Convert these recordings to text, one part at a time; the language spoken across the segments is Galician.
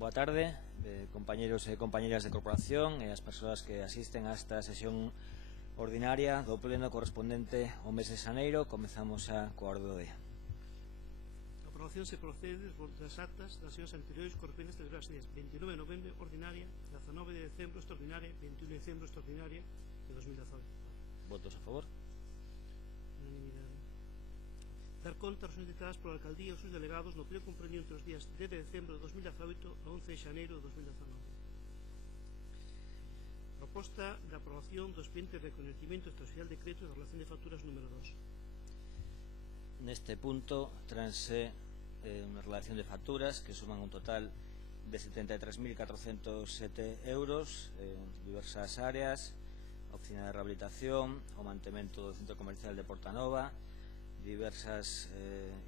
Boa tarde, compañeros e compañeras de corporación e as persoas que asisten a esta sesión ordinaria do pleno correspondente ao mes de xaneiro. Comezamos a coa orde do día. A aprobación se procede das actas das sesións anteriores correspondentes das días 29 de novembro ordinaria, 19 de decembro extraordinaria, 21 de decembro extraordinaria de 2018. Votos a favor. Unanimidade. Dar conta das resolucións dictadas pola Alcaldía e os seus delegados no pleno comprendido entre os días 10 de decembro de 2018 a 11 de xaneiro de 2019. Proposta de aprobación do expediente de reconhecimento extraoficial de crédito de relación de facturas número 2. Neste punto transe unha relación de facturas que suman un total de 73.407 euros en diversas áreas: a oficina de rehabilitación, o mantemento do centro comercial de Portanova, diversas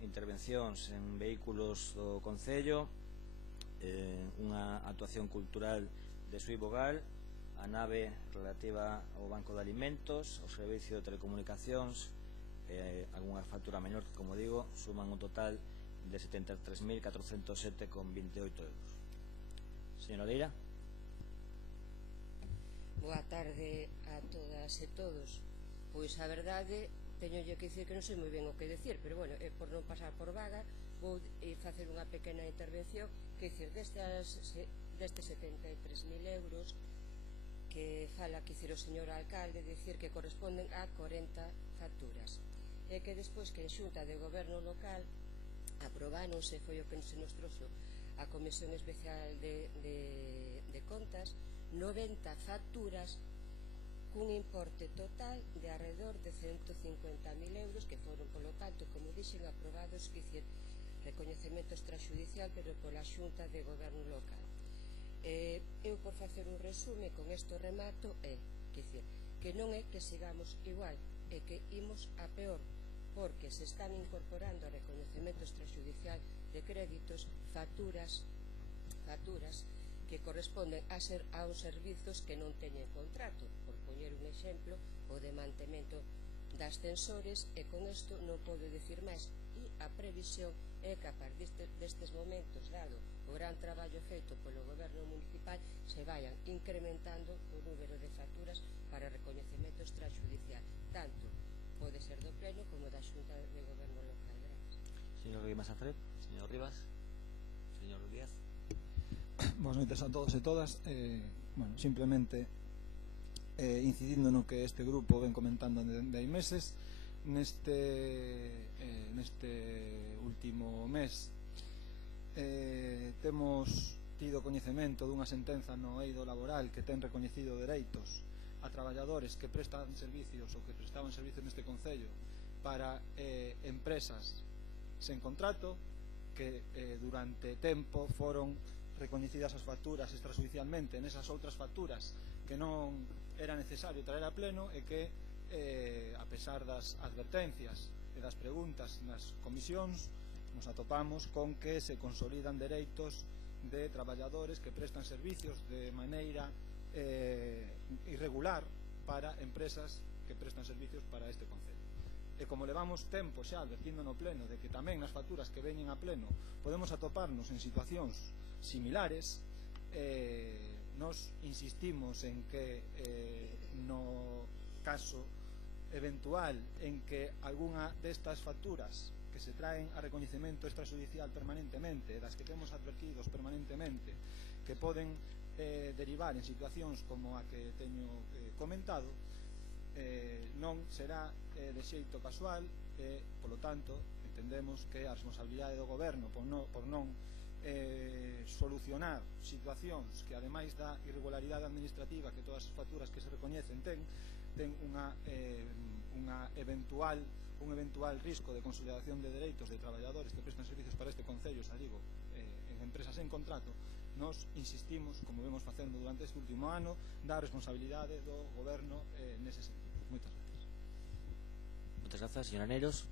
intervencións en vehículos do Concello, unha actuación cultural de Sui Bogal, a nave relativa ao Banco de Alimentos, o servicio de telecomunicacións, algunha factura menor que, como digo, suman un total de 73.407,28 euros. Señora Leira. Boa tarde a todas e todos. Pois a verdade, teñolle que dicir que non sei moi ben o que dicir, pero bueno, por non pasar por vaga, vou facer unha pequena intervención, que dicir, destes 73.000 euros que fala que dicir o señor alcalde, dicir que corresponden a 40 facturas, e que despois que en xunta de goberno local aprobáronse, foi o que se nos trouxo a Comisión Especial de Contas, 90 facturas cun importe total de alrededor de 150.000 euros que foron, polo tanto, como dixen, aprobados, que dicir, recoñecemento extrajudicial, pero pola Xunta de Goberno Local. Eu, por facer un resume, con isto remato, que dicir, que non é que sigamos igual, é que imos a peor, porque se están incorporando a recoñecemento extrajudicial de créditos facturas que corresponden a uns servizos que non teñen contrato. Por poñer un exemplo, o de mantemento das ascensores, e con isto non podo dicir máis. E a previsión é que a partir destes momentos, dado o gran traballo feito polo goberno municipal, se vayan incrementando o número de facturas para recoñecemento extrajudicial, tanto pode ser do pleno como da Xunta de Goberno Local. Gracias. Señor Rivas Afred, señor Rivas, señor Díaz. Boas noites a todos e todas. Simplemente incidindo no que este grupo ven comentando de hai meses, neste último mes temos tido coñecemento dunha sentenza no eido laboral que ten recoñecido dereitos a traballadores que prestan servicios ou que prestaban servicios neste Concello para empresas sen contrato, que durante tempo foron recoñecidas as facturas extrajudicialmente nesas outras facturas que non era necesario traer a pleno, e que a pesar das advertencias e das preguntas nas comisións nos atopamos con que se consolidan dereitos de traballadores que prestan servicios de maneira irregular para empresas que prestan servicios para este Concello. E como levamos tempo xa advertindo no pleno de que tamén nas facturas que veñen a pleno podemos atoparnos en situacións similares, nos insistimos en que no caso eventual en que algunha destas facturas que se traen a recoñecemento extrajudicial permanentemente, das que temos advertidos permanentemente, que poden derivar en situacións como a que teño comentado, non será de xeito casual, e, polo tanto, entendemos que a responsabilidade do goberno por non solucionar situacións que, ademais da irregularidade administrativa que todas as facturas que se recoñecen ten un eventual risco de consolidación de dereitos de traballadores que prestan servicios para este Concello, xa digo, en empresas en contrato. Nos insistimos, como vemos facendo durante este último ano, da responsabilidade do goberno nese sentido. Moitas gracias. Muchas gracias, señora Neros.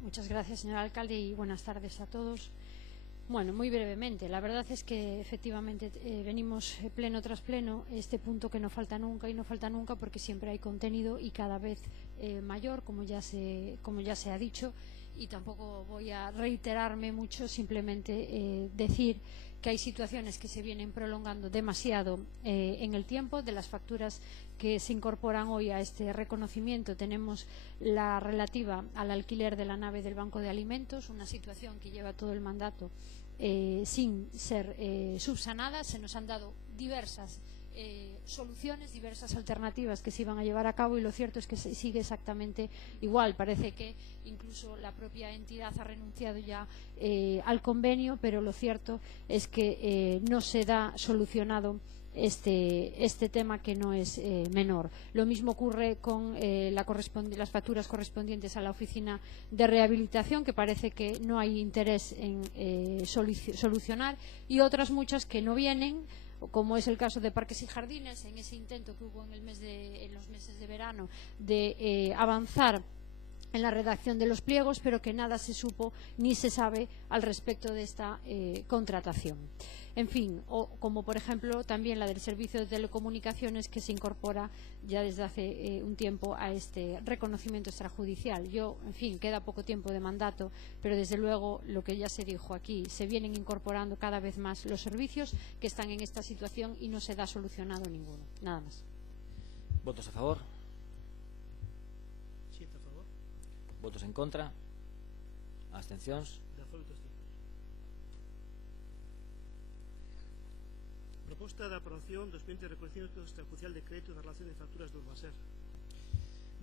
Muchas gracias, señor alcalde, y buenas tardes a todos. Bueno, muy brevemente, la verdad es que efectivamente venimos pleno tras pleno, este punto que no falta nunca y no falta nunca porque siempre hay contenido y cada vez mayor, como ya se ha dicho, y tampoco voy a reiterarme mucho, simplemente decir que hay situaciones que se vienen prolongando demasiado en el tiempo. De las facturas que se incorporan hoy a este reconocimiento tenemos la relativa al alquiler de la nave del Banco de Alimentos, una situación que lleva todo el mandato sin ser subsanada. Se nos han dado diversas soluciones, diversas alternativas que se iban a llevar a cabo, y lo cierto es que se sigue exactamente igual. Parece que incluso la propia entidad ha renunciado ya al convenio, pero lo cierto es que no se da solucionado este tema, que no es menor. Lo mismo ocurre con las facturas correspondientes a la oficina de rehabilitación, que parece que no hay interés en solucionar, y otras muchas que no vienen, como es el caso de Parques y Jardines, en ese intento que hubo en los meses de verano de avanzar en la redacción de los pliegos, pero que nada se supo ni se sabe al respecto de esta contratación. En fin, o como por ejemplo también la del servicio de telecomunicaciones, que se incorpora ya desde hace un tiempo a este reconocimiento extrajudicial. En fin, queda poco tiempo de mandato, pero desde luego lo que ya se dijo aquí, se vienen incorporando cada vez más los servicios que están en esta situación y no se da solucionado ninguno. Nada más. ¿Votos a favor? 7 a favor. ¿Votos en contra? ¿Abstencións? De acordo, proposta de aprobación do expediente de reconocimiento extrajudicial de crédito na relación de facturas do Urbaser.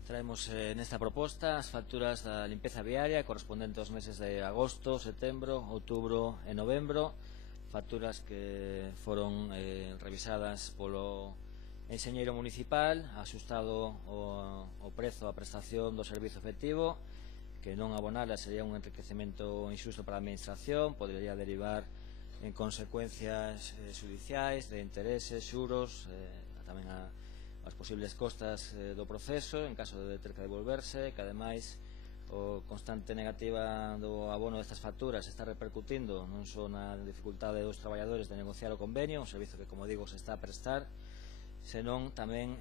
Traemos en esta proposta as facturas da limpeza viaria correspondentes aos meses de agosto, setembro, outubro e novembro, facturas que foron revisadas polo enxeñeiro municipal, axustado o prezo a prestación do servizo efectivo, que non abonala sería un enriquecemento injusto para a administración, podería derivar en consecuencias judiciais, de intereses, xuros, tamén as posibles costas do proceso en caso de ter que devolverse, que ademais o constante negativa do abono destas facturas está repercutindo non só na dificultade dos traballadores de negociar o convenio, un servizo que, como digo, se está a prestar, senón tamén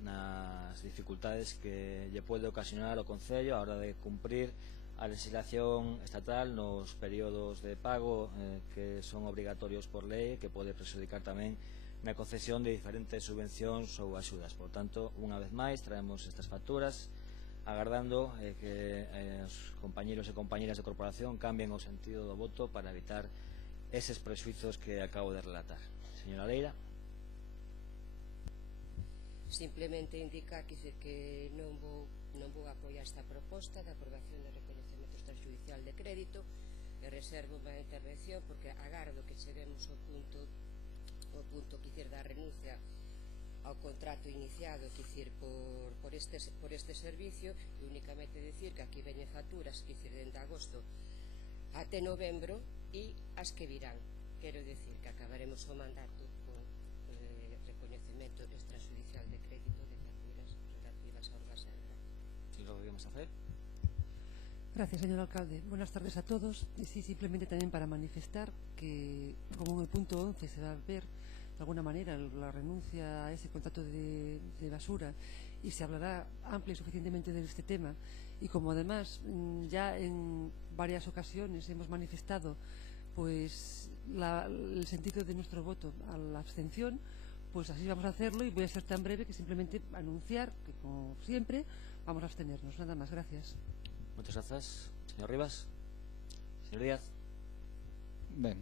nas dificultades que lle pode ocasionar o Concello a hora de cumprir a legislación estatal nos períodos de pago que son obrigatorios por lei, que pode prexudicar tamén na concesión de diferentes subvencións ou axudas. Por tanto, unha vez máis, traemos estas facturas agardando que os compañeros e compañeras de corporación cambien o sentido do voto para evitar eses prexuizos que acabo de relatar. Señora Leira. Simplemente indicar que non vou apoiar esta proposta de aprobación de reconocemento extrajudicial de crédito, e reservo unha intervención porque agardo que cheguemos ao punto da renuncia ao contrato iniciado por este servicio, e únicamente decir que aquí veñen facturas dende agosto até novembro e as que virán. Quero decir que acabaremos o mandato con reconocemento extrajudicial de crédito de facturas relativas a Urbaser. Si lo debemos hacer. Gracias, señor alcalde. Buenas tardes a todos. Y sí, simplemente también para manifestar que, como en el punto 11 se va a ver de alguna manera la renuncia a ese contrato de basura, y se hablará amplia y suficientemente de este tema, y como además ya en varias ocasiones hemos manifestado pues el sentido de nuestro voto a la abstención, pues así vamos a hacerlo, y voy a ser tan breve que simplemente anunciar que, como siempre, vamos a abstenernos. Nada más. Gracias. Muchas gracias. Señor Rivas. Señor Díaz. Ben,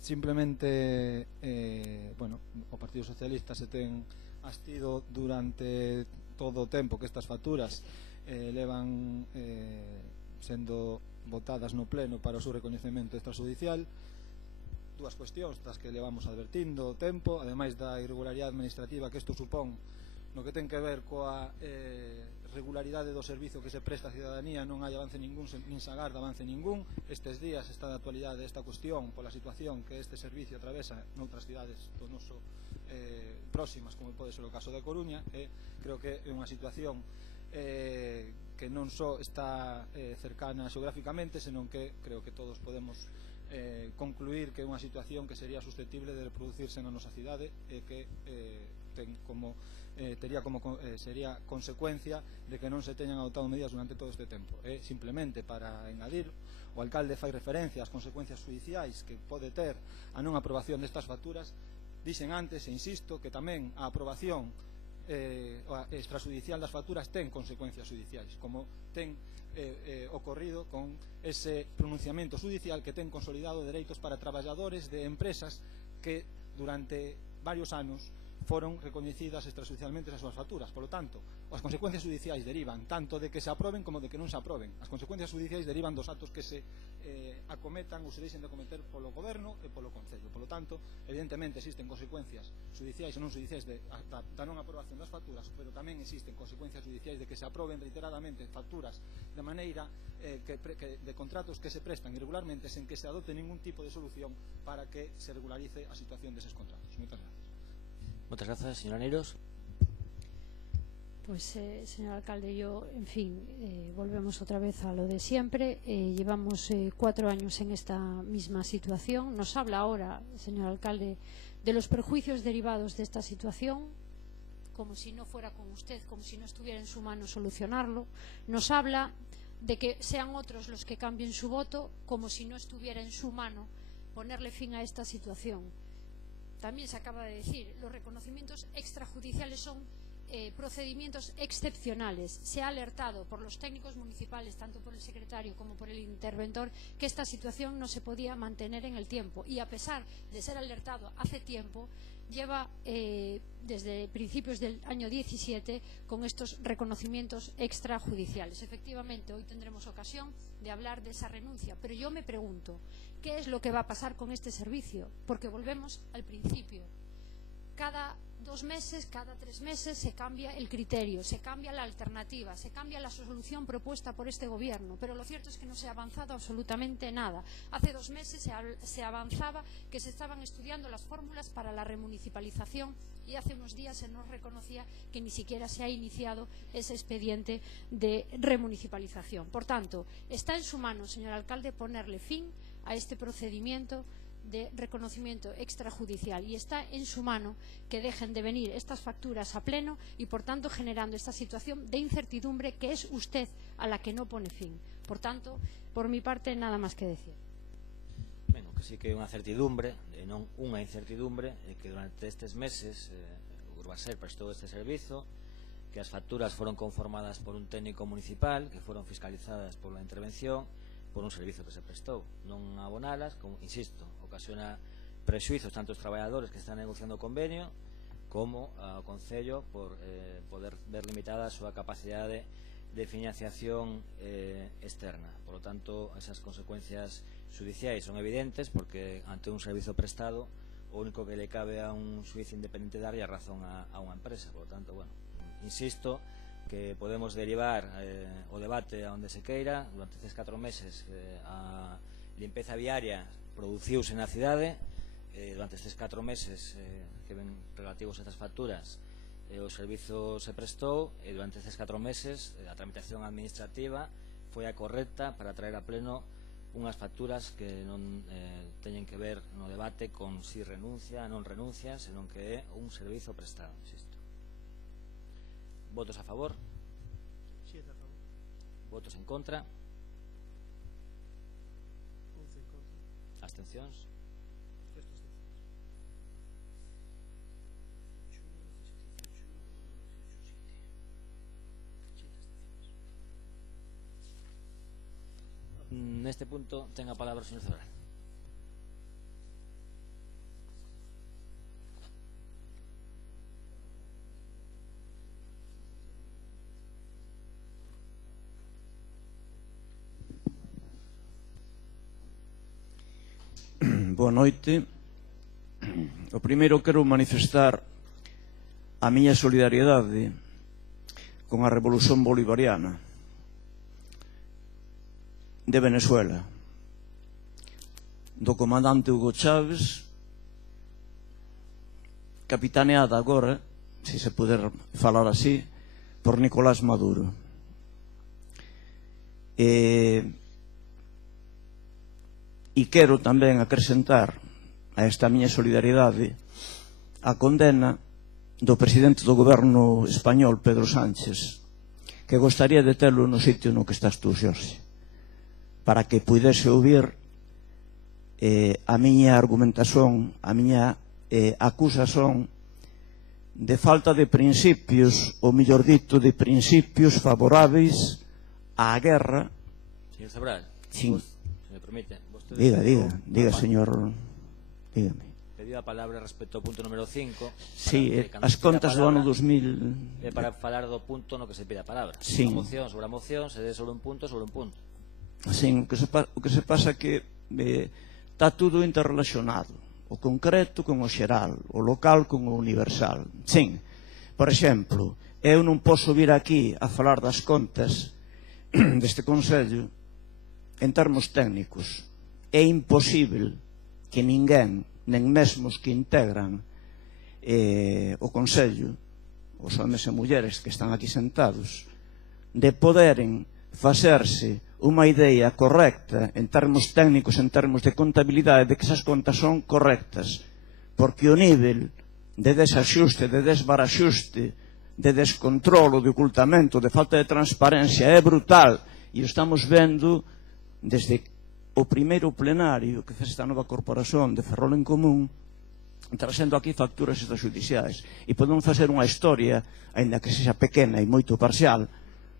simplemente bueno, o Partido Socialista se ten abstido durante todo o tempo que estas facturas levan sendo votadas no pleno para o seu recoñecemento extrajudicial. Dúas cuestións das que levamos advertindo o tempo, ademais da irregularidade administrativa que isto supón no que ten que ver coa regularidade do servizo que se presta a cidadanía. Non hai avance ningún, nin se agarda avance ningún. Estes días está de actualidade esta cuestión pola situación que este servicio atravesa noutras cidades do noso próximas, como pode ser o caso de Coruña, e creo que é unha situación que non só está cercana xeográficamente, senón que creo que todos podemos concluir que é unha situación que sería susceptible de reproducirse na nosa cidade e que ten como sería consecuencia de que non se teñan adoptado medidas durante todo este tempo. Simplemente para engadir, o alcalde fai referencia ás consecuencias judiciais que pode ter a non aprobación destas facturas. Dixen antes, e insisto, que tamén a aprobación extrajudicial das facturas ten consecuencias judiciais, como ten ocorrido con ese pronunciamento judicial que ten consolidado dereitos para traballadores de empresas que durante varios anos foron recoñecidas extrajudicialmente as súas facturas. Por lo tanto, as consecuencias judiciais derivan tanto de que se aproben como de que non se aproben. As consecuencias judiciais derivan dos actos que se acometan ou se deixen de acometer polo goberno e polo Concello. Por lo tanto, evidentemente existen consecuencias judiciais e non judiciais da non aprobación das facturas, pero tamén existen consecuencias judiciais de que se aproben reiteradamente facturas de maneira de contratos que se prestan irregularmente sen que se adopte ningún tipo de solución para que se regularice a situación deses contratos. Moitas gracias. Muchas gracias, señora Neiros. Pues, señor alcalde, yo, en fin, volvemos otra vez a lo de siempre. Llevamos 4 años en esta misma situación. Nos habla ahora, señor alcalde, de los perjuicios derivados de esta situación, como si no fuera con usted, como si no estuviera en su mano solucionarlo. Nos habla de que sean otros los que cambien su voto, como si no estuviera en su mano ponerle fin a esta situación. También se acaba de decir, los reconocimientos extrajudiciales son procedimientos excepcionales. Se ha alertado por los técnicos municipales, tanto por el secretario como por el interventor, que esta situación no se podía mantener en el tiempo. Y a pesar de ser alertado hace tiempo, lleva desde principios del año 17 con estos reconocimientos extrajudiciales. Efectivamente, hoy tendremos ocasión de hablar de esa renuncia, pero yo me pregunto, ¿qué es lo que va a pasar con este servicio? Porque volvemos al principio. Cada 2 meses, cada 3 meses se cambia el criterio, se cambia la alternativa, se cambia la solución propuesta por este gobierno, pero lo cierto es que no se ha avanzado absolutamente nada. Hace 2 meses se avanzaba que se estaban estudiando las fórmulas para la remunicipalización y hace unos días se nos reconocía que ni siquiera se ha iniciado ese expediente de remunicipalización. Por tanto, está en su mano, señor alcalde, ponerle fin a este procedimiento de reconocimiento extrajudicial y está en su mano que dejen de venir estas facturas a pleno y por tanto generando esta situación de incertidumbre que es usted a la que no pone fin. Por tanto, por mi parte, nada más que decir. Bueno, que sí que é unha certidumbre, e non unha incertidumbre, que durante estes meses Urbaser prestou este servizo, que as facturas foron conformadas por un técnico municipal, que foron fiscalizadas por la intervención, por un servizo que se prestou, non abonalas, como, insisto, ocasiona prexuizos tanto os traballadores que están negociando o convenio como ao Concello por poder ver limitada a súa capacidade de financiación externa. Por lo tanto, esas consecuencias judiciais son evidentes porque ante un servizo prestado o único que le cabe a un xuiz independente darlle a razón a unha empresa. Por lo tanto, bueno, insisto que podemos derivar o debate a onde se queira. Durante estes 4 meses a limpeza viaria produciuse na cidade. Durante estes 4 meses que ven relativos a estas facturas o servizo se prestou e durante estes 4 meses a tramitación administrativa foi a correcta para traer a pleno unhas facturas que non teñen que ver no debate con si renuncia, non renuncia, senón que é un servizo prestado, insisto. Votos a favor? 7 a favor. Votos en contra? 11 en contra. Abstencións? Restos de 7. Neste punto ten a palabra o señor Cebrán. Boa noite. O primeiro quero manifestar a miña solidariedade con a Revolución Bolivariana de Venezuela, do comandante Hugo Chávez, capitaneada agora, se poder falar así, por Nicolás Maduro. E quero tamén acrescentar a esta miña solidariedade a condena do presidente do goberno español, Pedro Sánchez, que gostaría de telo no sitio no que estás tú, Xorxe, para que pudese ouvir a miña argumentación, a miña acusación de falta de principios, ou mellor dito, de principios favoráveis á guerra. Señor Zabral, sí. Se me permite. Diga, señor, dígame. Pedido a palabra respecto ao punto número 5. Sí, as contas do ano 2000... Para falar do punto no que se pide a palabra. Sí. Sobre a moción, se dé sobre un punto. Sí, o que se pasa que está tudo interrelacionado. O concreto con o xeral, o local con o universal. Sim, por exemplo, eu non poso vir aquí a falar das contas deste Consello en termos técnicos. É imposible que ninguén, nen mesmos que integran o Consello, os homes e mulleres que están aquí sentados, de poderen facerse unha idea correcta en termos técnicos, en termos de contabilidade, de que esas contas son correctas, porque o nivel de desaxuste, de desbaraxuste, de descontrolo, de ocultamento, de falta de transparencia é brutal, e o estamos vendo desde o primeiro plenario que fez esta nova corporación de Ferrol en Común, trazendo aquí facturas extrajudiciais, e podemos facer unha historia, aínda que sexa pequena e moito parcial,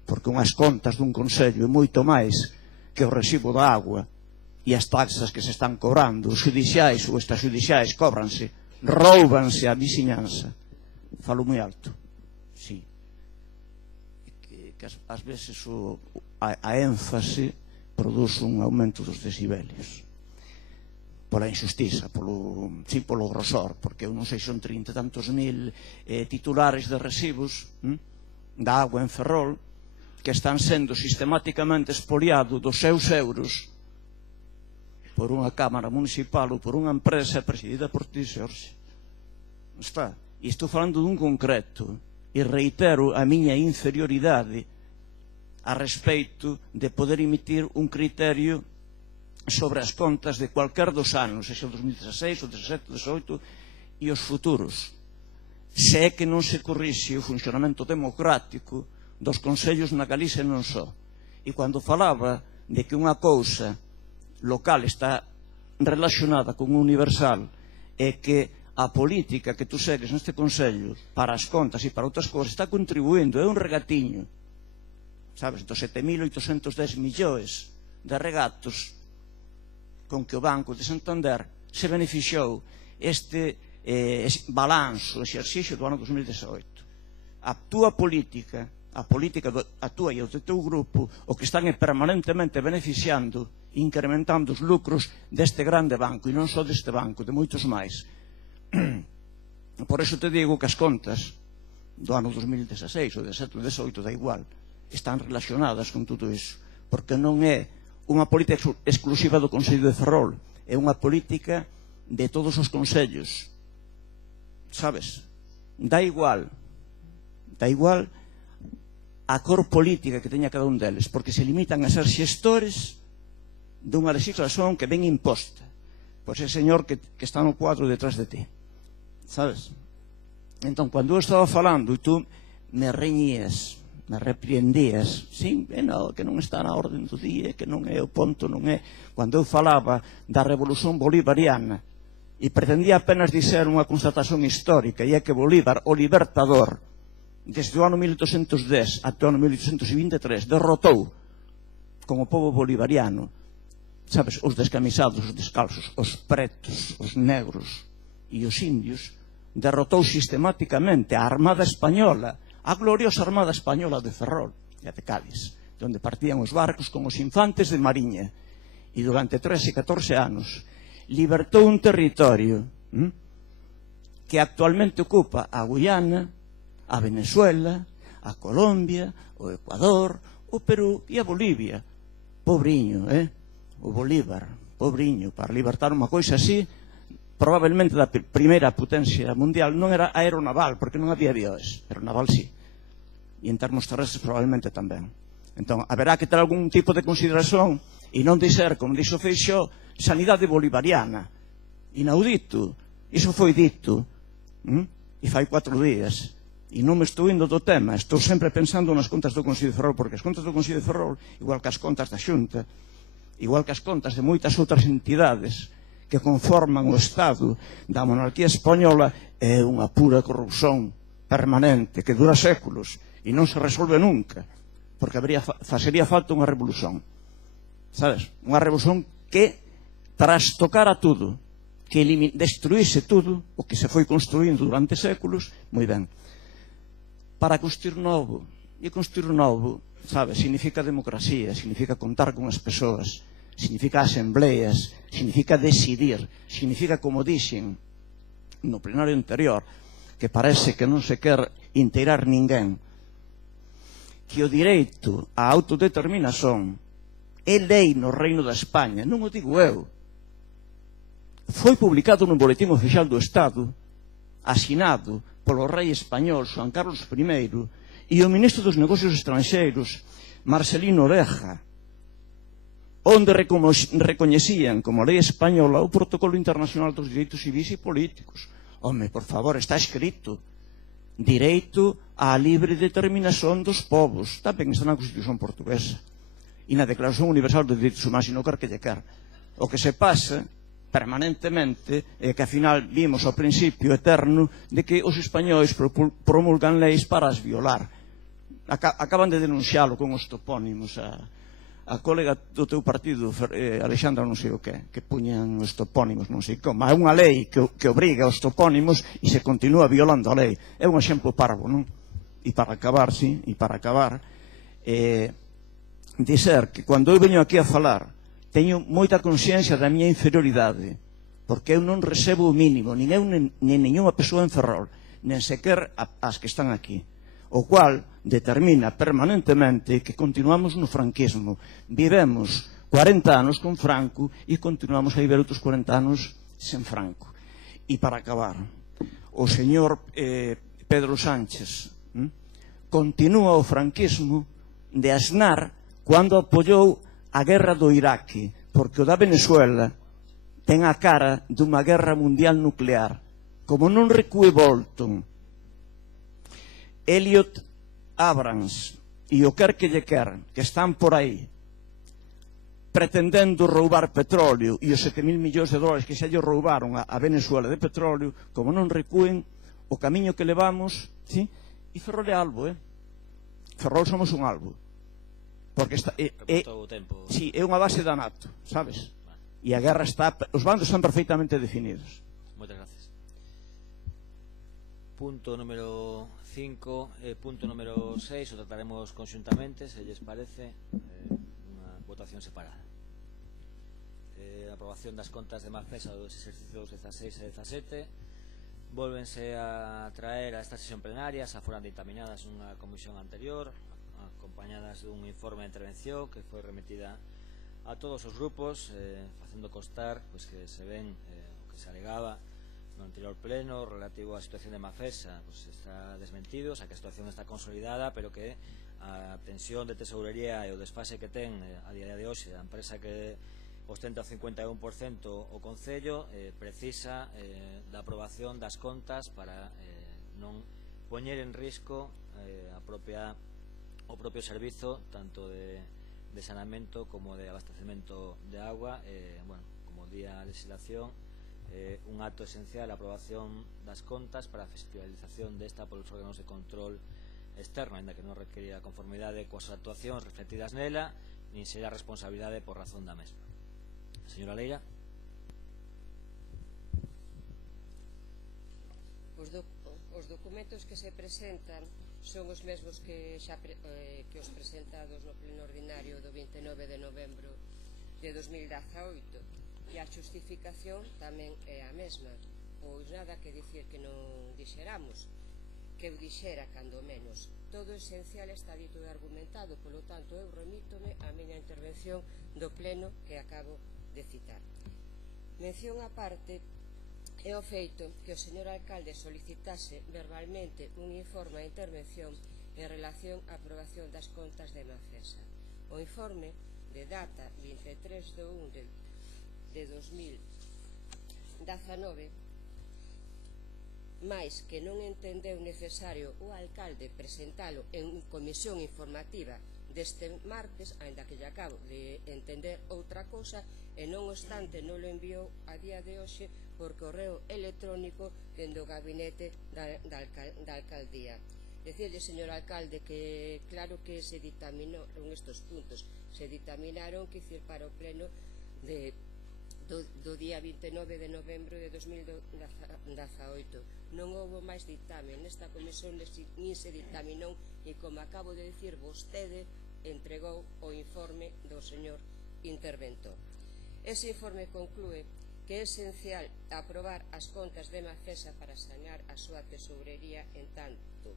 porque unhas contas dun Consello é moito máis que o recibo da agua e as taxas que se están cobrando, os judiciais ou extrajudiciais cóbranse, roubanse a viciñanza. Falo moi alto, sí. Que ás veces a énfase produce un aumento dos decibelios pola injustiza, polo grosor, porque eu non sei, son 30 e tantos mil titulares de recibos da agua en Ferrol que están sendo sistemáticamente expoliados dos seus euros por unha cámara municipal ou por unha empresa presidida por ti, Xorxe. Está. E estou falando dun concreto e reitero a miña inferioridade a respeito de poder emitir un criterio sobre as contas de cualquier dos anos, sexa o 2016, o 17, o 18 e os futuros. Se é que non se corrixe o funcionamento democrático dos consellos na Galicia non só. E cando falaba de que unha cousa local está relacionada con o universal e que a política que tú segues neste consello para as contas e para outras cousas está contribuindo, é un regatiño, sabes, dos 7.810 millóns de regatos con que o Banco de Santander se beneficiou este balanzo, exercicio do ano 2018. A túa política, a túa e o teu grupo, o que están permanentemente beneficiando e incrementando os lucros deste grande banco, e non só deste banco, de moitos máis. Por eso te digo que as contas do ano 2016, o 17, o 18, da igual, están relacionadas con todo iso, porque non é unha política exclusiva do Consello de Ferrol, é unha política de todos os consellos, sabes? Da igual a cor política que teña cada un deles, porque se limitan a ser xestores dunha legislación que ven imposta por ese señor que está no cuadro detrás de ti, sabes? Entón, cando eu estaba falando e tú me reñías, me repreendías, sí, que non está na orden do día, que non é o ponto, non é. Cando eu falaba da Revolución Bolivariana e pretendía apenas dizer unha constatación histórica, e é que Bolívar, o libertador, desde o ano 1810 até o ano 1823, derrotou como povo bolivariano, sabes, os descamisados, os descalzos, os pretos, os negros e os indios, derrotou sistemáticamente a Armada Española, a gloriosa Armada Española de Ferrol e de Cádiz, onde partían os barcos con os infantes de mariña, e durante 13 e 14 anos libertou un territorio que actualmente ocupa a Guyana, a Venezuela, a Colombia, o Ecuador, o Perú e a Bolivia. Pobriño, o Bolívar, pobriño, para libertar unha coisa así, probablemente da primeira potencia mundial, non era aeronaval, porque non había avións, aeronaval sí, e en termos terrestres probablemente tamén. Entón, haberá que ter algún tipo de consideración e non dizer, como dixo Feixóo, sanidade bolivariana. Inaudito, iso foi dito. e fai 4 días, e non me estou indo do tema, estou sempre pensando nas contas do Consello de Ferrol, porque as contas do Consello de Ferrol, igual que as contas da Xunta, igual que as contas de moitas outras entidades que conforman o Estado da monarquía española, é unha pura corrupción permanente que dura séculos e non se resolve nunca, porque facería falta unha revolución, sabes? Unha revolución que trastocara tudo, que destruíse tudo o que se foi construindo durante séculos. Moi ben, para construir novo, e construir novo, sabes, significa democracia, significa contar con as persoas, significa asembleas, significa decidir, significa, como dixen no plenario anterior, que parece que non se quer inteirar ninguén, que o direito á autodeterminación é lei no Reino da España, non o digo eu. Foi publicado no Boletín Oficial do Estado, asinado polo rei español Juan Carlos I e o ministro dos Negocios Estranxeiros Marcelino Oreja, onde recoñecían como lei española o Protocolo Internacional dos Direitos Civis e Políticos. Home, por favor, está escrito: direito á libre determinación dos povos. Tamén está na Constitución portuguesa e na Declaración Universal dos Direitos Humanos, e non quer que lle quer. O que se pasa permanentemente é que, afinal, vimos ao principio eterno de que os españois promulgan leis para as violar. Acaban de denuncialo con os topónimos. A colega do teu partido, Alexandra non sei o que puñan os topónimos, non sei como. É unha lei que obriga os topónimos e se continúa violando a lei. É un exemplo parvo, non? E para acabar, dizer que cando eu veño aquí a falar teño moita consciencia da miña inferioridade, porque eu non recebo o mínimo, nin eu nin nenhuma persoa en Ferrol, nen sequer as que están aquí, o cual determina permanentemente que continuamos no franquismo. Vivemos 40 anos con Franco e continuamos a viver outros 40 anos sen Franco. E para acabar, o señor Pedro Sánchez continúa o franquismo de Aznar cando apoiou a guerra do Iraque, porque o da Venezuela ten a cara dunha guerra mundial nuclear. Como non recue Bolton, Elliot Abrams e o quer que lle quer, que están por aí pretendendo roubar petróleo e os 7.000 millóns de dólares que xa lle roubaron a Venezuela de petróleo, como non recuen o camiño que levamos, ¿sí? E Ferrol é albo, Ferrol somos un albo, porque é unha base da NATO, sabes? E a guerra está, os bandos están perfectamente definidos. Moitas gracias. Punto número 5 e punto número 6 o trataremos conxuntamente, se lles parece, unha votación separada. A aprobación das contas de Mafesa dos exercicios 16 e 17 volvense a traer a esta sesión plenaria, xa foran dictaminadas nunha comisión anterior, acompañadas dun informe de intervención que foi remitida a todos os grupos, facendo constar que se ven o que se alegaba no anterior pleno relativo á situación de Mafesa está desmentido, que a situación está consolidada, pero que a tensión de tesourería e o desfase que ten a día de hoxe a empresa que ostenta o 51% o Concello precisa da aprobación das contas para non poñer en risco o propio servizo tanto de saneamento como de abastecemento de agua. Como día a legislación, un acto esencial a aprobación das contas para a fiscalización desta polos órganos de control externo, ainda que non requería conformidade coas actuacións reflectidas nela, nin será responsabilidade por razón da mesma. Señora Leira. Os documentos que se presentan son os mesmos que os presentados no pleno ordinario do 29 de novembro de 2018 e a justificación tamén é a mesma. Pois nada que dicir que non dixeramos, que eu dixera cando menos. Todo o esencial está dito e argumentado, polo tanto eu remítome á miña intervención do pleno que acabo de citar. Mención aparte é o feito que o señor alcalde solicitase verbalmente un informe a intervención en relación á aprobación das contas de Mafesa. O informe de data 23 de 1 de 2019 máis que non entendeu necesario o alcalde presentalo en comisión informativa deste martes, aínda que lle acabo de entender outra cousa, e non obstante non lo enviou a día de hoxe por correo electrónico dende o gabinete da alcaldía. Decirle, señor alcalde, que claro que se dictaminaron estes puntos, se dictaminaron que ir para o pleno do día 29 de novembro de 2018. Non houve máis dictamen nesta comisión, nin se dictaminou, e como acabo de dicir, vostede entregou o informe do señor interventor. Ese informe conclúe que é esencial aprobar as contas de Mafesa para sanear a súa tesourería en tanto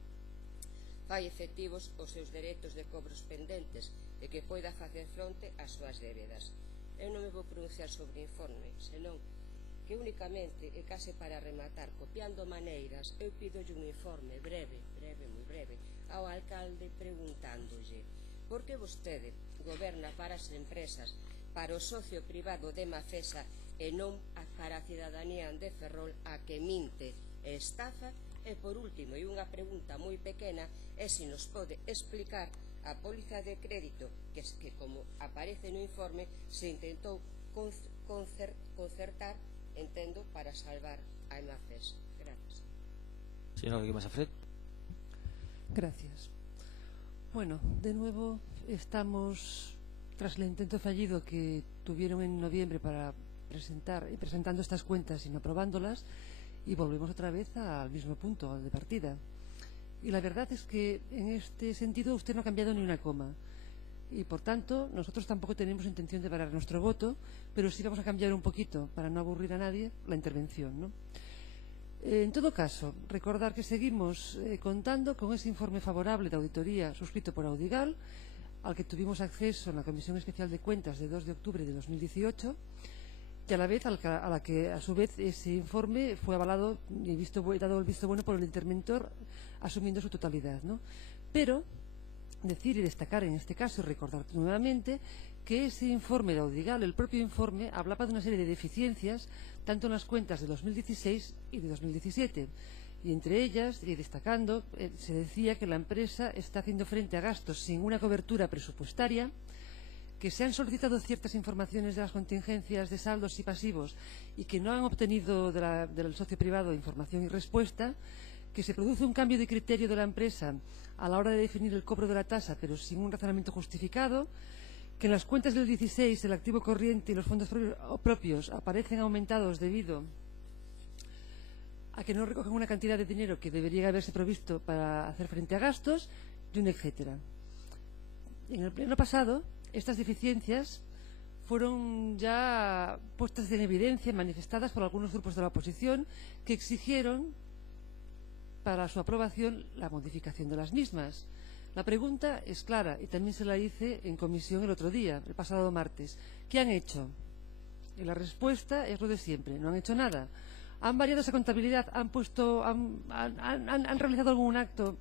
fai efectivos os seus dereitos de cobros pendentes e que poida facer fronte ás súas débedas. Eu non me vou pronunciar sobre o informe, senón que únicamente, e case para rematar, copiando maneiras, eu pidolle un informe breve, moi breve, ao alcalde preguntándolle por que vostede goberna para as empresas, para o socio privado de Mafesa e non para a cidadanía de Ferrol, a que minte e estafa. E por último, e unha pregunta moi pequena, é se nos pode explicar a póliza de crédito que como aparece no informe, se intentou concertar, entendo, para salvar a Mafesa. Gracias. Señor Guimar-Safret. Gracias. Bueno, de nuevo estamos tras el intento fallido que tuvieron en noviembre para presentando estas cuentas y no aprobándolas, y volvemos otra vez al mismo punto, al de partida. Y la verdad es que en este sentido usted no ha cambiado ni una coma, y por tanto nosotros tampoco tenemos intención de parar nuestro voto, pero sí vamos a cambiar un poquito, para no aburrir a nadie, la intervención, ¿no? En todo caso, recordar que seguimos contando con ese informe favorable de auditoría suscrito por Audigal, al que tuvimos acceso en la Comisión Especial de Cuentas de 2 de octubre de 2018, y a la vez a la que a su vez ese informe fue avalado y dado el visto bueno por el interventor, asumiendo su totalidad, ¿no? Pero decir y destacar en este caso y recordar nuevamente que ese informe de Audigal, el propio informe, hablaba de una serie de deficiencias tanto en las cuentas de 2016 y de 2017, y entre ellas, y destacando, se decía que la empresa está haciendo frente a gastos sin una cobertura presupuestaria, que se han solicitado ciertas informaciones de las contingencias de saldos y pasivos y que no han obtenido del socio privado información y respuesta, que se produce un cambio de criterio de la empresa a la hora de definir el cobro de la tasa pero sin un razonamiento justificado, que en las cuentas del 16 el activo corriente y los fondos propios aparecen aumentados debido a que no recogen una cantidad de dinero que debería haberse provisto para hacer frente a gastos, y un etcétera. En el pleno pasado, estas deficiencias fueron ya puestas en evidencia, manifestadas por algunos grupos de la oposición, que exigieron para su aprobación la modificación de las mismas. La pregunta es clara y también se la hice en comisión el otro día, el pasado martes. ¿Qué han hecho? Y la respuesta es lo de siempre, no han hecho nada. ¿Han variado esa contabilidad? ¿Han realizado algún acto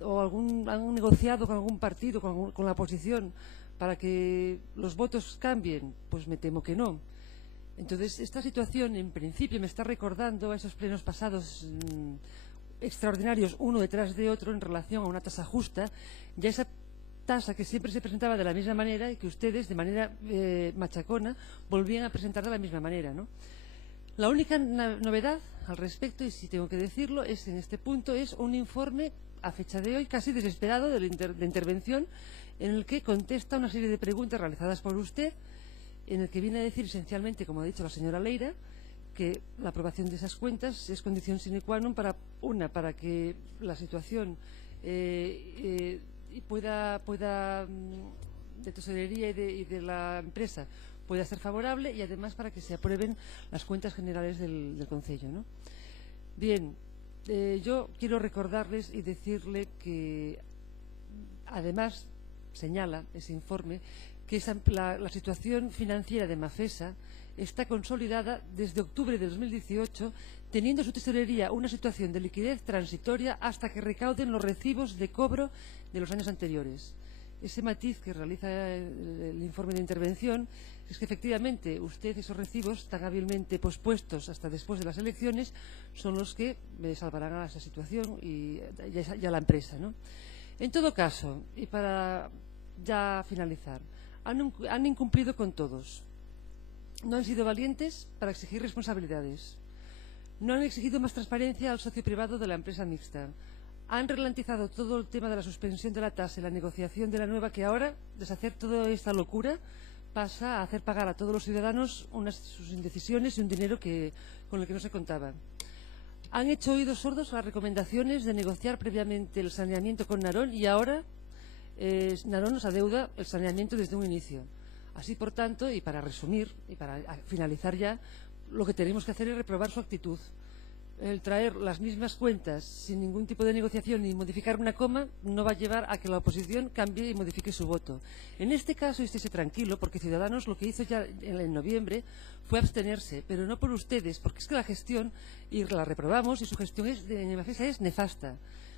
o han negociado con algún partido, con la oposición, para que los votos cambien? Pues me temo que no. Entonces, esta situación en principio me está recordando a esos plenos pasados extraordinarios, uno detrás de otro, en relación a una tasa justa, y a esa tasa que siempre se presentaba de la misma manera y que ustedes, de manera machacona, volvían a presentar de la misma manera, ¿no? La única novedad al respecto, y si tengo que decirlo, es en este punto, es un informe a fecha de hoy casi desesperado de intervención, en el que contesta una serie de preguntas realizadas por usted, en el que viene a decir esencialmente, como ha dicho la señora Leira, que la aprobación de esas cuentas es condición sine qua non para que la situación pueda de tesorería y de la empresa pueda ser favorable, y además para que se aprueben las cuentas generales del Concello, ¿no? Bien, yo quiero recordarles y decirle que además señala ese informe que la situación financiera de Mafesa está consolidada desde octubre de 2018, teniendo su tesorería una situación de liquidez transitoria hasta que recauden los recibos de cobro de los años anteriores. ese matiz que realiza el informe de intervención es que efectivamente usted esos recibos tan hábilmente pospuestos hasta después de las elecciones son los que salvarán a esa situación y a la empresa, ¿no? En todo caso, y para ya finalizar, han incumplido con todos. No han sido valientes para exigir responsabilidades. No han exigido más transparencia al socio privado de la empresa mixta. Han ralentizado todo el tema de la suspensión de la tasa y la negociación de la nueva, que ahora, deshacer toda esta locura, pasa a hacer pagar a todos los ciudadanos sus indecisiones y un dinero con el que no se contaba. Han hecho oídos sordos a las recomendaciones de negociar previamente el saneamiento con Narón y ahora Narón nos adeuda el saneamiento desde un inicio. Así, por tanto, y para resumir y para finalizar ya, lo que tenemos que hacer es reprobar su actitud. El traer las mismas cuentas sin ningún tipo de negociación ni modificar una coma no va a llevar a que la oposición cambie y modifique su voto. En este caso, estése tranquilo, porque Ciudadanos lo que hizo ya en noviembre fue abstenerse, pero no por ustedes, porque es que la gestión, y la reprobamos, y su gestión en Emafesa es nefasta.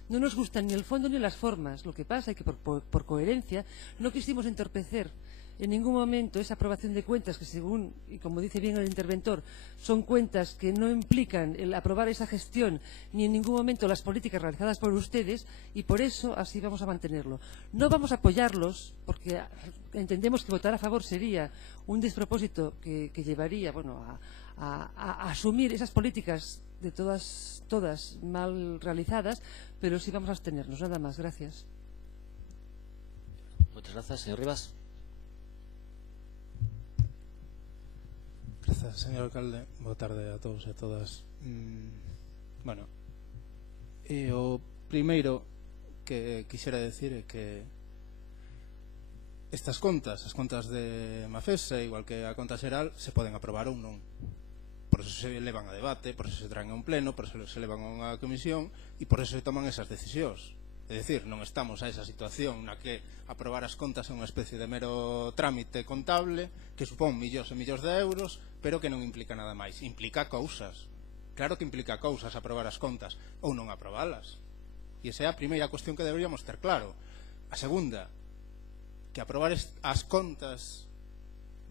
No nos gustan ni el fondo ni las formas. Lo que pasa es que por coherencia no quisimos entorpecer en ningún momento esa aprobación de cuentas que, según, y como dice bien el interventor, son cuentas que no implican el aprobar esa gestión ni en ningún momento las políticas realizadas por ustedes, y por eso así vamos a mantenerlo. No vamos a apoyarlos porque entendemos que votar a favor sería un despropósito que llevaría a asumir esas políticas de todas mal realizadas, pero sí vamos a abstenernos. Nada más. Gracias. Muchas gracias. Señor Rivas. Grazas, señor alcalde. Boa tarde a todos e a todas. Bueno, e o primeiro que quixera decir é que estas contas, as contas de Mafesa, igual que a conta xeral, se poden aprobar ou non. Por eso se levan a debate, por eso se traen a un pleno, por eso se levan a unha comisión e por eso se toman esas decisións. É dicir, non estamos a esa situación na que aprobar as contas é unha especie de mero trámite contable que supón millóns e millóns de euros, pero que non implica nada máis. Implica cousas. Claro que implica cousas aprobar as contas ou non aprobalas. E esa é a primeira cuestión que deberíamos ter claro. A segunda, que aprobar as contas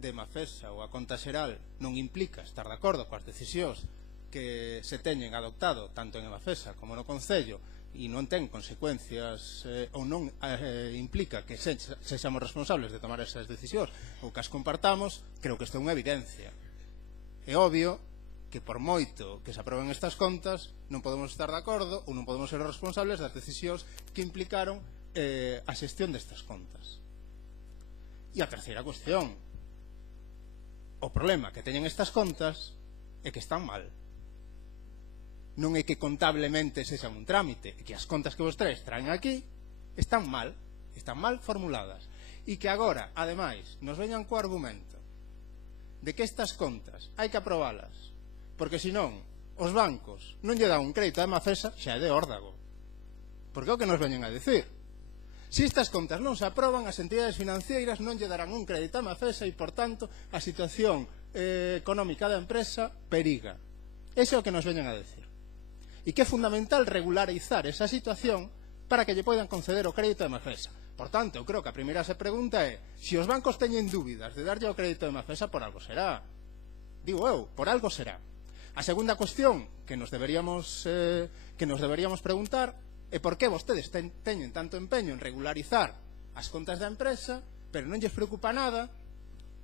de Mafesa ou a conta xeral non implica estar de acordo coas decisións que se teñen adoptado tanto en Mafesa como no Concello e non ten consecuencias ou non implica que sexamos responsables de tomar esas decisións ou que as compartamos, creo que isto é unha evidencia. É obvio que por moito que se aproben estas contas non podemos estar de acordo ou non podemos ser responsables das decisións que implicaron a xestión destas contas. E a terceira cuestión, o problema que teñen estas contas é que están mal. Non é que contablemente sexan un trámite, é que as contas que vostedes traen aquí están mal formuladas, e que agora, ademais, nos veñan co argumento de que estas contas hai que aprobalas, porque senón os bancos non lle dan un crédito a Mafesa, xa é de órdago. Porque é o que nos veñen a decir. Se estas contas non se aproban, as entidades financeiras non lle darán un crédito a Mafesa e, por tanto, a situación económica da empresa periga. Ese é o que nos veñen a decir. E que é fundamental regularizar esa situación para que lle poidan conceder o crédito de Mafesa. Por tanto, eu creo que a primeira se pregunta é se os bancos teñen dúbidas de darlle o crédito de Mafesa, por algo será. Digo eu, por algo será. A segunda cuestión que nos deberíamos preguntar é por que vostedes teñen tanto empeño en regularizar as contas da empresa, pero non lles preocupa nada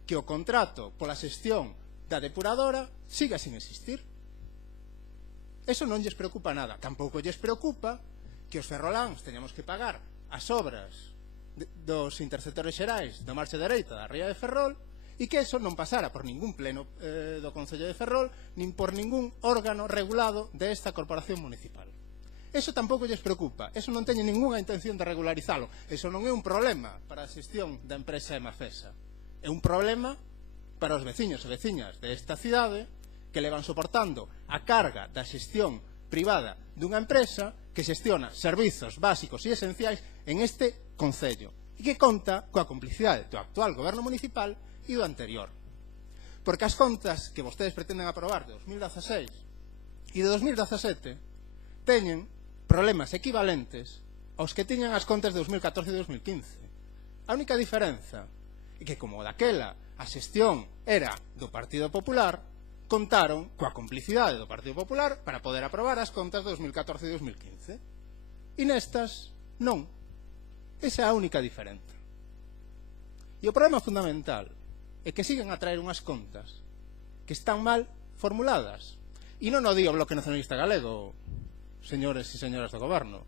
que o contrato pola xestión da depuradora siga sin existir. Eso non lles preocupa nada. Tampouco lles preocupa que os ferroláns teñamos que pagar as obras dos interceptores xerais do marxe dereita da ría de Ferrol e que eso non pasara por ningún pleno do Concello de Ferrol nin por ningún órgano regulado desta corporación municipal. Eso tampouco lles preocupa. Eso non teñe ninguna intención de regularizalo. Eso non é un problema para a xestión da empresa de Mafesa. É un problema para os veciños e veciñas desta cidade que levan soportando a carga da xestión privada dunha empresa que xestiona servizos básicos e esenciais en este Concello e que conta coa complicidade do actual goberno municipal e do anterior. Porque as contas que vostedes pretenden aprobar de 2016 e de 2017 teñen problemas equivalentes aos que tiñan as contas de 2014 e 2015. A única diferenza é que, como daquela a xestión era do Partido Popular, contaron coa complicidade do Partido Popular para poder aprobar as contas de 2014 e 2015. E nestas, non. Esa é a única diferenza. E o problema fundamental é que siguen a traer unhas contas que están mal formuladas. E non o di o Bloque Nacionalista Galego, señores e señoras do Goberno.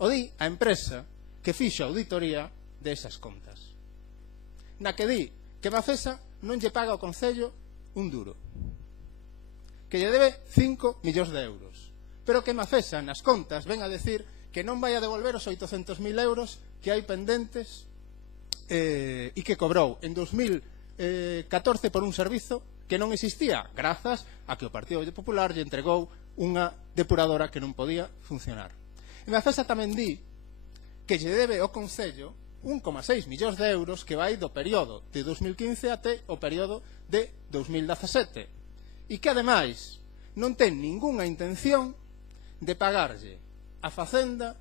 O di a empresa que fixo a auditoría desas contas. Na que di que Mafesa non lle paga ao Concello un duro, que lle debe 5 millóns de euros, pero que Mafesa nas contas ven a decir que non vai a devolver os 800.000 euros que hai pendentes e que cobrou en 2014 por un servizo que non existía, grazas a que o Partido Popular lle entregou unha depuradora que non podía funcionar. E Mafesa tamén di que lle debe ao Concello 1,6 millóns de euros que vai do período de 2015 até o período de 2017 e que ademais non ten ningunha intención de pagarlle a Facenda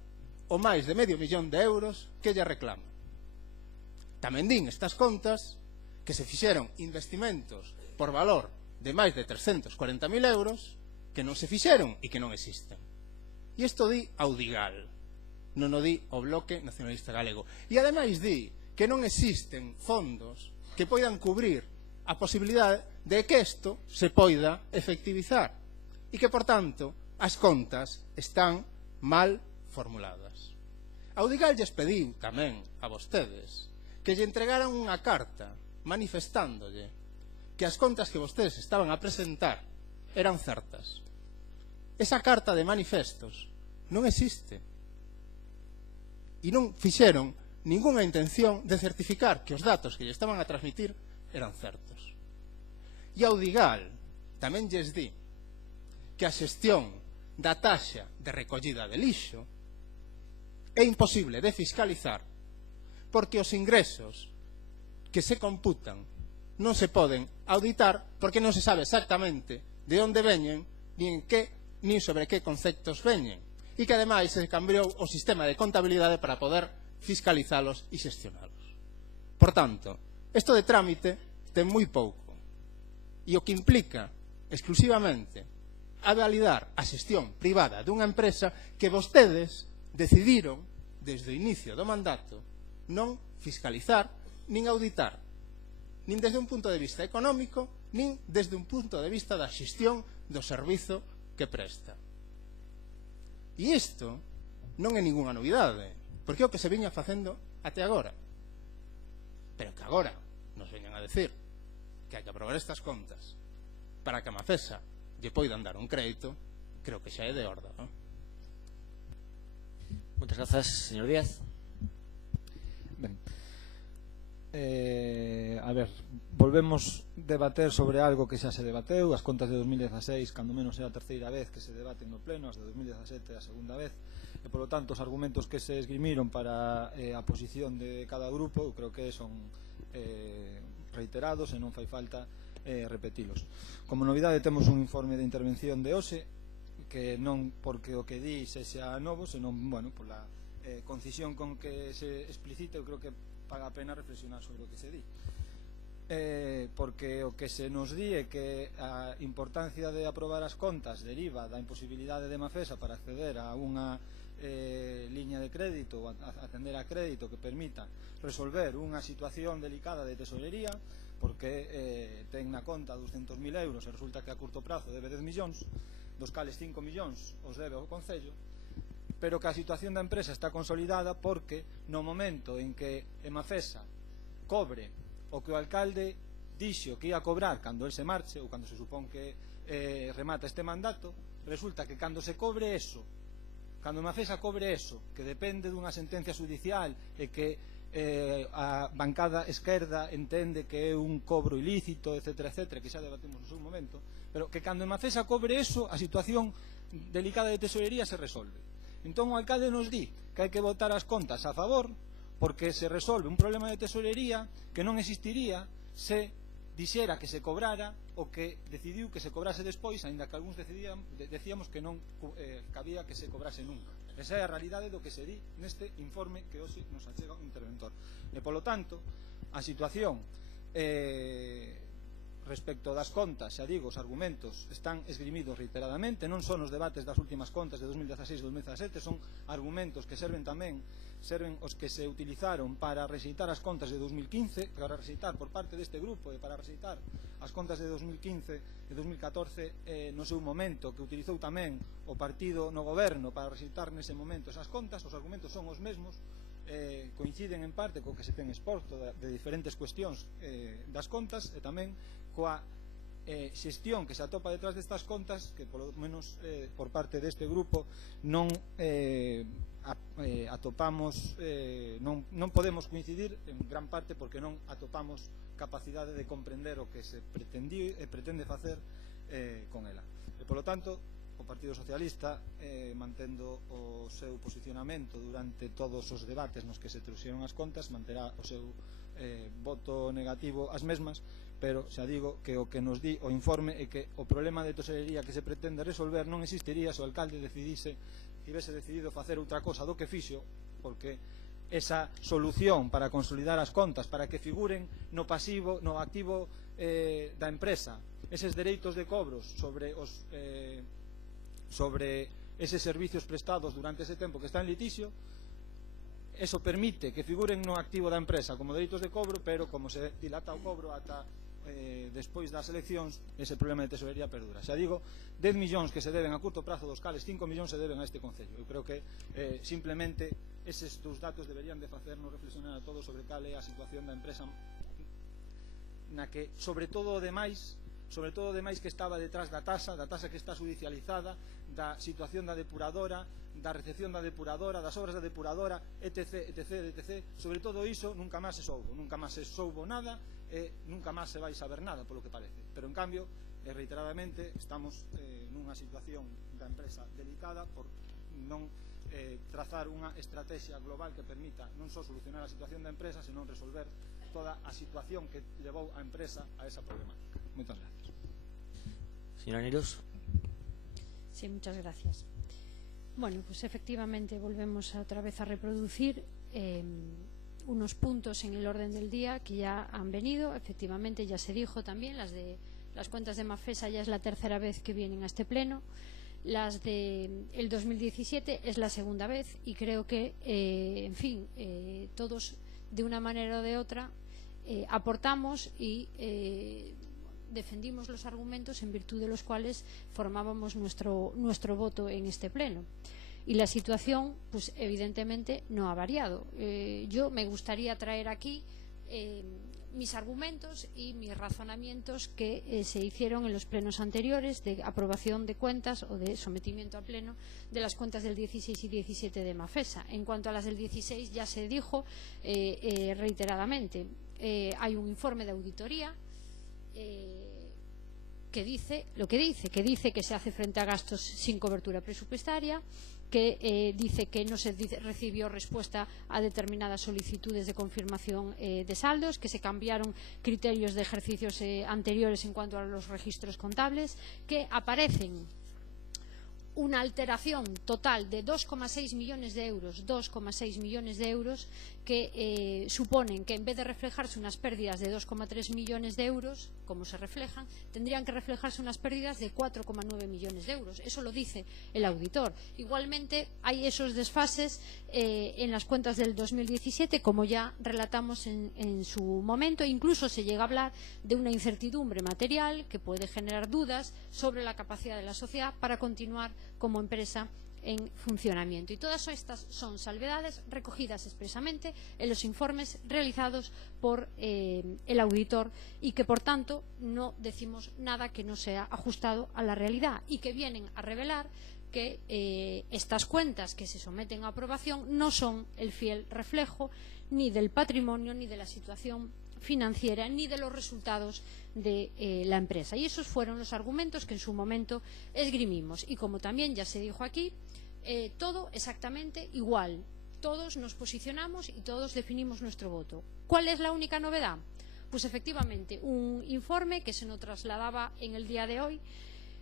o máis de medio millón de euros que lle reclama. Tamén din estas contas que se fixeron investimentos por valor de máis de 340.000 euros que non se fixeron e que non existen. E isto di Audigal, non o di o Bloque Nacionalista Galego. E ademais di que non existen fondos que poidan cubrir a posibilidade de que isto se poida efectivizar e que, por tanto, as contas están mal formuladas. Audigal lles pediu tamén a vostedes que lle entregaran unha carta manifestándolle que as contas que vostedes estaban a presentar eran certas. Esa carta de manifestos non existe. E non fixeron ningunha intención de certificar que os datos que lle estaban a transmitir eran certos. E Audigal tamén lles di que a xestión da taxa de recollida de lixo é imposible de fiscalizar porque os ingresos que se computan non se poden auditar porque non se sabe exactamente de onde veñen nin sobre que conceptos veñen e que ademais se cambiou o sistema de contabilidade para poder fiscalizalos e xestionalos. Por tanto, isto de trámite ten moi pouco e o que implica exclusivamente a validar a xestión privada dunha empresa que vostedes decidiron desde o inicio do mandato non fiscalizar nin auditar, nin desde un punto de vista económico nin desde un punto de vista da xestión do servizo que presta. E isto non é ningunha novidade, porque é o que se viña facendo até agora. Pero que agora nos veñan a decir que hai que aprobar estas contas para que a Mafesa lle poidan dar un crédito, creo que xa é de horda, non? Moitas grazas, señor Díaz. Ben. A ver, volvemos debater sobre algo que xa se debateu, as contas de 2016, cando menos é a terceira vez que se debaten no pleno, as de 2017 é a segunda vez, e polo tanto os argumentos que se esgrimiron para a posición de cada grupo, eu creo que son reiterados e non fai falta repetilos. Como novidade temos un informe de intervención de OSE, que non porque o que di se xa novo, senón, bueno, pola concisión con que se explicita, eu creo que paga a pena reflexionar sobre o que se di. Porque o que se nos di é que a importancia de aprobar as contas deriva da imposibilidade de Mafesa para acceder a unha liña de crédito ou atender a crédito que permita resolver unha situación delicada de tesorería, porque ten na conta 200.000 euros e resulta que a curto prazo debe 10 millóns, dos cales 5 millóns os debe ao Concello, pero que a situación da empresa está consolidada porque no momento en que Mafesa cobre o que o alcalde dixo que ia cobrar cando el se marche ou cando se supón que remata este mandato, resulta que cando se cobre eso, cando Mafesa cobre eso, que depende dunha sentencia judicial e que a bancada esquerda entende que é un cobro ilícito, etc., que xa debatimos no seu momento, pero que cando Mafesa cobre eso, a situación delicada de tesorería se resolve. Entón o alcalde nos di que hai que votar as contas a favor porque se resolve un problema de tesorería que non existiría se dixera que se cobrara o que decidiu que se cobrase despois, aínda que algúns decíamos que non cabía que se cobrase nunca. Esa é a realidade do que se di neste informe que hoxe nos achega un interventor. E, polo tanto, a situación respecto das contas, xa digo, os argumentos están esgrimidos reiteradamente, non son os debates das últimas contas de 2016 e 2017, son argumentos que serven os que se utilizaron para rexeitar as contas de 2015, para rexeitar por parte deste grupo e para rexeitar as contas de 2015 e 2014 no seu momento, que utilizou tamén o partido no goberno para rexeitar nese momento esas contas. Os argumentos son os mesmos, coinciden en parte co que se ten exposto de diferentes cuestións das contas e tamén coa xestión que se atopa detrás destas contas, que polo menos por parte deste grupo non atopamos, non podemos coincidir en gran parte porque non atopamos capacidade de comprender o que se pretende facer con ela. E polo tanto, o Partido Socialista, mantendo o seu posicionamento durante todos os debates nos que se trouxeron as contas, manterá o seu voto negativo ás mesmas, pero xa digo que o que nos di o informe é que o problema de tesorería que se pretende resolver non existiría se o alcalde tivese decidido facer outra cosa do que fixo, porque esa solución para consolidar as contas, para que figuren no activo da empresa eses dereitos de cobros sobre eses servicios prestados durante ese tempo que está en litixio, eso permite que figuren no activo da empresa como dereitos de cobro, pero como se dilata o cobro ata despois das eleccións, ese problema de tesorería perdura. Xa digo, 10 millóns que se deben a curto prazo, dos cales 5 millóns se deben a este Concello. Eu creo que simplemente eses dous datos deberían de facernos reflexionar a todos sobre cal é a situación da empresa, na que sobre todo o demais que estaba detrás da tasa que está judicializada, da situación da depuradora, da recepción da depuradora, das obras da depuradora, etc. Sobre todo iso nunca máis se soubo nada e nunca máis se vai saber nada, polo que parece. Pero en cambio, reiteradamente, estamos nunha situación da empresa delicada por non trazar unha estrategia global que permita non só solucionar a situación da empresa, senón resolver toda a situación que levou a empresa a esa problemática. Moitas gracias. Señora Niros. Sí, muchas gracias. Bueno, pues efectivamente volvemos otra vez a reproducir unos puntos en el orden del día que ya han venido. Efectivamente ya se dijo también, las cuentas de Mafesa ya es la tercera vez que vienen a este pleno. Las del 2017 es la segunda vez y creo que, en fin, todos de una manera o de otra aportamos y defendimos los argumentos en virtud de los cuales formábamos nuestro voto en este pleno. Y la situación, pues evidentemente no ha variado. Yo me gustaría traer aquí mis argumentos y mis razonamientos que se hicieron en los plenos anteriores de aprobación de cuentas o de sometimiento a pleno de las cuentas del 16 y 17 de Mafesa. En cuanto a las del 16 ya se dijo reiteradamente, hay un informe de auditoría que dice lo que dice, que se hace frente a gastos sin cobertura presupuestaria, que dice que no se recibió respuesta a determinadas solicitudes de confirmación de saldos, que se cambiaron criterios de ejercicios anteriores en cuanto a los registros contables, que aparecen una alteración total de 2,6 millones de euros, que suponen que en vez de reflejarse unas pérdidas de 2,3 millones de euros, como se reflejan, tendrían que reflejarse unas pérdidas de 4,9 millones de euros. Eso lo dice el auditor. Igualmente hay esos desfases en las cuentas del 2017, como ya relatamos en su momento. Incluso se llega a hablar de una incertidumbre material que puede generar dudas sobre la capacidad de la sociedad para continuar como empresa en funcionamiento. Y todas estas son salvedades recogidas expresamente en los informes realizados por el auditor y que por tanto no decimos nada que no sea ajustado a la realidad y que vienen a revelar que estas cuentas que se someten a aprobación no son el fiel reflejo ni del patrimonio ni de la situación financiera ni de los resultados de la empresa. Y esos fueron los argumentos que en su momento esgrimimos. Y como también ya se dijo aquí, todo exactamente igual. Todos nos posicionamos y todos definimos nuestro voto. ¿Cuál es la única novedad? pues efectivamente, un informe que se nos trasladaba en el día de hoy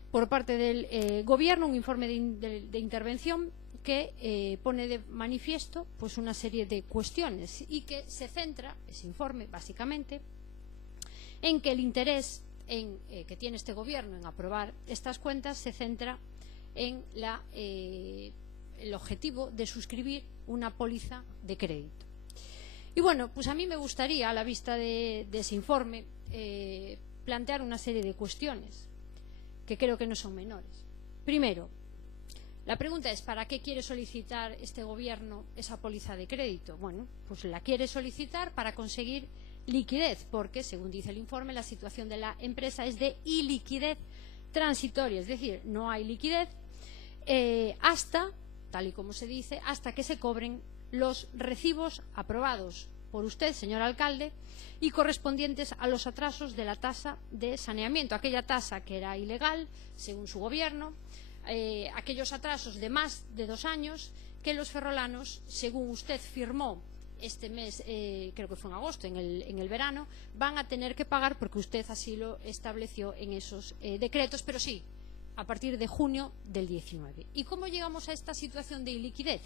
por parte del Gobierno, un informe de intervención que pone de manifiesto pues una serie de cuestiones y que se centra, ese informe, básicamente, en que el interés que tiene este Gobierno en aprobar estas cuentas se centra en el objetivo de suscribir una póliza de crédito. Y bueno, pues a mí me gustaría, a la vista de ese informe, plantear una serie de cuestiones que creo que no son menores. Primero, la pregunta es, ¿para qué quiere solicitar este Gobierno esa póliza de crédito? Bueno, pues la quiere solicitar para conseguir liquidez, porque, según dice el informe, la situación de la empresa es de iliquidez transitoria, es decir, no hay liquidez hasta, tal y como se dice, hasta que se cobren los recibos aprobados por usted, señor alcalde, y correspondientes a los atrasos de la tasa de saneamiento, aquella tasa que era ilegal, según su Gobierno, aquellos atrasos de más de 2 años que los ferrolanos, según usted firmó este mes, creo que fue en agosto, en el verano, van a tener que pagar porque usted así lo estableció en esos decretos, pero sí, a partir de junio del 19. ¿Y cómo llegamos a esta situación de iliquidez?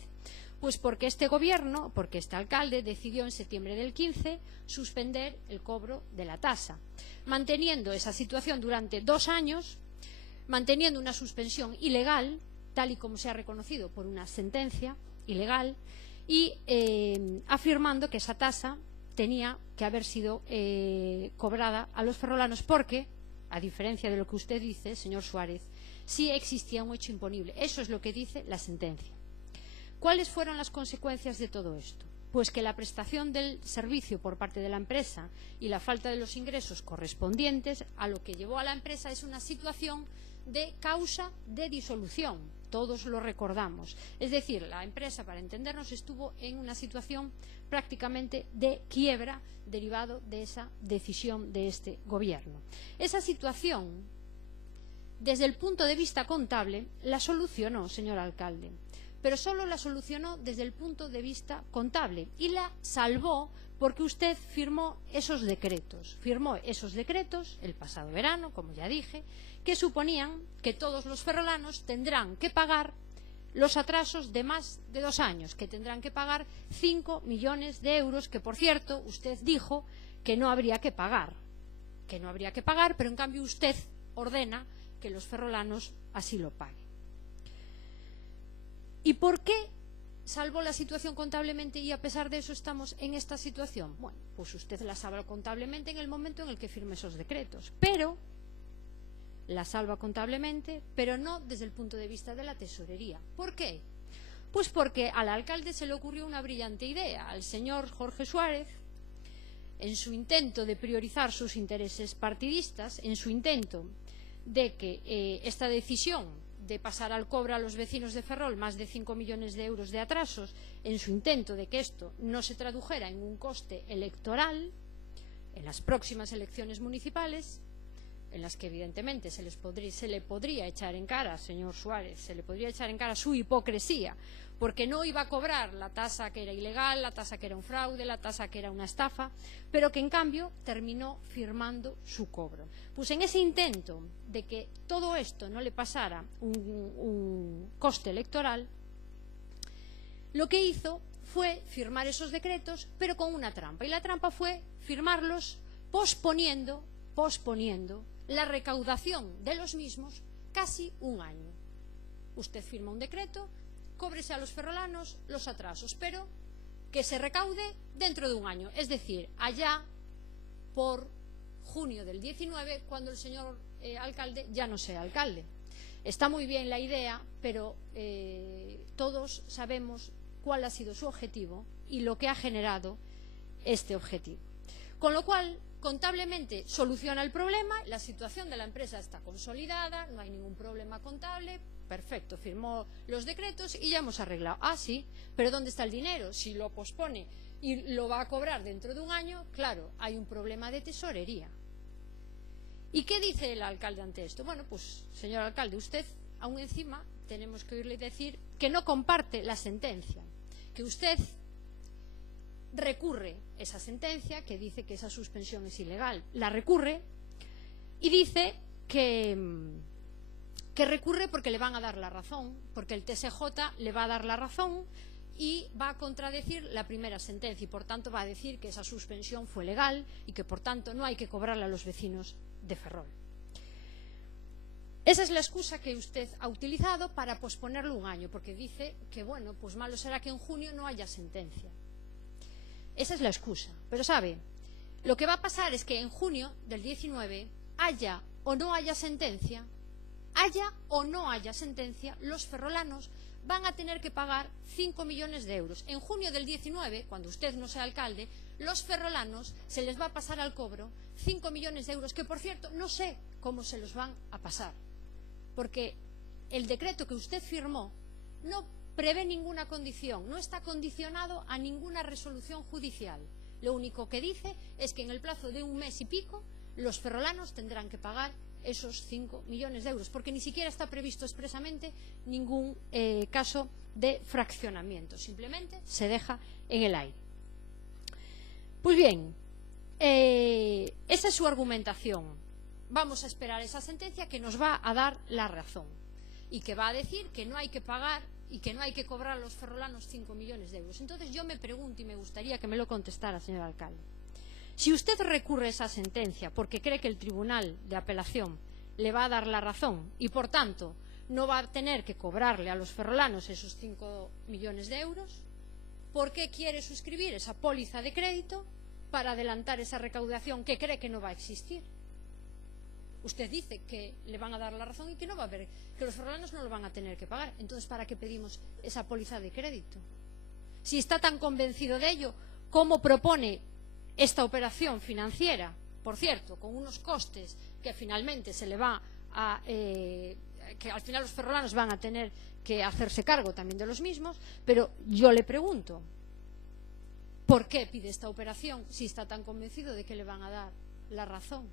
Pues porque este Gobierno, porque este alcalde decidió en septiembre del 15 suspender el cobro de la tasa, manteniendo esa situación durante 2 años, manteniendo una suspensión ilegal, tal y como se ha reconocido por una sentencia ilegal, y afirmando que esa tasa tenía que haber sido cobrada a los ferrolanos porque, a diferencia de lo que usted dice, señor Suárez, sí existía un hecho imponible. Eso es lo que dice la sentencia. ¿Cuáles fueron las consecuencias de todo esto? Pues que la prestación del servicio por parte de la empresa y la falta de los ingresos correspondientes a lo que llevó a la empresa es una situación de causa de disolución. Todos lo recordamos. Es decir, la empresa, para entendernos, estuvo en una situación prácticamente de quiebra derivado de esa decisión de este Gobierno. Esa situación, desde el punto de vista contable, la solucionó, señor alcalde, pero solo la solucionó desde el punto de vista contable y la salvó porque usted firmó esos decretos. Firmó esos decretos el pasado verano, como ya dije, que suponían que todos los ferrolanos tendrán que pagar los atrasos de más de 2 años, que tendrán que pagar 5 millones de euros, que por cierto usted dijo que no habría que pagar, pero en cambio usted ordena que los ferrolanos así lo paguen. ¿Y por qué salvó la situación contablemente y a pesar de eso estamos en esta situación? Bueno, pues usted la salva contablemente en el momento en el que firme esos decretos, pero la salva contablemente, pero no desde el punto de vista de la tesorería. ¿Por qué? Pues porque al alcalde se le ocurrió una brillante idea. Al señor Jorge Suárez, en su intento de priorizar sus intereses partidistas, en su intento de que esta decisión de pasar al cobro a los vecinos de Ferrol más de 5 millones de euros de atrasos, en su intento de que esto no se tradujera en un coste electoral en las próximas elecciones municipales, en las que evidentemente se le podría echar en cara, señor Suárez, se le podría echar en cara su hipocresía, porque no iba a cobrar la tasa que era ilegal, la tasa que era un fraude, la tasa que era una estafa, pero que en cambio terminó firmando su cobro. Pues en ese intento de que todo esto no le pasara un coste electoral, lo que hizo fue firmar esos decretos, pero con una trampa, y la trampa fue firmarlos posponiendo la recaudación de los mismos casi 1 año. Usted firma un decreto, cóbrese a los ferrolanos los atrasos, pero que se recaude dentro de 1 año, es decir, allá por junio del 19, cuando el señor alcalde ya no sea alcalde. Está muy bien la idea, pero todos sabemos cuál ha sido su objetivo y lo que ha generado este objetivo. Con lo cual, contablemente soluciona el problema, la situación de la empresa está consolidada, no hay ningún problema contable, perfecto, firmó los decretos y ya hemos arreglado. Ah, sí, pero ¿dónde está el dinero? Si lo pospone y lo va a cobrar dentro de 1 año, claro, hay un problema de tesorería. ¿Y qué dice el alcalde ante esto? Bueno, pues, señor alcalde, usted, aún encima, tenemos que oírle decir que no comparte la sentencia, que usted recurre esa sentencia que dice que esa suspensión es ilegal. La recurre y dice que recurre porque le van a dar la razón, porque el TSJ le va a dar la razón y va a contradecir la primera sentencia y por tanto va a decir que esa suspensión fue legal y que por tanto no hay que cobrarle a los vecinos de Ferrol. Esa es la excusa que usted ha utilizado para posponerlo un año, porque dice que, bueno, pues malo será que en junio no haya sentencia. Esa es la excusa. Pero, ¿sabe? Lo que va a pasar es que en junio del 19, haya o no haya sentencia, los ferrolanos van a tener que pagar 5 millones de euros. En junio del 19, cuando usted no sea alcalde, los ferrolanos se les va a pasar al cobro 5 millones de euros, que por cierto no sé cómo se los van a pasar, porque el decreto que usted firmó no prevé ninguna condición, no está condicionado a ninguna resolución judicial. Lo único que dice es que en el plazo de un mes y pico los ferrolanos tendrán que pagar esos 5 millones de euros, porque ni siquiera está previsto expresamente ningún caso de fraccionamiento, simplemente se deja en el aire. Pues bien, esa es su argumentación. Vamos a esperar esa sentencia que nos va a dar la razón y que va a decir que no hay que pagar y que no hay que cobrar a los ferrolanos 5 millones de euros. Entonces yo me pregunto y me gustaría que me lo contestara, señor alcalde. Si usted recurre a esa sentencia porque cree que el Tribunal de Apelación le va a dar la razón y por tanto no va a tener que cobrarle a los ferrolanos esos 5 millones de euros, ¿por qué quiere suscribir esa póliza de crédito para adelantar esa recaudación que cree que no va a existir? Usted dice que le van a dar la razón y que no va a haber, que los ferrolanos no lo van a tener que pagar. Entonces, ¿para qué pedimos esa póliza de crédito? Si está tan convencido de ello, ¿cómo propone esta operación financiera? Por cierto, con unos costes que finalmente se le va a... que al final los ferrolanos van a tener que hacerse cargo también de los mismos, pero yo le pregunto, ¿por qué pide esta operación si está tan convencido de que le van a dar la razón?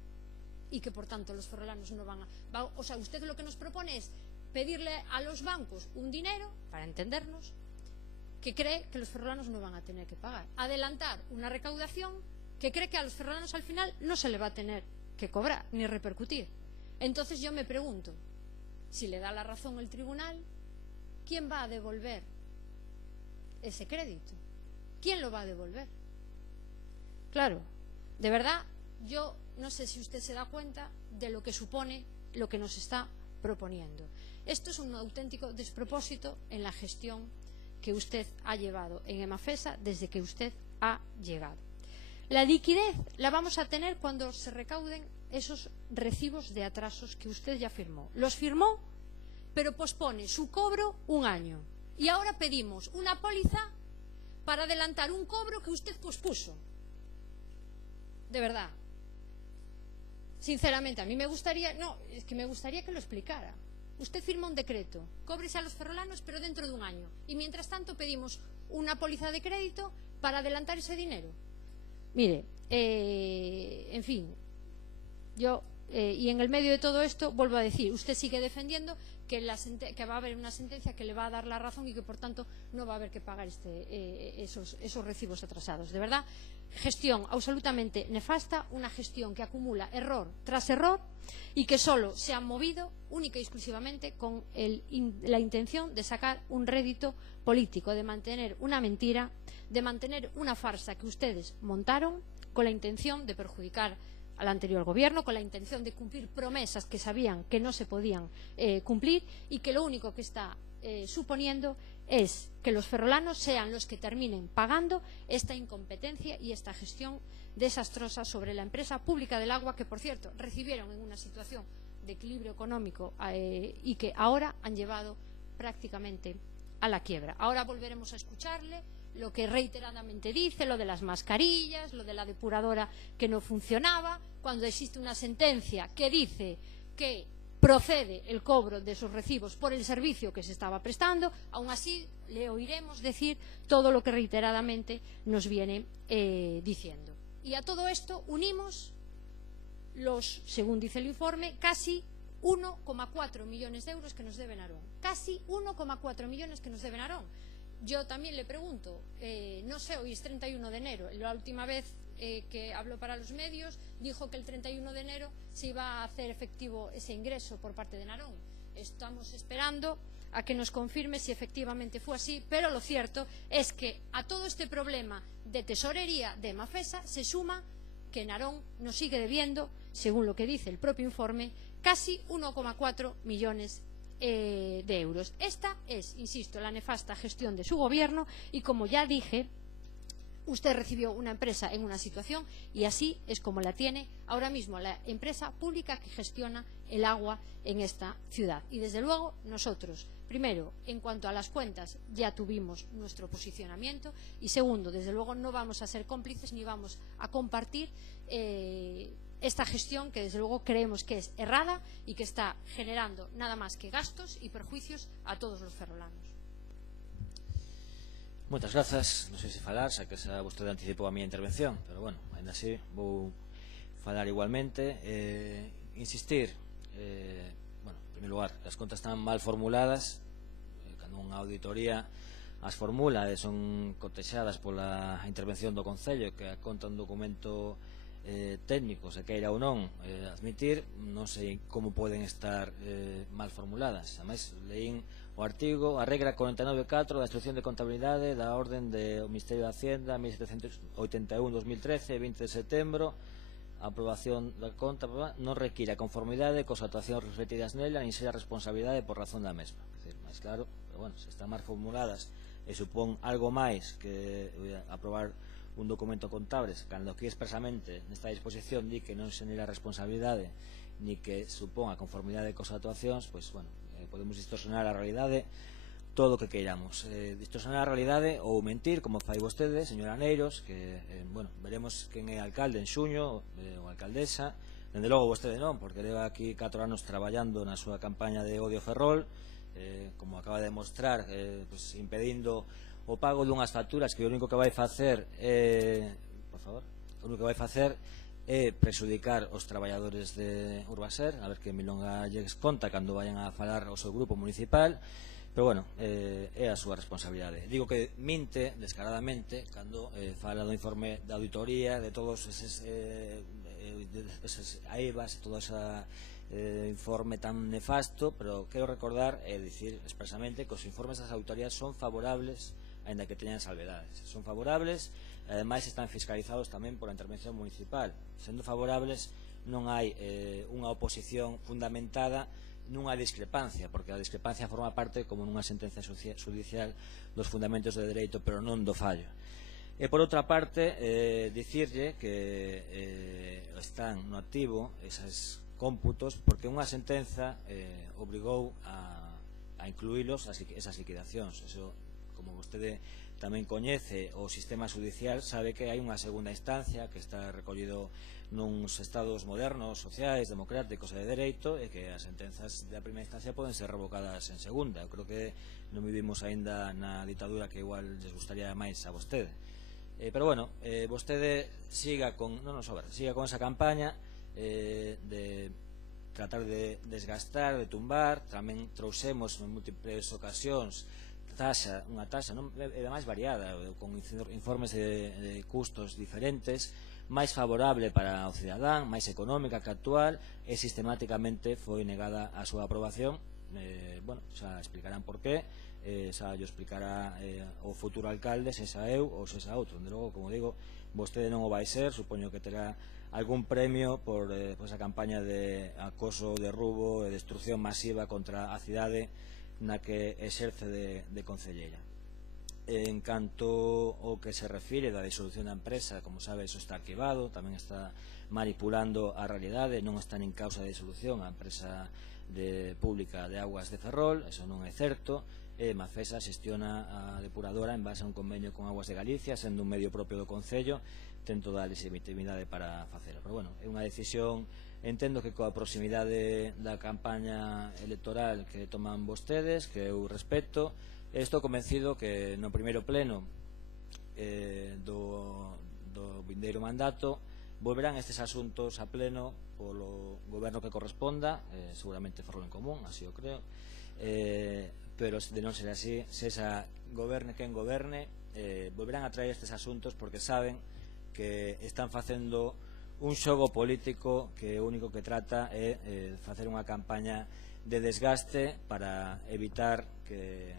Y que por tanto los ferrolanos no van a... O sea, usted lo que nos propone es pedirle a los bancos un dinero, para entendernos, que cree que los ferrolanos no van a tener que pagar. Adelantar una recaudación que cree que a los ferrolanos al final no se le va a tener que cobrar ni repercutir. Entonces yo me pregunto, si le da la razón el tribunal, ¿quién va a devolver ese crédito? ¿Quién lo va a devolver? Claro, de verdad, yo no sé si usted se da cuenta de lo que supone lo que nos está proponiendo. Esto es un auténtico despropósito en la gestión que usted ha llevado en Emafesa desde que usted ha llegado. La liquidez la vamos a tener cuando se recauden esos recibos de atrasos que usted ya firmó. Los firmó, pero pospone su cobro un año. Y ahora pedimos una póliza para adelantar un cobro que usted pospuso. De verdad. Sinceramente, a mí me gustaría... No, es que me gustaría que lo explicara. Usted firma un decreto, cóbrese a los ferrolanos, pero dentro de un año. Y mientras tanto pedimos una póliza de crédito para adelantar ese dinero. Mire, en fin, yo... y en el medio de todo esto, vuelvo a decir, usted sigue defendiendo que va a haber una sentencia que le va a dar la razón y que por tanto no va a haber que pagar esos recibos atrasados. De verdad, gestión absolutamente nefasta, una gestión que acumula error tras error y que solo se han movido única y exclusivamente con la intención de sacar un rédito político, de mantener una mentira, de mantener una farsa que ustedes montaron con la intención de perjudicar al anterior gobierno, con la intención de cumplir promesas que sabían que no se podían cumplir y que lo único que está suponiendo es que los ferrolanos sean los que terminen pagando esta incompetencia y esta gestión desastrosa sobre la empresa pública del agua, que por cierto recibieron en una situación de equilibrio económico y que ahora han llevado prácticamente a la quiebra. Ahora volveremos a escucharle lo que reiteradamente dice, lo de las mascarillas, lo de la depuradora que no funcionaba, cuando existe una sentencia que dice que procede el cobro de esos recibos por el servicio que se estaba prestando, aún así le oiremos decir todo lo que reiteradamente nos viene diciendo. Y a todo esto unimos los, según dice el informe, casi 1,4 millones de euros que nos debe Narón. Casi 1,4 millones que nos debe Narón. yo también le pregunto, no sé, hoy es 31 de enero, la última vez que habló para los medios dijo que el 31 de enero se iba a hacer efectivo ese ingreso por parte de Narón. Estamos esperando a que nos confirme si efectivamente fue así, pero lo cierto es que a todo este problema de tesorería de Mafesa se suma que Narón nos sigue debiendo, según lo que dice el propio informe, casi 1,4 millones de euros. Esta es, insisto, la nefasta gestión de su gobierno y, como ya dije, usted recibió una empresa en una situación y así es como la tiene ahora mismo la empresa pública que gestiona el agua en esta ciudad. Y desde luego nosotros, primero, en cuanto a las cuentas, ya tuvimos nuestro posicionamiento y segundo, desde luego no vamos a ser cómplices ni vamos a compartir esta gestión que desde luego creemos que es errada y que está generando nada más que gastos y perjuicios a todos los ferrolanos. Moitas grazas, non sei se falar, xa que xa vostede anticipou a miña intervención, pero bueno, ainda así vou falar igualmente. Insistir, bueno, en primeiro lugar, as contas están mal formuladas, cando unha auditoría as formula e son cotexadas pola intervención do Concello, que conta un documento técnico, se queira ou non admitir, non sei como poden estar mal formuladas. Ademais, leín o artigo, a regra 49.4 da Instrucción de Contabilidade da Orden do Ministerio de Hacienda 1781-2013, 20 de setembro, a aprobación da conta non require a conformidade cos actuacións refletidas nela nin ser a responsabilidade por razón da mesma. É dicir, máis claro, pero bueno, se están mal formuladas e supón algo máis que aprobar un documento contable, cando aquí expresamente nesta disposición di que non se nela responsabilidade ni que supón a conformidade cos actuacións, pois, bueno, podemos distorsionar a realidade todo o que queiramos, distorsionar a realidade ou mentir, como fai vostede, señora Aneiros, que, bueno, veremos quen é alcalde en xuño, ou alcaldesa. Dende logo vostede non, porque leva aquí 4 anos traballando na súa campaña de odio ferrol, como acaba de demostrar, pues, impedindo o pago dunhas facturas que o único que vai facer por favor, o único que vai facer é prexudicar os traballadores de Urbaser, a ver que milonga lles conta cando vayan a falar ao seu grupo municipal, pero bueno, é a súa responsabilidade. Digo que minte descaradamente cando fala do informe da auditoría, de todos eses AEVAs, todo ese informe tan nefasto, pero quero recordar e dicir expresamente que os informes das auditorías son favorables, aínda que teñan salvedades. Son favorables, e ademais están fiscalizados tamén por a intervención municipal. Sendo favorables, non hai unha oposición fundamentada nunha discrepancia, porque a discrepancia forma parte, como nunha sentencia judicial, dos fundamentos de dereito, pero non do fallo. E por outra parte, dicirlle que están no activo esas cómputos porque unha sentenza obrigou a incluílos esas liquidacións. Eso, como vostede tamén coñece o sistema judicial, sabe que hai unha segunda instancia que está recollido nuns estados modernos, sociais, democráticos e de dereito, e que as sentenzas da primeira instancia poden ser revocadas en segunda. Eu creo que non vivimos aínda na ditadura que igual les gustaría máis a vostede. Pero bueno, vostede siga con esa campaña de tratar de desgastar, de tumbar. Tamén trouxemos en múltiples ocasións unha taxa máis variada, con informes de custos diferentes, máis favorable para o cidadán, máis económica que actual, e sistemáticamente foi negada a súa aprobación. Bueno, xa explicarán por qué, xa yo explicará o futuro alcalde, se xa eu ou se xa outro. Dende logo, como digo, vostede non o vai ser, supoño que terá algún premio por esa campaña de acoso, de roubo e destrucción masiva contra a cidade na que exerce de concelleira. En canto ao que se refire da disolución da empresa, como sabe, iso está arquivado, tamén está manipulando a realidade, non está nin causa de disolución a empresa pública de aguas de Ferrol, eso non é certo. Mafesa xestiona a depuradora en base a un convenio con Aguas de Galicia, sendo un medio propio do Concello, ten toda a legitimidade para facelo. Pero bueno, é unha decisión, entendo que coa proximidade da campaña electoral que toman vostedes, que eu respeto, estou convencido que no primeiro pleno do vindeiro mandato volverán estes asuntos a pleno polo goberno que corresponda, seguramente Ferrol en Común, así o creo, pero de non ser así, sexa goberne quen goberne, volverán a traer estes asuntos porque saben que están facendo un xogo político que o único que trata é facer unha campaña de desgaste para evitar que,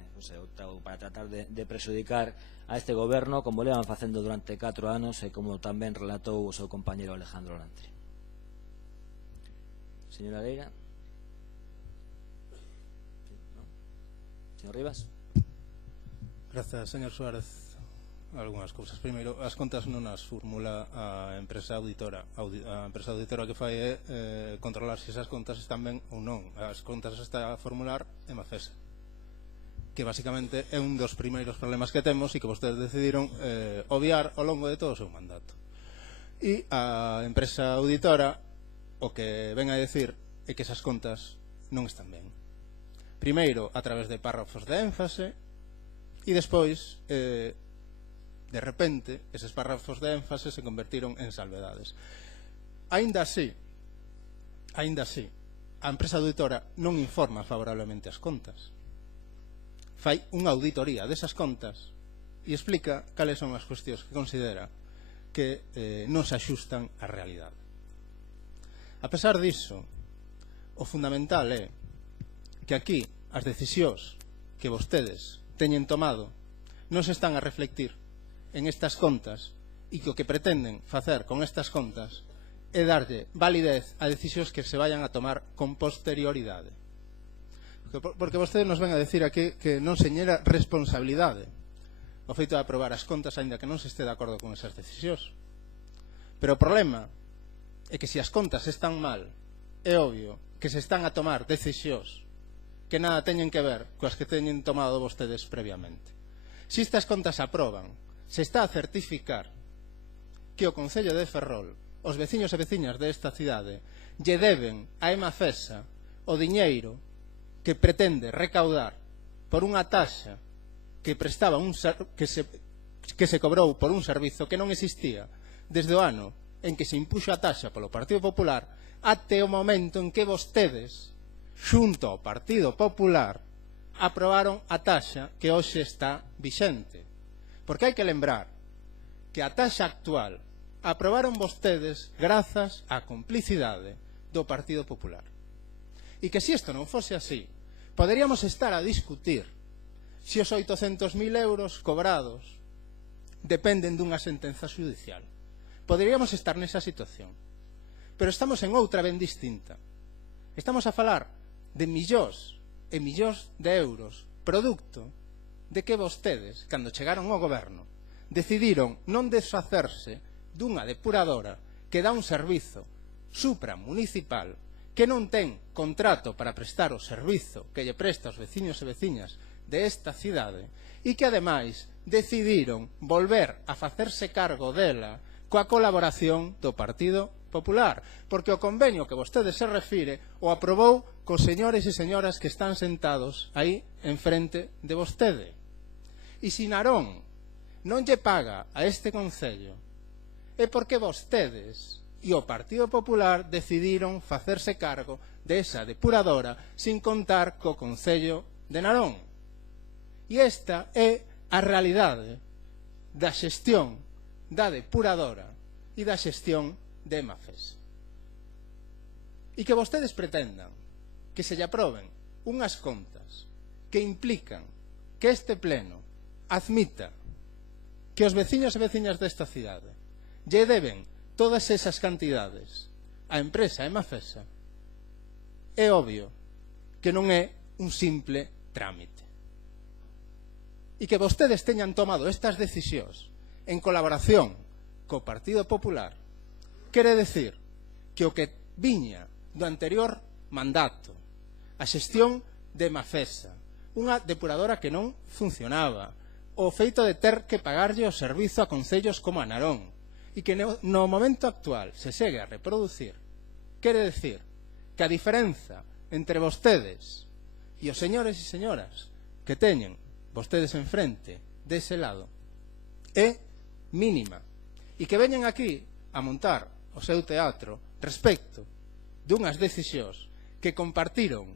ou para tratar de prejudicar a este goberno, como levan facendo durante 4 anos e como tamén relatou o seu compañero Alejandro Lantri. Señora Leira. Señor Rivas. Grazas, señor Suárez. Algúnas cousas. Primeiro, as contas non as formula a empresa auditora. A empresa auditora que fai é controlar se esas contas están ben ou non. As contas está a formular é Mafesa, que basicamente é un dos primeiros problemas que temos e que vostedes decidiron obviar ao longo de todo o seu mandato. E a empresa auditora o que ven a decir é que esas contas non están ben. Primeiro, a través de párrafos de énfase, e despois, de repente, eses párrafos de énfase se convertiron en salvedades. Aínda así, a empresa auditora non informa favorablemente as contas. Fai unha auditoría desas contas e explica cales son as cuestións que considera que non se axustan á realidade. A pesar diso, o fundamental é que aquí as decisións que vostedes teñen tomado non se están a reflectir en estas contas e que o que pretenden facer con estas contas é darlle validez a decisións que se vayan a tomar con posterioridade. Porque vostedes nos ven a decir aquí que non señera responsabilidade o feito de aprobar as contas aínda que non se este de acordo con esas decisións. Pero o problema é que se as contas están mal, é obvio que se están a tomar decisións que nada teñen que ver coas que teñen tomado vostedes previamente. Se estas contas aproban, se está a certificar que o Concello de Ferrol, os veciños e veciñas desta cidade, lle deben a Emafesa o diñeiro que pretende recaudar por unha taxa que prestaba que se cobrou por un servizo que non existía desde o ano en que se impuxo a taxa polo Partido Popular até o momento en que vostedes, xunto ao Partido Popular, aprobaron a taxa que hoxe está vixente. Porque hai que lembrar que a taxa actual aprobaron vostedes grazas á complicidade do Partido Popular. E que se isto non fose así, poderíamos estar a discutir se os 800.000 euros cobrados dependen dunha sentenza judicial. Poderíamos estar nesa situación. Pero estamos en outra ben distinta. Estamos a falar de millóns e millóns de euros producto de que vostedes, cando chegaron ao goberno, decidiron non desfacerse dunha depuradora que dá un servizo supramunicipal que non ten contrato para prestar o servizo que lle presta aos veciños e veciñas desta cidade e que ademais decidiron volver a facerse cargo dela coa colaboración do Partido Popular, porque o convenio que vostede se refire o aprobou cos señores e señoras que están sentados aí enfrente de vostede. E se Narón non lle paga a este Concello é porque vostedes e o Partido Popular decidiron facerse cargo desa depuradora sin contar co Concello de Narón. E esta é a realidade da xestión da depuradora e da xestión de Mafesa. E que vostedes pretendan que se lle aproben unhas contas que implican que este pleno admita que os veciños e veciñas desta cidade lle deben todas esas cantidades á empresa Mafesa, é obvio que non é un simple trámite. E que vostedes teñan tomado estas decisións en colaboración co Partido Popular quere decir que o que viña do anterior mandato, a xestión de Mafesa, unha depuradora que non funcionaba, o feito de ter que pagarlle o servizo a concellos como a Narón, e que no momento actual se segue a reproducir, quere decir que a diferenza entre vostedes e os señores e señoras que teñen vostedes enfrente dese lado é mínima, e que veñen aquí a montar o seu teatro respecto dunhas decisións que compartiron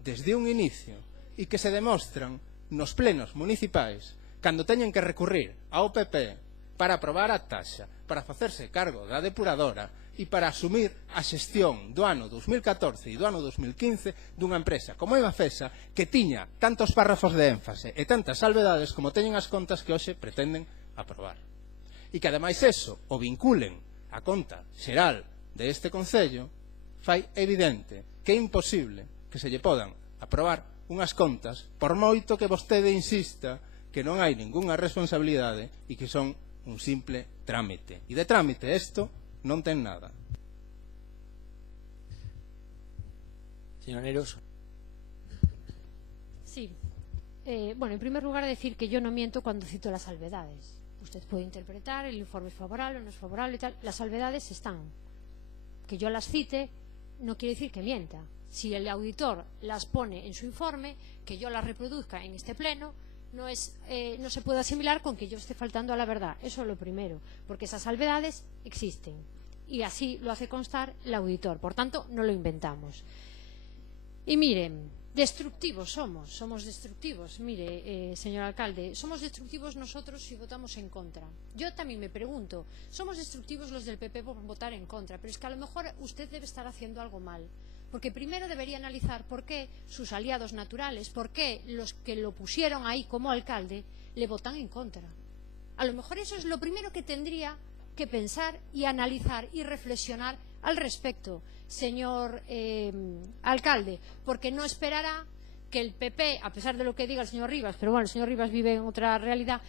desde un inicio e que se demostran nos plenos municipais cando teñen que recurrir ao PP para aprobar a taxa, para facerse cargo da depuradora e para asumir a xestión do ano 2014 e do ano 2015 dunha empresa como Mafesa que tiña tantos párrafos de énfase e tantas salvedades como teñen as contas que hoxe pretenden aprobar. E que ademais eso o vinculen a conta xeral deste Concello fai evidente que é imposible que se lle podan aprobar unhas contas por moito que vostede insista que non hai ningunha responsabilidade e que son un simple trámite. E de trámite isto non ten nada. Señor Neros. Sí. Bueno, en primer lugar decir que yo no miento cuando cito las salvedades. Usted puede interpretar el informe es favorable o no es favorable y tal. Las salvedades están. Que yo las cite no quiere decir que mienta. Si el auditor las pone en su informe, que yo las reproduzca en este pleno, no se puede asimilar con que yo esté faltando a la verdad. Eso es lo primero, porque esas salvedades existen y así lo hace constar el auditor. Por tanto, no lo inventamos. Y miren, destructivos somos destructivos. Mire, señor alcalde, somos destructivos nosotros si votamos en contra. Yo también me pregunto, somos destructivos los del PP por votar en contra, pero es que a lo mejor usted debe estar haciendo algo mal. Porque primero debería analizar por qué sus aliados naturales, por qué los que lo pusieron ahí como alcalde, le votan en contra. A lo mejor eso es lo primero que tendría que pensar y analizar y reflexionar al respecto, señor alcalde, porque no esperará que el PP, a pesar de lo que diga el señor Rivas, pero bueno, el señor Rivas vive en otra realidad,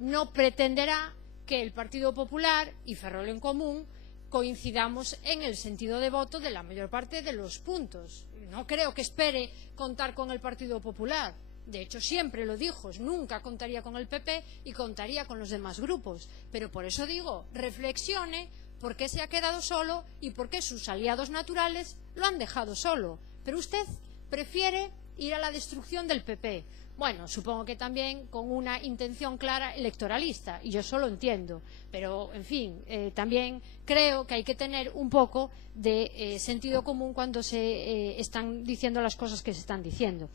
no pretenderá que el Partido Popular y Ferrol en Común coincidamos en el sentido de voto de la mayor parte de los puntos. No creo que espere contar con el Partido Popular. De hecho, siempre lo dijo, nunca contaría con el PP y contaría con los demás grupos. Pero por eso digo, reflexione por qué se ha quedado solo y por qué sus aliados naturales lo han dejado solo. Pero usted prefiere ir a la destrucción del PP. Bueno, supongo que también con una intención clara electoralista, y yo eso lo entiendo, pero, en fin, también creo que hay que tener un poco de sentido común cuando se están diciendo las cosas que se están diciendo.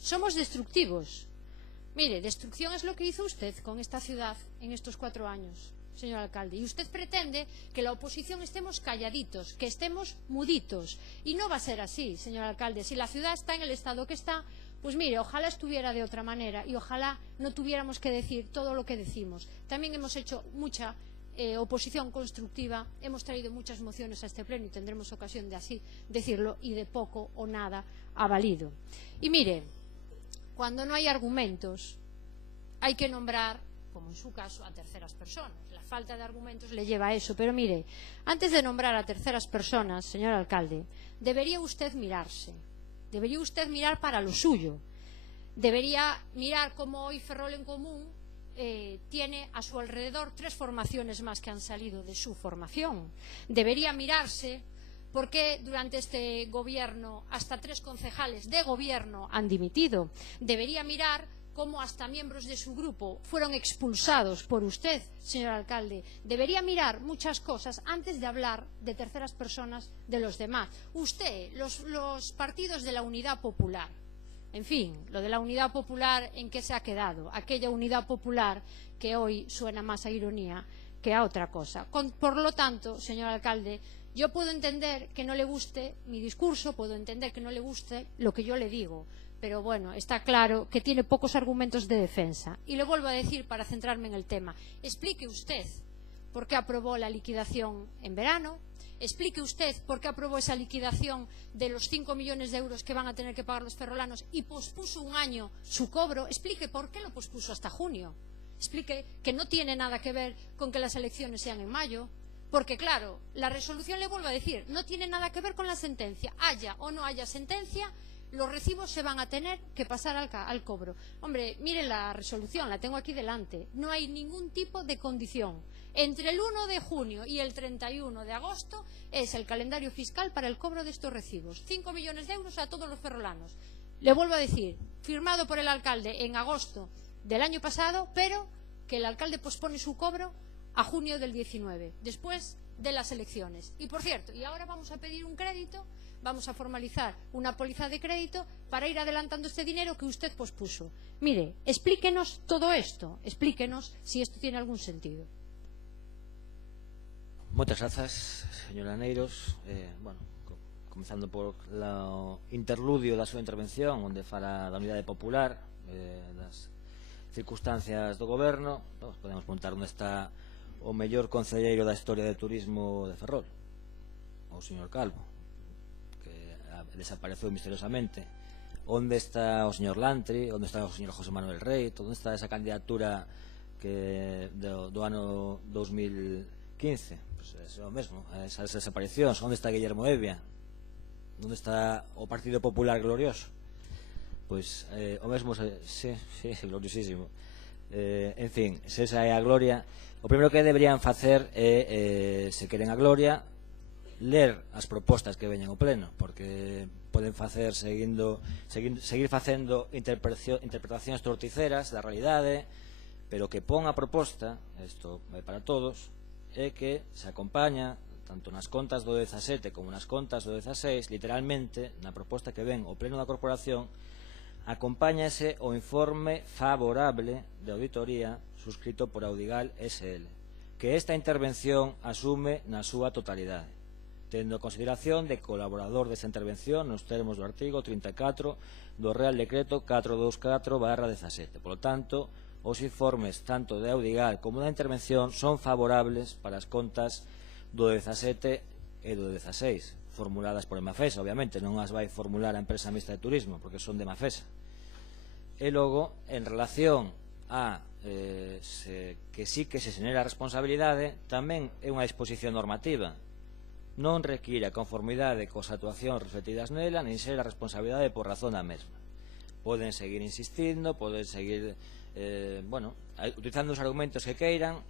Somos destructivos. Mire, destrucción es lo que hizo usted con esta ciudad en estos 4 años, señor alcalde, y usted pretende que la oposición estemos calladitos, que estemos muditos, y no va a ser así, señor alcalde. Si la ciudad está en el estado que está, pues mire, ojalá estuviera de otra manera y ojalá no tuviéramos que decir todo lo que decimos. También hemos hecho mucha oposición constructiva, hemos traído muchas mociones a este pleno y tendremos ocasión de así decirlo, y de poco o nada ha valido. Y mire, cuando no hay argumentos hay que nombrar, como en su caso, a terceras personas. La falta de argumentos le lleva a eso. Pero mire, antes de nombrar a terceras personas, señor alcalde, debería usted mirarse. Debería usted mirar para lo suyo. Debería mirar cómo hoy Ferrol en Común tiene a su alrededor 3 formaciones más que han salido de su formación. Debería mirarse por qué durante este gobierno hasta 3 concejales de gobierno han dimitido. Debería mirar cómo hasta miembros de su grupo fueron expulsados por usted, señor alcalde. Debería mirar muchas cosas antes de hablar de terceras personas de los demás. Usted, los partidos de la Unidad Popular, en fin, lo de la Unidad Popular, ¿en qué se ha quedado? Aquella Unidad Popular que hoy suena más a ironía que a otra cosa. Por lo tanto, señor alcalde, yo puedo entender que no le guste mi discurso, puedo entender que no le guste lo que yo le digo, pero bueno, está claro que tiene pocos argumentos de defensa. Y le vuelvo a decir, para centrarme en el tema, explique usted por qué aprobó la liquidación en verano, explique usted por qué aprobó esa liquidación de los 5 millones de euros que van a tener que pagar los ferrolanos y pospuso un año su cobro, explique por qué lo pospuso hasta junio, explique que no tiene nada que ver con que las elecciones sean en mayo, porque claro, la resolución, le vuelvo a decir, no tiene nada que ver con la sentencia. Haya o no haya sentencia, los recibos se van a tener que pasar al cobro. Hombre, mire la resolución, la tengo aquí delante. No hay ningún tipo de condición. Entre el 1 de junio y el 31 de agosto es el calendario fiscal para el cobro de estos recibos. 5 millones de euros a todos los ferrolanos. Le vuelvo a decir, firmado por el alcalde en agosto del año pasado, pero que el alcalde pospone su cobro a junio del 19, después de las elecciones. Y por cierto, y ahora vamos a pedir un crédito vamos a formalizar una póliza de crédito para ir adelantando este dinero que usted pospuso. Mire, explíquenos todo esto, explíquenos si esto tiene algún sentido. Moitas grazas, señora Neiros. Comezando por o interludio da súa intervención, onde fala da unidade popular, das circunstancias do goberno. Podemos preguntar onde está o mellor concelleiro da historia de turismo de Ferrol, o señor Calvo, que desapareceu misteriosamente. Onde está o señor Lantri, onde está o señor José Manuel Rey, onde está esa candidatura do ano 2015? Pois é o mesmo, esas desaparicións. Onde está Guillermo Evia? Onde está o Partido Popular glorioso? Pois o mesmo, sí, gloriosísimo. En fin, se esa é a gloria, o primeiro que deberían facer é, se queren a gloria, ler as propostas que veñen ao pleno, porque poden facer seguir facendo interpretacións torticeras da realidade, pero que pon a proposta, isto é para todos, é que se acompaña tanto nas contas do 17 como nas contas do 16, literalmente na proposta que ven ao pleno da corporación, acompáñase o informe favorable de auditoría suscrito por Audigal SL, que esta intervención asume na súa totalidade, tendo consideración de colaborador desta intervención nos termos do artigo 34 do Real Decreto 424/17. Por lo tanto, os informes tanto de Audigal como da intervención son favorables para as contas do 17 e do 16, formuladas por Mafesa, obviamente, non as vai formular a empresa mixta de turismo, porque son de Mafesa. E logo, en relación a que sí que se xenera responsabilidade, tamén é unha disposición normativa. Non require a conformidade cos actuacións refletidas nela, nin ser a responsabilidade por razón da mesma. Poden seguir insistindo, poden seguir utilizando os argumentos que queiran.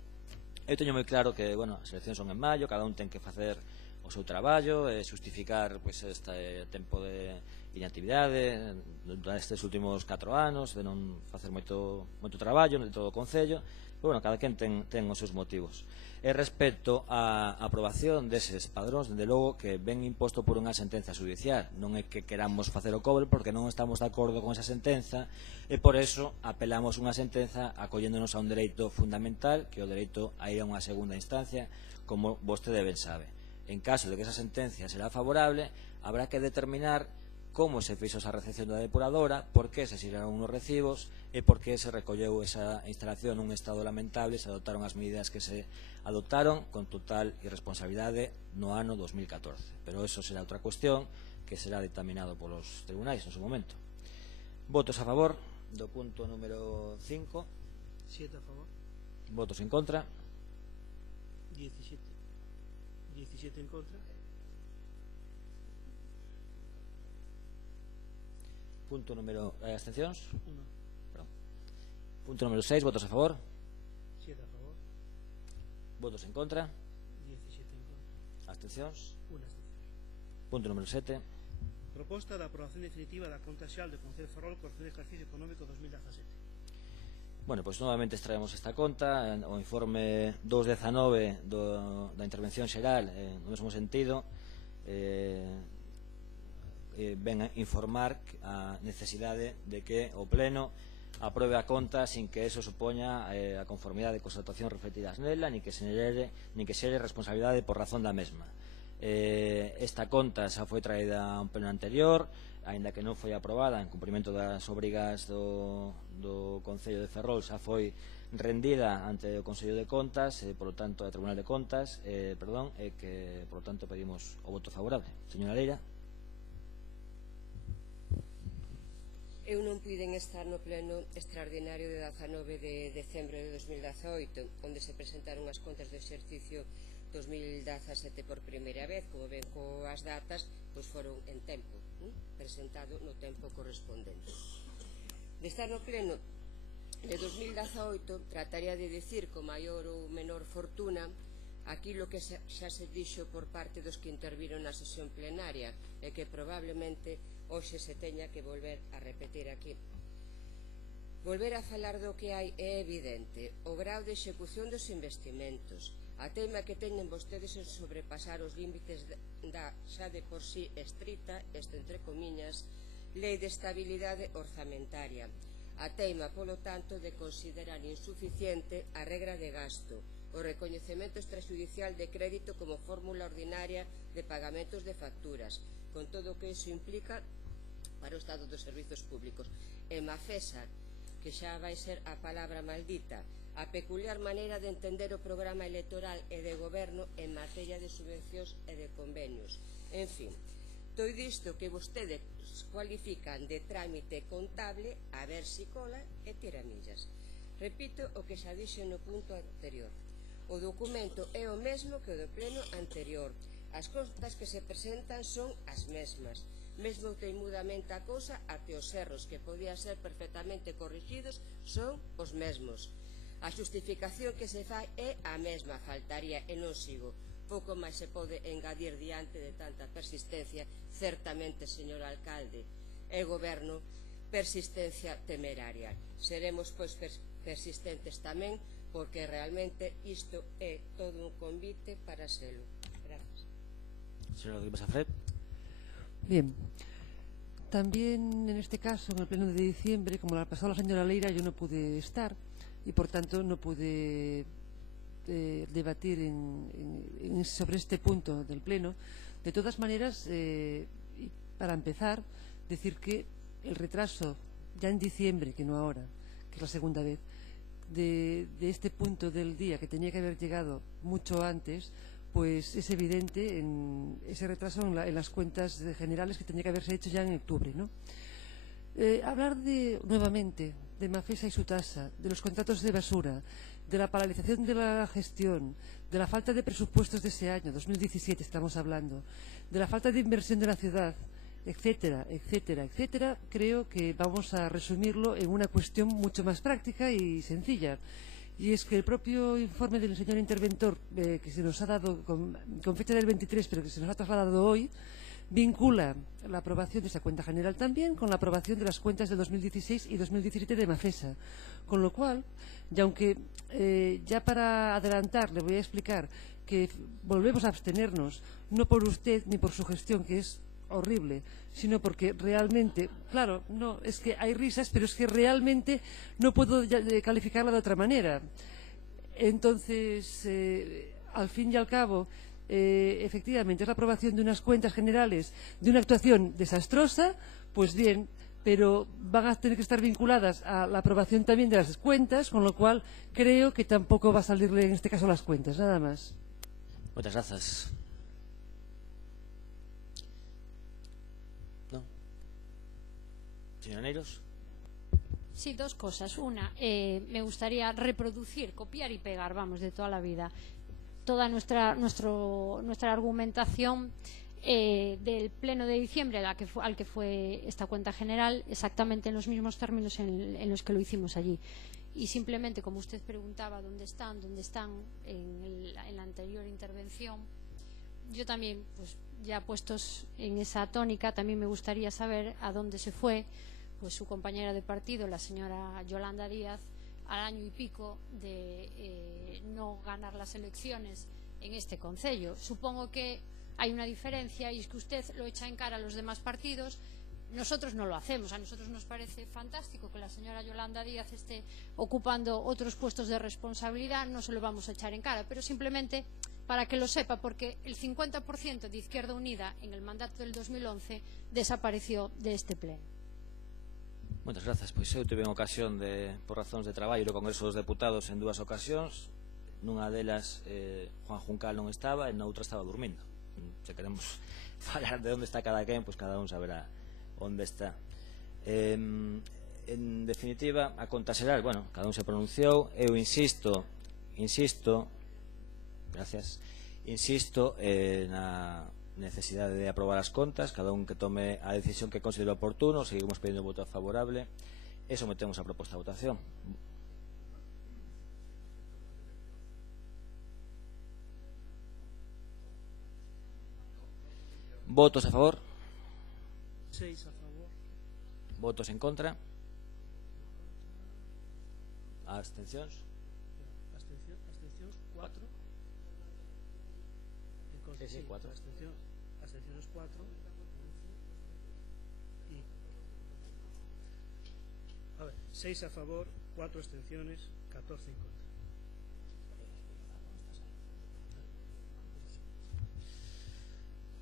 Eu teño moi claro que as eleccións son en maio, cada un ten que facer o seu traballo e justificar este tempo de inactividade destes últimos 4 anos, de non facer moito traballo de todo o Concello, pero cada quen ten os seus motivos. E respecto á aprobación deses padróns, dende logo que ven imposto por unha sentenza judicial, non é que queramos facer o cobre porque non estamos de acordo con esa sentenza, e por eso apelamos unha sentenza acolléndonos a un dereito fundamental, que é o dereito a ir a unha segunda instancia, como vostede ben sabe. En caso de que esa sentencia será favorable, habrá que determinar como se fixo esa recepción da depuradora, por que se xiraron unos recibos e por que se recolleu esa instalación nun estado lamentable e se adoptaron as medidas que se adoptaron con total irresponsabilidade no ano 2014. Pero eso será outra cuestión que será dictaminado polos tribunais en su momento. Votos a favor do punto número 5. 7 a favor. Votos en contra. 17 en contra. Punto número... abstencións? 1. Punto número 6, votos a favor. 7 a favor. Votos en contra. 17 en contra. Abstencións? 1 abstención. Punto número 7. Proposta da aprobación definitiva da conta xeral do Concello de Ferrol co exercicio económico 2017. Bueno, pois novamente extraemos esta conta, o informe 219 da intervención xeral no mesmo sentido, ven a informar a necesidade de que o Pleno apruebe a conta sin que eso supoña a conformidade cos actuacións refletidas nela, ni que xere responsabilidade por razón da mesma. Esta conta xa foi traída a un pleno anterior, aínda que non foi aprobada en cumprimento das obrigas do Concello de Ferrol, xa foi rendida ante o Consello de Contas, por lo tanto, o Tribunal de Contas, e que, por lo tanto, pedimos o voto favorable. Señora Leira. Eu non puiden estar no pleno extraordinario de 19 de decembro de 2018, onde se presentaron as contas do exercicio 2017 por primeira vez, como ven coas datas, pois foron en tempo, presentado no tempo correspondente. De estar no pleno de 2018, trataría de dicir con maior ou menor fortuna aquilo que xa se dixo por parte dos que interviron na sesión plenaria e que probablemente hoxe se teña que volver a repetir aquí. Volver a falar do que hai é evidente. O grau de execución dos investimentos, A teima que teñen vostedes en sobrepasar os límites da xa de por sí estrita, isto entre comiñas, Lei de Estabilidade Orzamentaria. A teima, polo tanto, de considerar insuficiente a regra de gasto, o recoñecemento extrajudicial de crédito como fórmula ordinaria de pagamentos de facturas, con todo o que iso implica para o estado dos servizos públicos. E Mafesa, que xa vai ser a palabra maldita, a peculiar maneira de entender o programa electoral e de goberno en materia de subvencións e de convenios. En fin, todo isto que vostedes cualifican de trámite contable, a ver si cola e tiramillas. Repito o que xa dixen no punto anterior. O documento é o mesmo que o do pleno anterior. As contas que se presentan son as mesmas. Mesmo teimudamente a cousa, até os erros que podían ser perfectamente corrigidos son os mesmos. A xustificación que se fai é a mesma, faltaría, e non sigo. Pouco máis se pode engadir diante de tanta persistencia, certamente, señor alcalde, e goberno, persistencia temeraria. Seremos, pois, persistentes tamén, porque realmente isto é todo un convite para selo. Gracias. Señor Basafret. Bien. También en este caso, en el pleno de diciembre, como la pasó la señora Leira, yo no pude estar y por tanto no pude debatir sobre este punto del pleno. De todas maneras, para empezar, decir que el retraso ya en diciembre, que no ahora, que es la segunda vez, de este punto del día, que tenía que haber llegado mucho antes, pues es evidente en ese retraso en las cuentas generales que tenía que haberse hecho ya en octubre, ¿no? Hablar nuevamente de Mafesa y su tasa, de los contratos de basura, de la paralización de la gestión, de la falta de presupuestos de ese año, 2017 estamos hablando, de la falta de inversión de la ciudad, etcétera, etcétera, etcétera, creo que vamos a resumirlo en una cuestión mucho más práctica y sencilla. Y es que el propio informe del señor interventor, que se nos ha dado con fecha del 23, pero que se nos ha trasladado hoy, vincula la aprobación de esa cuenta general también con la aprobación de las cuentas de 2016 y 2017 de Mafesa. Con lo cual, y aunque ya para adelantar le voy a explicar que volvemos a abstenernos, no por usted ni por su gestión, que es horrible, sino porque realmente, claro, no, es que hay risas, pero es que realmente no puedo calificarla de otra manera. Entonces, al fin y al cabo, efectivamente es la aprobación de unas cuentas generales de una actuación desastrosa, pues bien, pero van a tener que estar vinculadas a la aprobación también de las cuentas, con lo cual creo que tampoco va a salirle en este caso las cuentas, nada más. Muchas gracias. ¿No? Señora Neiros. Sí, dos cosas. Una, me gustaría reproducir, copiar y pegar, vamos, de toda la vida, toda nuestra argumentación del pleno de diciembre al que fue esta cuenta general, exactamente en los mismos términos en los que lo hicimos allí. Y simplemente, como usted preguntaba dónde están en la anterior intervención, yo también, pues ya puestos en esa tónica, también me gustaría saber a dónde se fue pues su compañera de partido, la señora Yolanda Díaz, al año y pico de no ganar las elecciones en este concello. Supongo que hay una diferencia, y es que usted lo echa en cara a los demás partidos. Nosotros no lo hacemos. A nosotros nos parece fantástico que la señora Yolanda Díaz esté ocupando otros puestos de responsabilidad, no se lo vamos a echar en cara, pero simplemente para que lo sepa, porque el 50% de Izquierda Unida en el mandato del 2011 desapareció de este pleno. Moitas grazas. Pois eu tive ocasión por razóns de traballo no Congreso dos Deputados en dúas ocasións. Nunha delas Juan Juncal non estaba e noutra estaba dormindo. Se queremos falar de onde está cada quen, pois cada un saberá onde está. En definitiva, a conta xeral, bueno, cada un se pronunciou. Eu insisto na necesidade de aprobar as contas, cada un que tome a decisión que considere oportuno. Seguimos pedindo voto favorable e sometemos a proposta a votación. Votos a favor? 6 a favor. Votos en contra? Abstencións? Abstencións 4. Sí, 4. Abstenciones 4. Y, a ver, 6 a favor, 4 abstenciones, 14 en contra.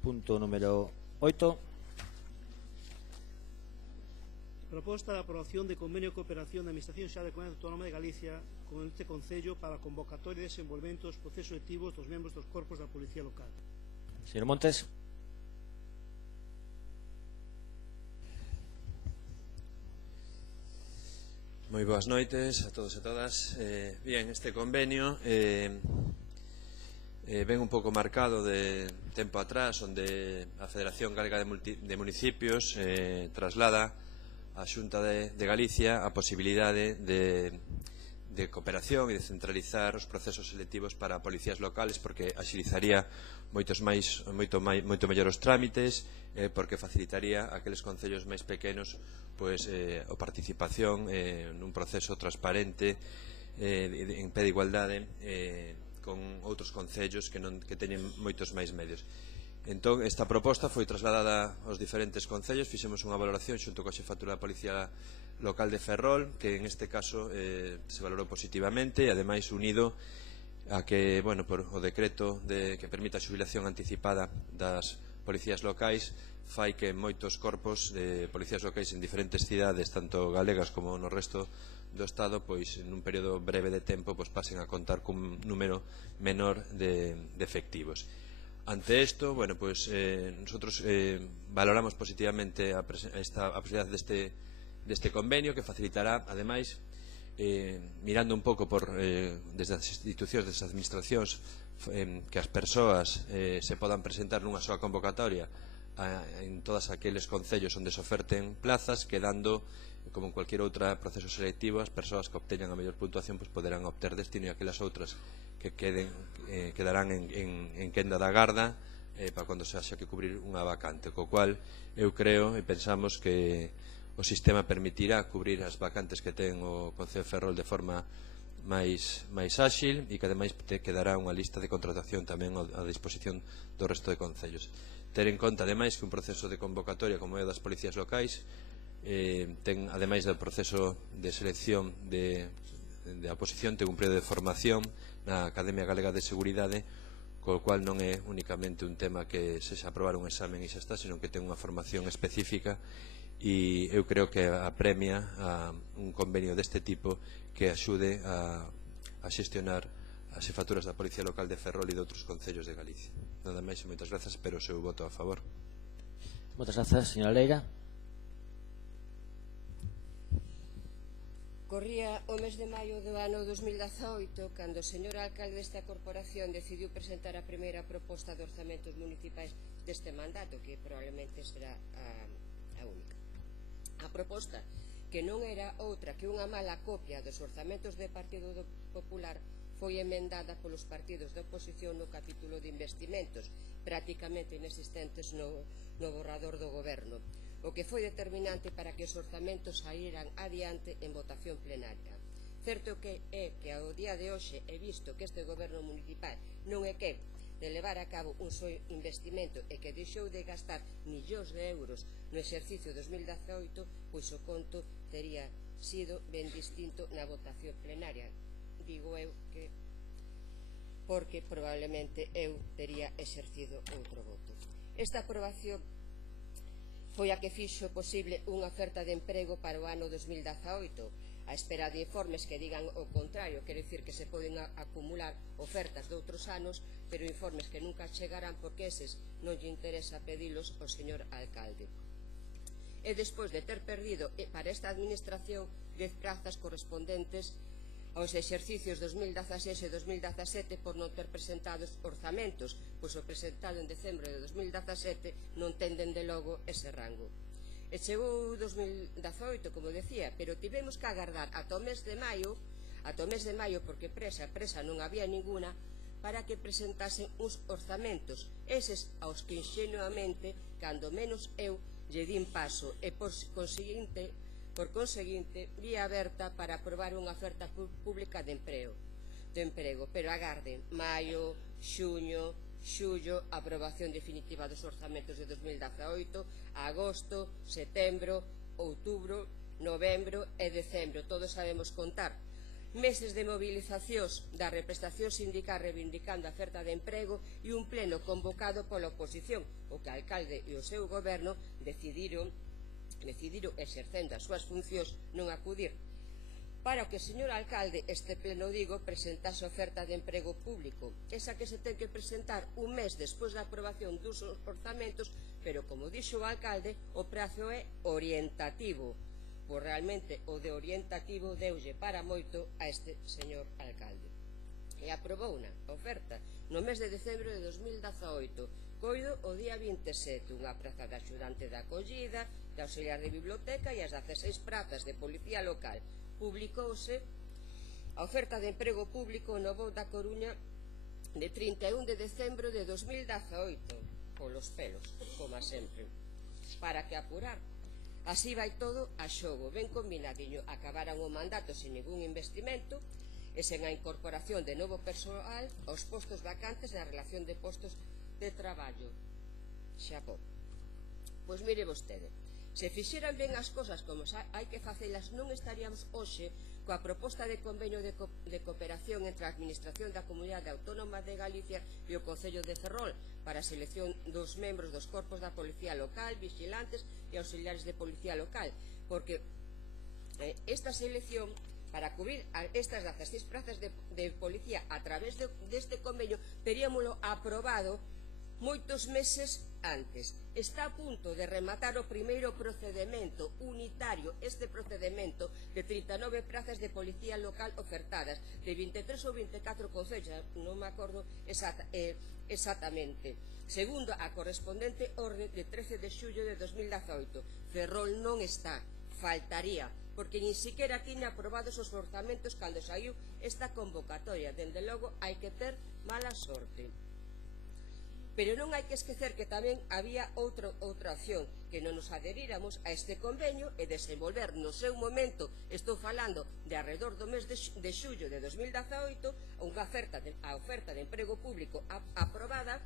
Punto número 8. Proposta de aprobación de convenio de cooperación da Administración Xeral da Comunidade Autónoma de Galicia con este Concello para a convocatoria e desenvolvemento dos procesos activos dos membros dos corpos da Policía Local. Señor Montes. Moi boas noites a todos e todas. Bien, este convenio ven un pouco marcado de tempo atrás, onde a Federación Galega de Municipios traslada a Xunta de Galicia a posibilidade de cooperación e de centralizar os procesos selectivos para policías locales, porque axilizaría moito mellor os trámites, porque facilitaría a aqueles concellos máis pequenos a participación nun proceso transparente en pé de igualdade con outros concellos que teñen moitos máis medios. Entón, esta proposta foi trasladada aos diferentes concellos, fixemos unha valoración xunto coa xefatura da Policía Local de Ferrol, que en este caso se valorou positivamente, e ademais unido a que, por o decreto que permite a xubilación anticipada das policías locais, fai que moitos corpos de policías locais en diferentes cidades, tanto galegas como no resto do Estado, en un período breve de tempo pasen a contar cun número menor de efectivos. Ante isto, nosotros valoramos positivamente a posibilidade deste convenio, que facilitará, ademais, mirando un pouco desde as institucións, desde as administracións, que as persoas se podan presentar nunha soa convocatoria en todos aqueles concellos onde se oferten plazas, quedando, como en cualquier outro proceso selectivo, as persoas que obteñan a mellor puntuación poderán obter destino, e aquelas outras que quedarán en quenda da garda para cando se haxa que cubrir unha vacante, co cual eu creo e pensamos que o sistema permitirá cubrir as vacantes que ten o Concello de Ferrol de forma máis áxil, e que ademais quedará unha lista de contratación tamén a disposición do resto de concellos. Ter en conta ademais que un proceso de convocatoria como é o das policías locais ten, ademais do proceso de selección de oposición, ten un período de formación na Academia Galega de Seguridade, co cual non é únicamente un tema que se aprobar un examen e xa está, senón que ten unha formación específica, e eu creo que apremia a un convenio deste tipo que axude a xestionar as xefaturas da Policía Local de Ferrol e de outros concellos de Galicia. Nada máis e moitas grazas, pero o seu voto a favor. Moitas grazas, señora Leira. Corría o mes de maio do ano 2018 cando o señor alcalde desta corporación decidiu presentar a primeira proposta de orzamentos municipais deste mandato, que probablemente será a única. A proposta, que non era outra que unha mala copia dos orzamentos do Partido Popular, foi emendada polos partidos de oposición no capítulo de investimentos, prácticamente inexistentes no borrador do goberno, o que foi determinante para que os orzamentos saíran adiante en votación plenaria. Certo é que ao día de hoxe he visto que este goberno municipal non é que de levar a cabo un só investimento e que deixou de gastar millóns de euros no exercicio 2018, pois o conto tería sido ben distinto na votación plenaria. Digo eu que porque probablemente eu tería exercido outro voto. Esta aprobación foi a que fixo posible unha oferta de emprego para o ano 2018, a espera de informes que digan o contrario, quere dicir que se poden acumular ofertas de outros anos, pero informes que nunca chegarán porque eses non lle interesa pedilos ao señor alcalde. E despois de ter perdido para esta administración 10 prazas correspondentes aos exercicios 2016 e 2017 por non ter presentados orzamentos, pois o presentado en decembro de 2017 non ten dende logo ese rango. E chegou 2018, como decía, pero tivemos que agardar ata o mes de maio, porque presa non había ninguna, para que presentasen uns orzamentos, eses aos que inxenuamente, cando menos eu, lle din paso, e por conseguinte, vía aberta para aprobar unha oferta pública de emprego. Pero agarden, maio, xuño, xullo, aprobación definitiva dos orzamentos de 2018, agosto, setembro, outubro, novembro e decembro. Todos sabemos contar. Meses de movilizacións da represtación sindical reivindicando a oferta de emprego e un pleno convocado pola oposición, o que o alcalde e o seu goberno decidiron exercendo as súas funcións non acudir. Para o que, señor alcalde, este pleno, digo, presentase oferta de emprego público, esa que se ten que presentar un mes despois da aprobación dos orzamentos, pero, como dixo o alcalde, o prazo é orientativo. Pois realmente o de orientativo deulle para moito a este señor alcalde. E aprobou unha oferta no mes de decembro de 2018, coido o día 27, unha praza de axudante de acollida, de auxiliar de biblioteca e as 16 prazas de policía local. Publicouse a oferta de emprego público no BOU da Coruña de 31 de decembro de 2018, polos pelos, como sempre, para que apurar. Así vai todo a xogo, ben combinadiño. Acabaran o mandato sin ningún investimento e sen a incorporación de novo persoal aos postos vacantes na relación de postos de traballo. Xapó. Pois mire vostede, se fixeran ben as cosas como hai que facelas, non estaríamos hoxe coa proposta de convenio de cooperación entre a Administración da Comunidade Autónoma de Galicia e o Concello de Ferrol para a selección dos membros dos corpos da Policía Local, vigilantes e auxiliares de Policía Local, porque esta selección, para cubrir estas 16 prazas de policía a través deste convenio, teríamolo aprobado moitos meses antes. Está a punto de rematar o primeiro procedemento unitario, este procedemento de 39 prazas de policía local ofertadas, de 23 ou 24 concellos, non me acordo exactamente, segundo a correspondente orde de 13 de xullo de 2018. Ferrol non está, faltaría, porque nin siquiera tiña aprobados os orzamentos cando saiu esta convocatoria. Dende logo hai que ter mala sorte. Pero non hai que esquecer que tamén había outra opción, que non nos aderíramos a este convenio e desenvolver no seu momento, estou falando de alrededor do mes de xullo de 2018, unha oferta de emprego público aprobada,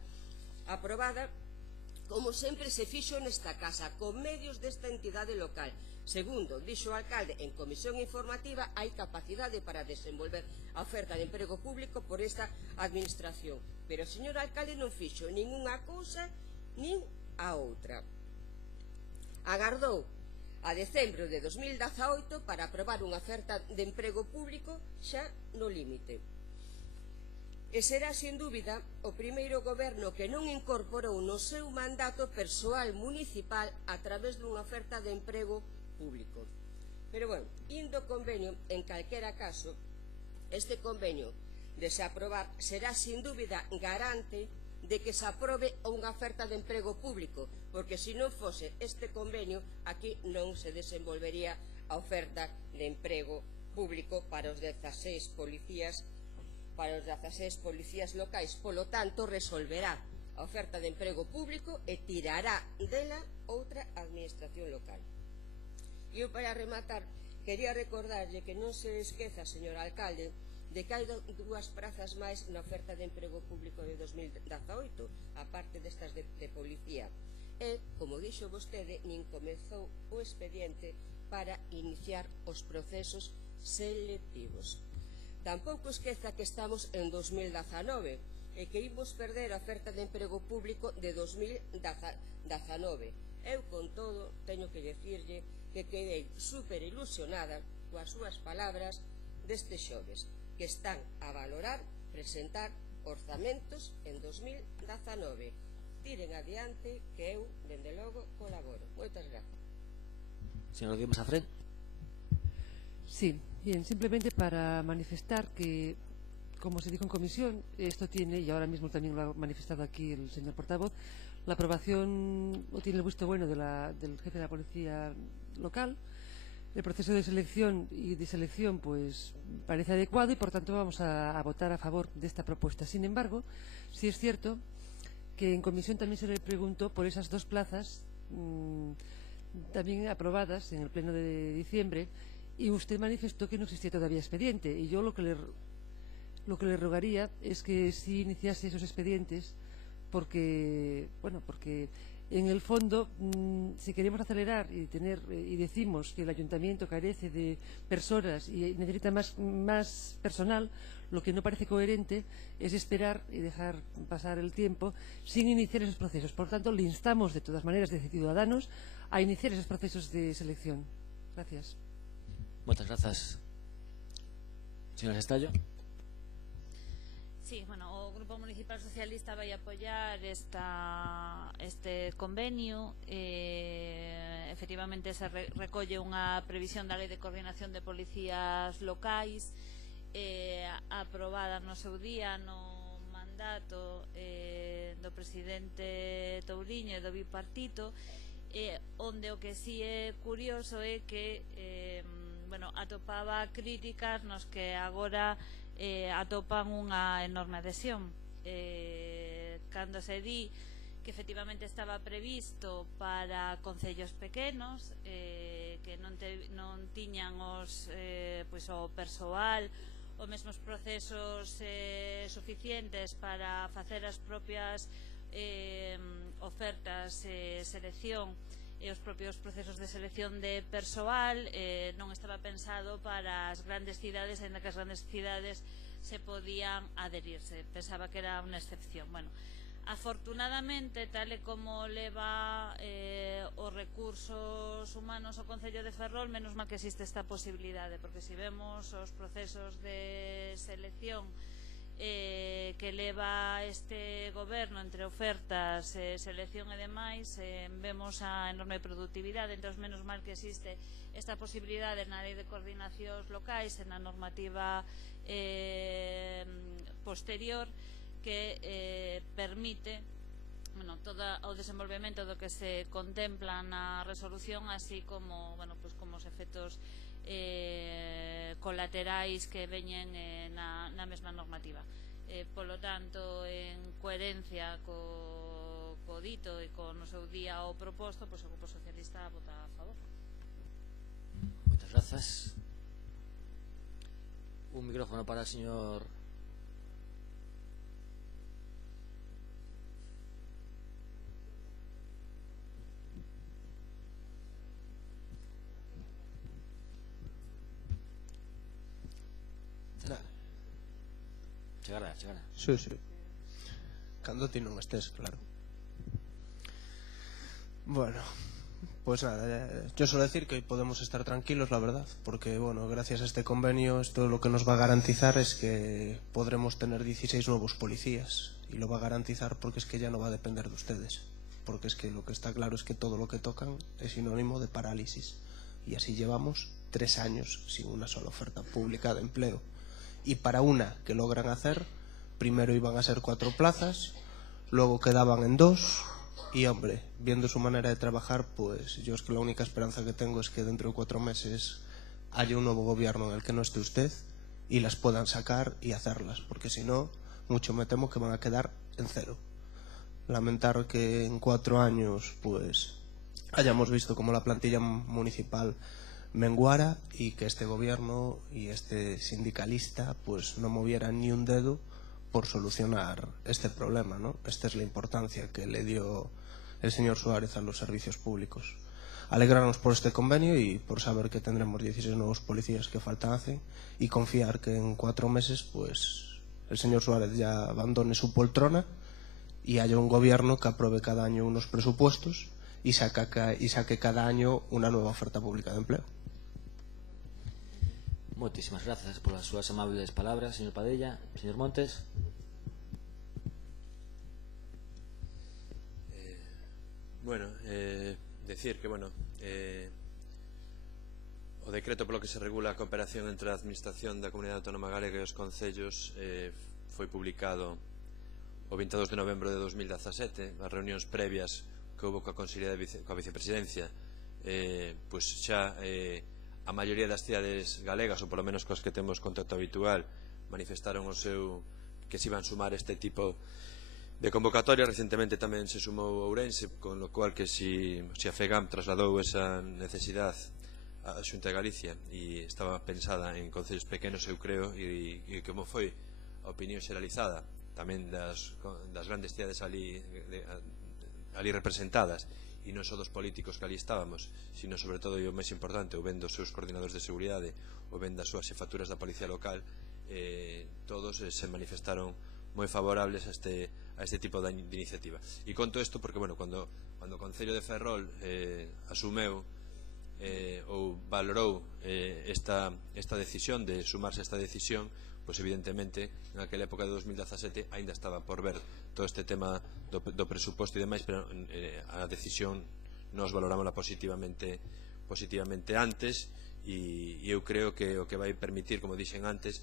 como sempre se fixo nesta casa, con medios desta entidade local. Segundo, dixo o alcalde en comisión informativa, hai capacidade para desenvolver a oferta de emprego público por esta administración. Pero o señor alcalde non fixo nin unha cousa nin a outra. Agardou a decembro de 2018 para aprobar unha oferta de emprego público xa no límite. E será, sin dúbida, o primeiro goberno que non incorporou no seu mandato persoal municipal a través dunha oferta de emprego público. Pero, bueno, indo convenio, en calquera caso, este convenio de se aprobar será, sin dúbida, garante de que se aprobe unha oferta de emprego público, porque se non fose este convenio, aquí non se desenvolvería a oferta de emprego público para os 16 policías locais. Polo tanto, resolverá a oferta de emprego público e tirará dela outra administración local. E eu, para rematar, quería recordarlle que non se esqueza, señor alcalde, de que hai dúas prazas máis na oferta de emprego público de 2018, aparte destas de policía. E, como dixo vostede, nin comezou o expediente para iniciar os procesos selectivos. Tampouco esqueza que estamos en 2019 e que imos perder a oferta de emprego público de 2019. Eu, con todo, teño que dicirlle que quedei super ilusionada coas súas palabras deste xoves, que están a valorar presentar orzamentos en 2019. Tiren adiante que eu, dende logo, colaboro. Moitas grazas. Señor Guimos Afrén. Sí, bien, simplemente para manifestar que, como se dijo en comisión, esto tiene, y ahora mismo también lo ha manifestado aquí el señor portavoz, la aprobación, o tiene el visto bueno del jefe de la policía local. El proceso de selección y de selección pues parece adecuado y por tanto vamos a votar a favor de esta propuesta. Sin embargo, sí es cierto que en comisión también se le preguntó por esas dos plazas también aprobadas en el pleno de diciembre y usted manifestó que no existía todavía expediente y yo lo que le rogaría es que si iniciase esos expedientes porque en el fondo, si queremos acelerar y decimos que el ayuntamiento carece de personas y necesita más personal, lo que no parece coherente es esperar y dejar pasar el tiempo sin iniciar esos procesos. Por tanto, le instamos de todas maneras desde Ciudadanos a iniciar esos procesos de selección. Gracias. Muchas gracias. Señora Estallo. Sí, bueno, o Grupo Municipal Socialista vai apoiar este convenio. Efectivamente se recolle unha previsión da Lei de Coordinación de Policías Locais aprobada no seu día no mandato do presidente Touriño e do bipartito, onde o que si é curioso é que atopaba críticas nos que agora atopan unha enorme adhesión. Cando se di que efectivamente estaba previsto para concellos pequenos que non tiñan o persoal os mesmos procesos suficientes para facer as propias ofertas selección e os propios procesos de selección de persoal, non estaba pensado para as grandes cidades, ainda que as grandes cidades se podían adherirse. Pensaba que era unha excepción. Bueno, afortunadamente, tal e como leva os recursos humanos o Concello de Ferrol, menos mal que existe esta posibilidade, porque se vemos os procesos de selección que leva este goberno entre ofertas, selección e demais, vemos a enorme productividade. Entón, menos mal que existe esta posibilidade na Lei de Coordinacións Locais e na normativa posterior que permite todo o desenvolvemento do que se contempla na resolución, así como os efectos colaterais que veñen na mesma normativa. Polo tanto, en coherencia co dito e con o seu día o proposto, o Grupo Socialista vota a favor. Moitas grazas. Un micrófono para o señor Chegará. Sí. Cando ti non estés, claro. Bueno, pues nada, yo suelo decir que hoy podemos estar tranquilos, la verdad, porque gracias a este convenio esto lo que nos va a garantizar es que podremos tener 16 nuevos policías, y lo va a garantizar porque es que ya no va a depender de ustedes, porque es que lo que está claro es que todo lo que tocan es sinónimo de parálisis, y así llevamos 3 años sin una sola oferta pública de empleo. Y para una que logran hacer, primero iban a ser 4 plazas, luego quedaban en 2, y hombre, viendo su manera de trabajar, pues yo es que la única esperanza que tengo es que dentro de 4 meses haya un nuevo gobierno en el que no esté usted y las puedan sacar y hacerlas, porque si no, mucho me temo que van a quedar en 0. Lamentar que en 4 años pues hayamos visto como la plantilla municipal menguara y que este gobierno y este sindicalista pues no moviera ni un dedo por solucionar este problema, ¿no? Esta es la importancia que le dio el señor Suárez a los servicios públicos. Alegrarnos por este convenio y por saber que tendremos 16 nuevos policías que falta hacen, y confiar que en 4 meses pues el señor Suárez ya abandone su poltrona y haya un gobierno que apruebe cada año unos presupuestos y saque cada año una nueva oferta pública de empleo. Moitísimas grazas polas súas amables palabras, señor Padella. Señor Montes. Decir que, o decreto polo que se regula a cooperación entre a Administración da Comunidade Autónoma Galega e os concellos foi publicado o 22 de novembro de 2017. As reunións previas que houve coa vicepresidencia, pois xa a maioría das cidades galegas, ou polo menos coas que temos contacto habitual, manifestaron que se iban sumar este tipo de convocatoria. Recentemente tamén se sumou Ourense, con lo cual que si a FEGAM trasladou esa necesidade a Xunta de Galicia e estaba pensada en concellos pequenos, eu creo, e como foi a opinión xeralizada tamén das grandes cidades ali representadas, e non só dos políticos que ali estábamos, sino sobre todo, e o máis importante, o ben dos seus coordinadores de seguridade, o ben das súas xefaturas da policía local, todos se manifestaron moi favorables a este tipo de iniciativa. E conto isto porque, bueno, cando o Concello de Ferrol asumeu ou valorou esta decisión de sumarse a esta decisión, pois evidentemente naquela época de 2017 ainda estaba por ver todo este tema do presuposto e demais, pero a decisión nos valorámola positivamente antes, e eu creo que o que vai permitir, como dixen antes,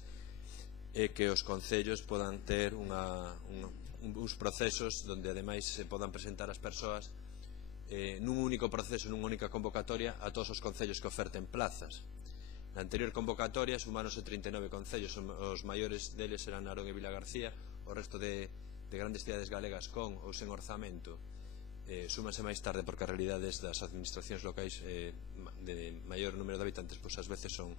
é que os concellos podan ter uns procesos onde ademais se podan presentar as persoas nun único proceso, nunha única convocatoria a todos os concellos que oferten plazas. Na anterior convocatoria sumáronse 39 concellos, os maiores deles eran Narón e Vilagarcía, o resto de grandes cidades galegas con ou sen orzamento súmanse máis tarde, porque as realidades das administracións locais de maior número de habitantes pois ás veces son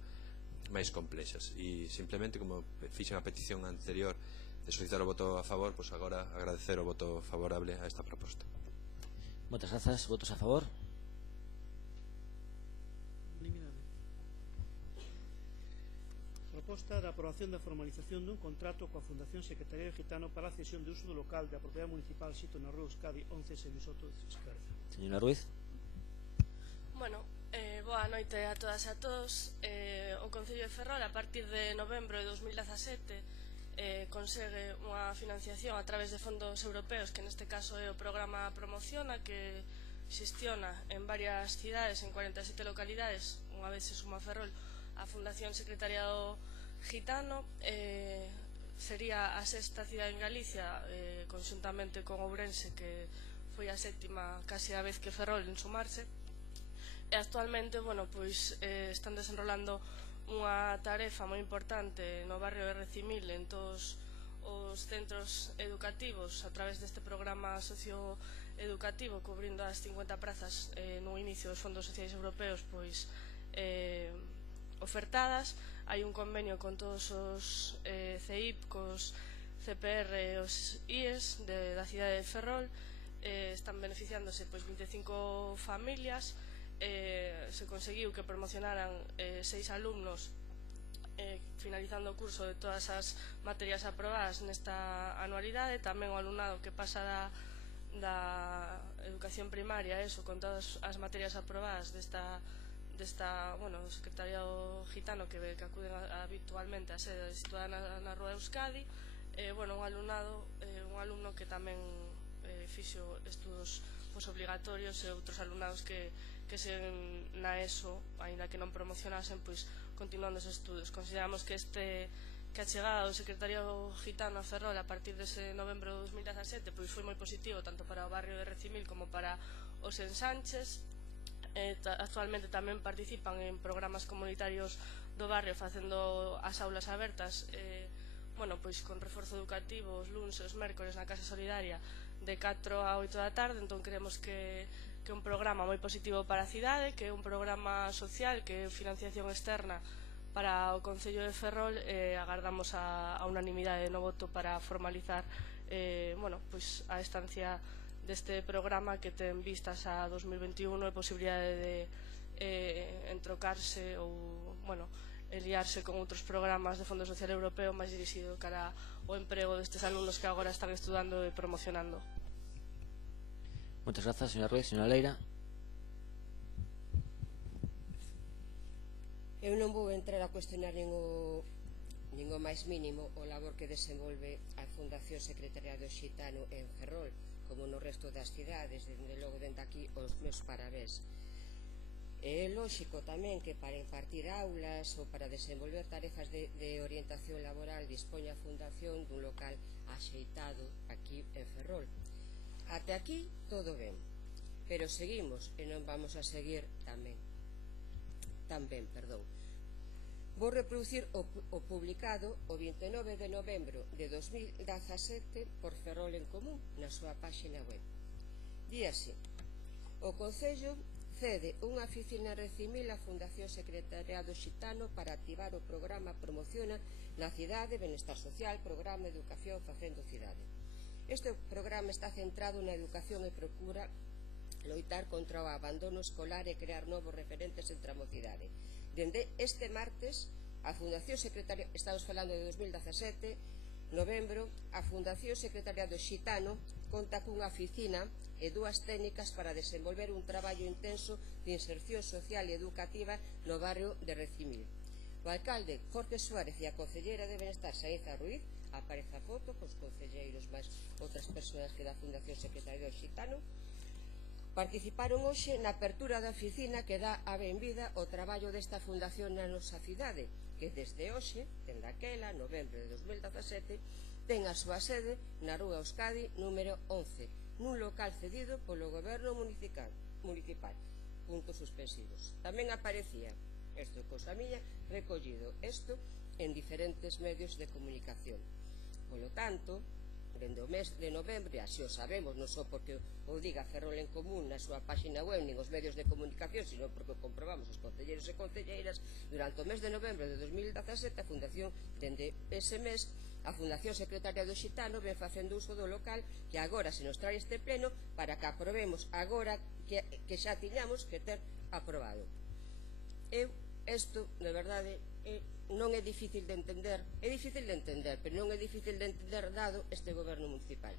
máis complexas, e simplemente, como fixen a petición anterior de solicitar o voto a favor, pois agora agradecer o voto favorable a esta proposta. Moitas grazas. Votos a favor? Proposta da aprobación da formalización dun contrato coa Fundación Secretariado Gitano para a cesión de uso do local da propiedade municipal sito na Rúa Euskadi 11 Semisoto de Esquerda. Señora Ruiz. Bueno, boa noite a todas e a todos. O Concello de Ferrol, a partir de novembro de 2017, consegue unha financiación a través de fondos europeos, que neste caso é o programa Promociona, que xestiona en varias cidades, en 47 localidades, unha vez se suma a Ferrol, a Fundación Secretariado Gitano. Sería a sexta cidade en Galicia, conxuntamente con Ourense, que foi a sétima casi a vez que Ferrol en sumarse, e actualmente, bueno, pois están desenrolando unha tarefa moi importante no barrio de Recimil, en todos os centros educativos, a través deste programa socioeducativo, cubrindo as 50 prazas no inicio dos fondos sociais europeos pois ofertadas. Hai un convenio con todos os CEIP, cos CPR e os IES da cidade de Ferrol. Están beneficiándose pois 25 familias. Se conseguiu que promocionaran 6 alumnos, finalizando o curso de todas as materias aprobadas nesta anualidade. Tamén o alumnado que pasa da educación primaria, con todas as materias aprobadas do Secretariado Gitano, que acuden habitualmente a sede situada na Rúa Euskadi. Un alumno que tamén fixo estudos posobligatorios, e outros alumnados que sen na ESO, aínda que non promocionasen, pois continuando os estudos. Consideramos que a chegada do Secretariado Gitano a Ferrol a partir dese novembro de 2017 pois foi moi positivo, tanto para o barrio de Recimil como para os ensanches. Actualmente tamén participan en programas comunitarios do barrio, facendo as aulas abertas, pois con reforzo educativo os luns e os mércores na Casa Solidaria de 4 a 8 da tarde. Entón creemos que é un programa moi positivo para a cidade, que é un programa social, que é financiación externa para o Concello de Ferrol. Agardamos a unanimidade no voto para formalizar a estancia deste programa, que ten vistas a 2021 e posibilidade de entrocarse ou liarse con outros programas de Fondo Social Europeo máis dirixido cara ao emprego destes alumnos que agora están estudando e promocionando. Moitas grazas, señora Ruiz. Señora Leira. Eu non vou entrar a cuestionar nin o máis mínimo o labor que desenvolve a Fundación Secretariado Xitano en Ferrol, como no resto das cidades. Dende logo, dende aquí, os meus parabéns. É lóxico tamén que para impartir aulas ou para desenvolver tarefas de orientación laboral dispoña a Fundación dun local axeitado aquí en Ferrol. Até aquí todo ben, pero seguimos e non vamos a seguir tan ben. Vou reproducir o publicado o 29 de novembro de 2017 por Ferrol en Común na súa páxina web. Di así: o Concello cede unha oficina Recimil á Fundación Secretariado Xitano para activar o programa Promociona na cidade, Benestar Social, Programa Educación Facendo Cidade. Este programa está centrado na educación e procura loitar contra o abandono escolar e crear novos referentes entre a mocidade. Dende este martes, a Fundación Secretariado, estamos falando de 2017, novembro, a Fundación Secretariado Xitano conta cunha oficina e dúas técnicas para desenvolver un traballo intenso de inserción social e educativa no barrio de Recimil. O alcalde Jorge Suárez e a concelleira de Benestar Saíza Ruiz, aparece a foto cos concelleiros máis outras persoas que da Fundación Secretariado Xitano, participaron hoxe na apertura da oficina que dá a benvida ao traballo desta fundación na nosa cidade, que desde hoxe, en daquela, novembro de 2017, ten a súa sede na Rúa Euskadi número 11, nun local cedido polo goberno municipal, puntos suspensivos. Tamén aparecía, isto é cousa miña, recollido isto en diferentes medios de comunicación. Polo tanto, dende o mes de novembro, e así o sabemos, non só porque o diga Ferrol en Común na súa página web nin os medios de comunicación, sino porque o comprobamos os concelleiros e concelleiras, durante o mes de novembro de 2017 a Fundación, dende ese mes, a Fundación Secretariado Xitano ven facendo uso do local que agora se nos trae este pleno para que aprobemos agora que xa tiñamos que ter aprobado. Isto, de verdade, non é difícil de entender, pero non é difícil de entender dado este goberno municipal.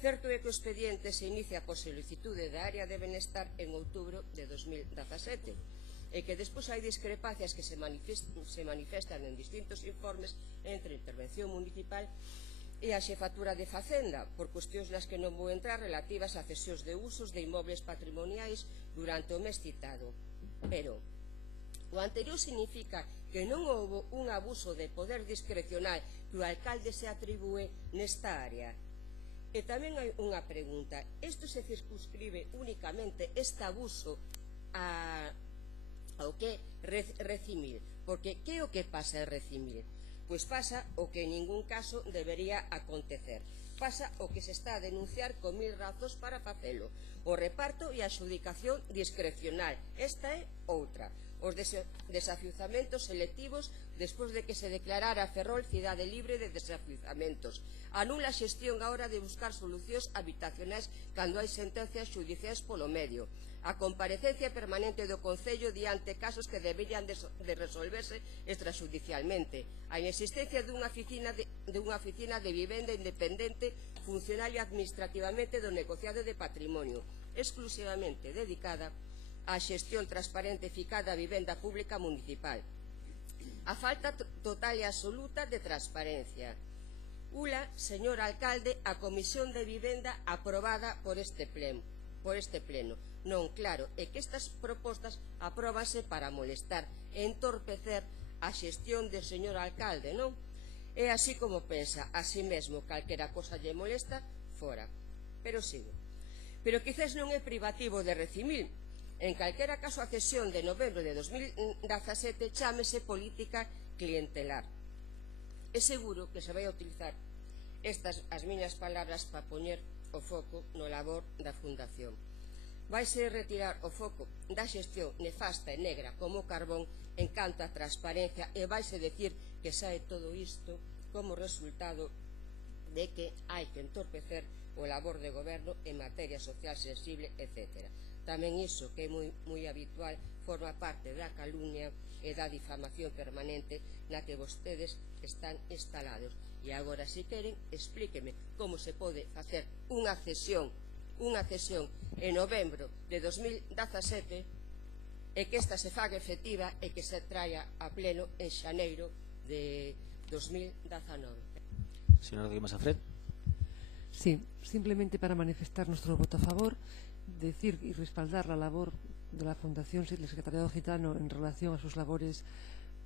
Certo é que o expediente se inicia por solicitude da área de benestar en outubro de 2017 e que despois hai discrepancias que se manifestan en distintos informes entre a intervención municipal e a xefatura de Facenda por cuestións nas que non vou entrar relativas a cesións de usos de inmobles patrimoniais durante o mes citado. Pero o anterior significa que non houbo un abuso de poder discrecional que o alcalde se atribúe nesta área. E tamén hai unha pregunta: isto se circunscribe únicamente este abuso ao que Recimil? Porque que é o que pasa en Recimil? Pois pasa o que en ningún caso debería acontecer. Pasa o que se está a denunciar con 1000 razóns para facelo: o reparto e a adxudicación discrecional. Esta é outra: os desafiuzamentos selectivos despois de que se declarara a Ferrol cidade libre de desafiuzamentos, a nula xestión a hora de buscar solucións habitacionais cando hai sentencias xudiciais polo medio, a comparecencia permanente do Concello diante casos que deberían de resolverse extrajudicialmente, a inexistencia dunha oficina de vivenda independente funcional e administrativamente do negociado de patrimonio, exclusivamente dedicada a xestión transparente e eficaz da vivenda pública municipal, a falta total e absoluta de transparencia. Ula, señor alcalde, a Comisión de Vivenda aprobada por este pleno. Non, claro, é que estas propostas apróbanse para molestar e entorpecer a xestión do señor alcalde, non? É así como pensa, así mesmo, calquera cosa lle molesta, fora. Pero sigo. Pero quizás non é privativo de Recimil. En calquera caso, a cesión de novembro de 2017 chámese política clientelar. É seguro que se vai a utilizar estas as miñas palabras para poñer o foco no labor da Fundación. Vaise retirar o foco da xestión nefasta e negra como o carbón en canto a transparencia e vaise decir que sae todo isto como resultado de que hai que entorpecer o labor de goberno en materia social sensible, etc. Tamén iso, que é moi habitual, forma parte da calumnia e da difamación permanente na que vostedes están instalados. E agora, se queren, explíqueme como se pode facer unha cesión en novembro de 2017 e que esta se faga efectiva e que se traia a pleno en xaneiro de 2019. Señora Guimás Afred. Sí, simplemente para manifestar nuestro voto a favor, decir y respaldar la labor de la Fundación del Secretariado Gitano en relación a sus labores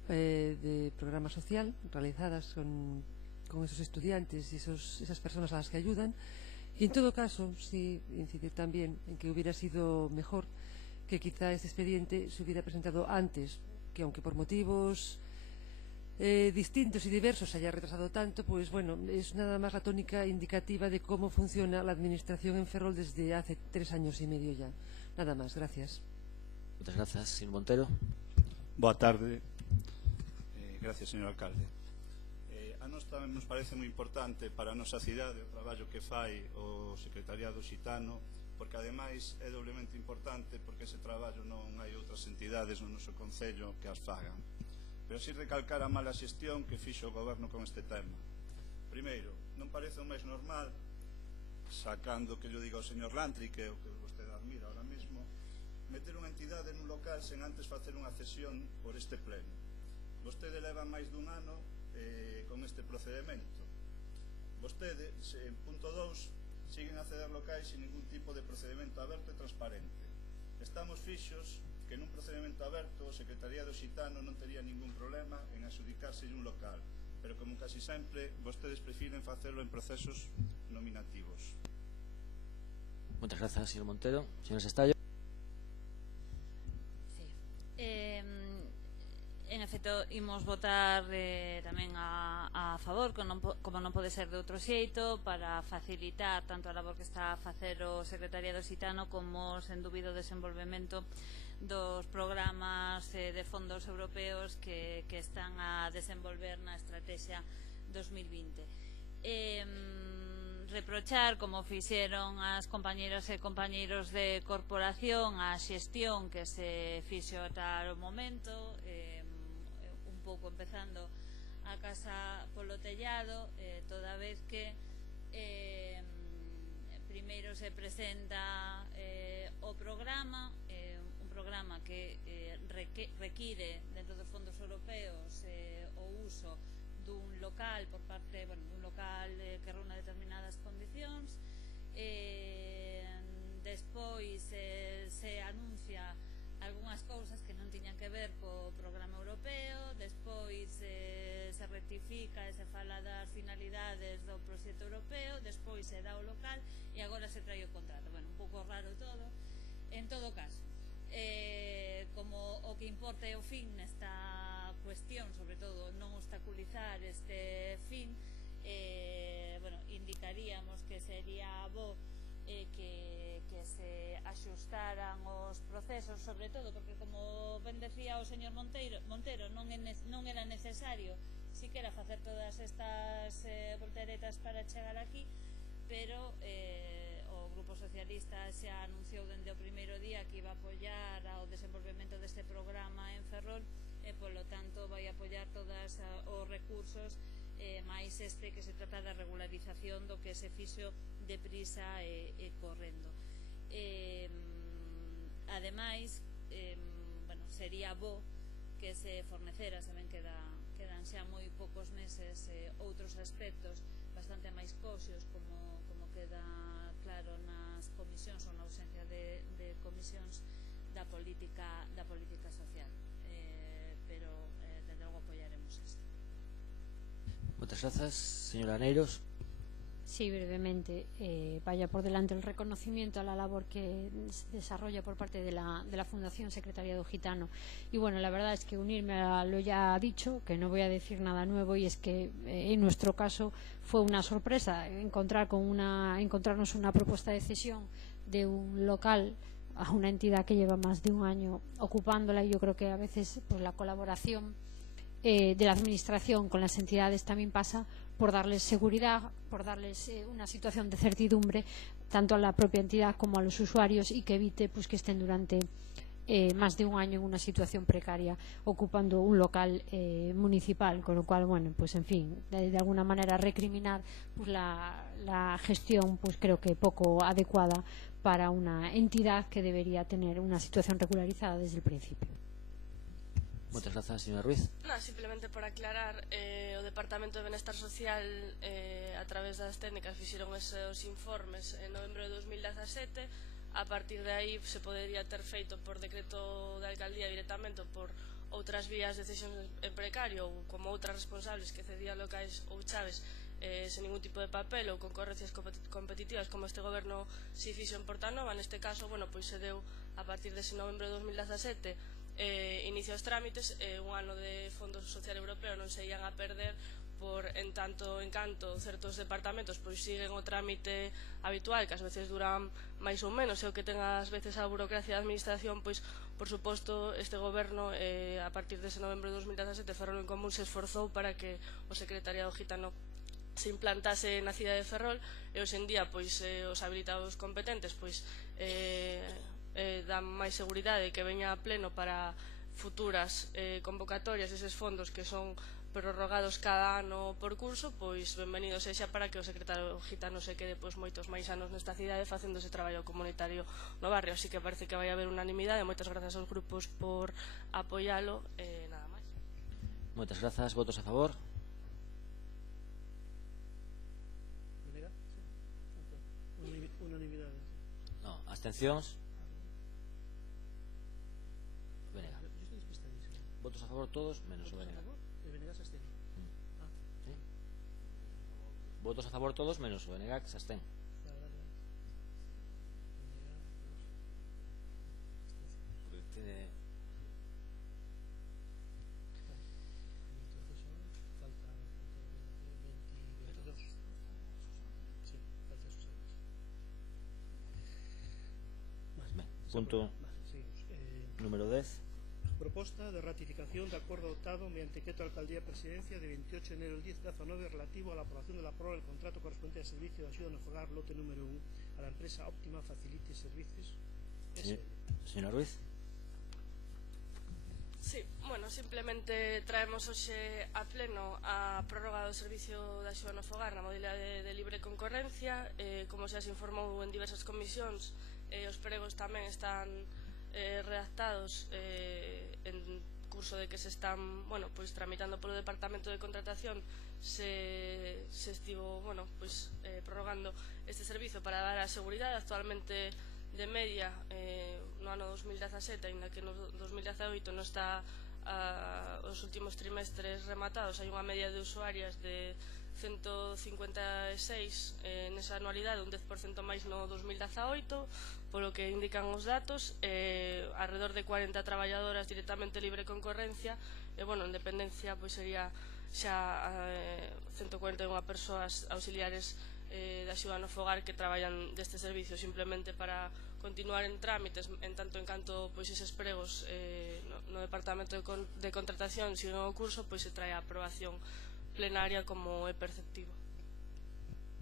de programa social realizadas con esos estudiantes y esas personas a las que ayudan. Y en todo caso, sí, incidir también en que hubiera sido mejor que quizá este expediente se hubiera presentado antes, que aunque por motivos distintos y diversos se haya retrasado tanto, pues bueno, es nada más la tónica indicativa de cómo funciona la administración en Ferrol desde hace 3 años y medio ya. Nada más, gracias. Moitas grazas, señor Montero. Boa tarde. Gracias, señor alcalde. A nós tamén nos parece moi importante para a nosa cidade o traballo que fai o secretariado xitano, porque ademais é doblemente importante porque ese traballo non hai outras entidades no noso concello que as fagan. Pero si recalcar a mala xestión que fixo o goberno con este tema. Primeiro, non parece o máis normal, sacando que yo diga ao señor Lantri, que é o que vostede admira ahora mesmo, meter unha entidade nun local sen antes facer unha cesión por este pleno. Vostede leva máis dun ano con este procedimento. Vostede, en punto 2, siguen a ceder locais sin ningún tipo de procedimento aberto e transparente. Estamos fixos que nun procedimento aberto o secretariado xitano non tería ningún problema en adjudicarse un local, pero como casi sempre vostedes prefiren facelo en procesos nominativos. Moitas grazas, señor Montero. Señor Sestallo. En efecto, imos votar tamén a favor, como non pode ser de outro xeito, para facilitar tanto a labor que está a facer o secretariado xitano como, sen dúbida, o desenvolvemento dos programas de fondos europeos que están a desenvolver na estrategia 2020. Reprochar, como fixeron as compañeras e compañeiros de corporación, a xestión que se fixo ata o momento, un pouco empezando a casa polo tellado, toda vez que primeiro se presenta o programa, un programa que require dentro dos fondos europeos o uso dun local por parte, dun local que reúna determinadas condicións. Despois se anuncia algunhas cousas que non tiñan que ver co programa europeo, despois se rectifica e se fala das finalidades do proxecto europeo, despois se dá o local e agora se trae o contrato. Un pouco raro todo. En todo caso, como o que importa é o fin nesta cuestión, sobre todo non obstaculizar este fin, indicaríamos que sería bo que se axustaran os procesos, sobre todo porque, como ben decía o señor Montero, non era necesario siquera facer todas estas volteretas para chegar aquí, pero o Grupo Socialista xa anunciou dende o primeiro día que iba a apoiar ao desenvolvemento deste programa en Ferrol e, polo tanto, vai apoiar todos os recursos, máis este que se trata da regularización do que se fixo deprisa e correndo. Ademais, sería bo que se fornecera, saben que quedan xa moi poucos meses, outros aspectos bastante máis coxos, como queda claro nas comisións ou na ausencia de comisións da política social, pero desde logo apoiaremos isto. Moitas grazas, señora Aneiros. Sí, brevemente, vaya por delante el reconocimiento a la labor que se desarrolla por parte de la Fundación Secretariado Gitano. Y bueno, la verdad es que unirme a lo ya dicho, que no voy a decir nada nuevo, y es que en nuestro caso fue una sorpresa encontrarnos una propuesta de cesión de un local a una entidad que lleva más de un año ocupándola, y yo creo que a veces pues la colaboración de la administración con las entidades también pasa por darles seguridad, por darles una situación de certidumbre tanto a la propia entidad como a los usuarios, y que evite pues que estén durante más de un año en una situación precaria ocupando un local municipal, con lo cual, bueno, pues en fin, de alguna manera recriminar pues la gestión, pues creo que poco adecuada para una entidad que debería tener una situación regularizada desde el principio. Moitas grazas, señora Ruiz. Simplemente por aclarar, o Departamento de Benestar Social a través das técnicas fixeron esos informes en novembro de 2017. A partir de aí se podería ter feito por decreto de alcaldía directamente ou por outras vías de cesión en precario, ou como outras responsables que cedían locais ou chaves sen ningún tipo de papel ou concorrencias competitivas, como este goberno si fixo en Portanova. Neste caso, pois se deu a partir dese novembro de 2017 inicia os trámites, un ano de Fondo Social Europeo non se ian a perder por en tanto en canto certos departamentos pois siguen o trámite habitual, que ás veces duran máis ou menos, e o que ten ás veces a burocracia da administración, pois por suposto este goberno a partir dese novembro de 2017 Ferrol en Común se esforzou para que o secretariado gitano se implantase na cidade de Ferrol, e hoxe en día pois os habilitados competentes pois dan máis seguridade que veña a pleno para futuras convocatorias deses fondos que son prorrogados cada ano por curso, pois benvenido sexa para que o secretario gitano se quede pois moitos máis anos nesta cidade facendo ese traballo comunitario no barrio, así que parece que vai haber unanimidade. Moitas grazas aos grupos por apoialo e nada máis. Moitas grazas. Votos a favor? Unanimidade. No. Abstencións? Venega. Votos a favor todos, menos o Venega. Votos a favor todos, menos o Venega, que se abstén. Tiene... Punto número 10. Proposta de ratificación de acuerdo adoptado mediante decreto de Alcaldía de Presidencia de 28 de enero del 10-19 relativo a la aprobación de la prórroga del contrato correspondiente al servicio de ayuda no fogar lote número 1 a la empresa Óptima Facility Services. Señora Ruiz. Sí, bueno, simplemente traemos hoxe a pleno a prórroga do servicio de axuda no fogar na modalidade de libre concorrencia. Como xa se informou en diversas comisións, os pregos tamén están redactados en curso de que se están tramitando polo Departamento de Contratación. Se estivo prorrogando este servizo para dar a seguridade. Actualmente de media no ano 2017, ainda que no 2018 non está os últimos trimestres rematados, hai unha media de usuarias de 156 nesa anualidade, un 10% máis no 2018, polo que indican os datos, alrededor de 40 traballadoras directamente libre concorrencia, e, en dependencia, pois sería xa 141 persoas auxiliares de axuda no fogar que traballan deste servicio, simplemente para continuar en trámites, en tanto en canto pois eses pregos no Departamento de Contratación siguen o curso, pois se trae a aprobación plenaria como é perceptivo.